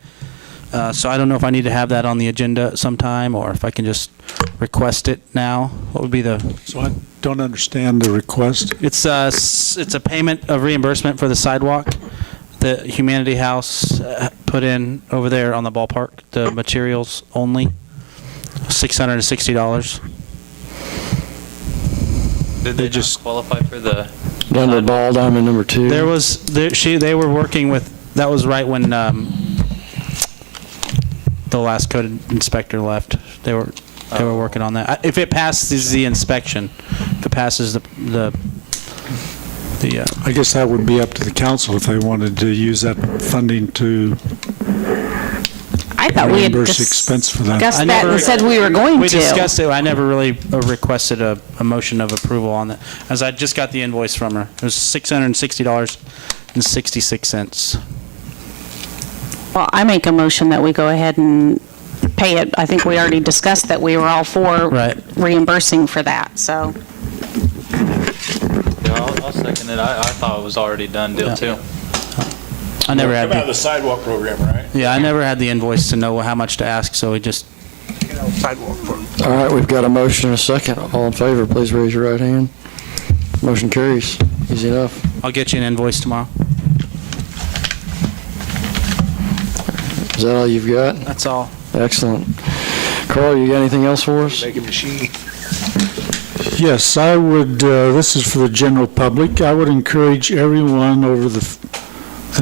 So I don't know if I need to have that on the agenda sometime, or if I can just request it now. What would be the? So I don't understand the request. It's a payment of reimbursement for the sidewalk that Humanity House put in over there on the ballpark. The materials only, $660. Did they just qualify for the? Number ball diamond number 2. They were working with. That was right when the last code inspector left. They were working on that. If it passes the inspection, if it passes the I guess that would be up to the council if they wanted to use that funding to I thought we had reimburse expense for that. discussed that and said we were going to. We discussed it. I never really requested a motion of approval on that, as I just got the invoice from her. It was $660.66. Well, I make a motion that we go ahead and pay it. I think we already discussed that we were all for reimbursing for that, so. Yeah, I'll second it. I thought it was already done deal too. I never had Come out of the sidewalk program, right? Yeah, I never had the invoice to know how much to ask, so we just. Sidewalk. All right, we've got a motion and a second. All in favor, please raise your right hand. Motion carries. Easy enough. I'll get you an invoice tomorrow. Is that all you've got? That's all. Excellent. Carl, you got anything else for us? Make a machine. Yes, I would, this is for the general public, I would encourage everyone over the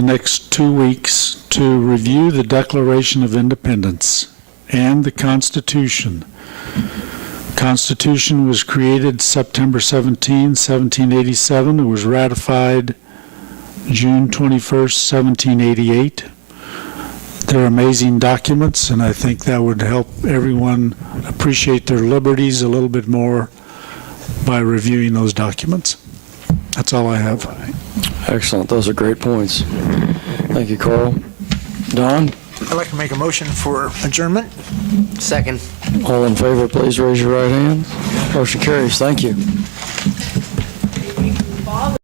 next 2 weeks to review the Declaration of Independence and the Constitution. Constitution was created September 17, 1787. It was ratified June 21st, 1788. They're amazing documents, and I think that would help everyone appreciate their liberties a little bit more by reviewing those documents. That's all I have. Excellent. Those are great points. Thank you, Carl. Don? I'd like to make a motion for adjournment. Second. All in favor, please raise your right hand. Motion carries. Thank you.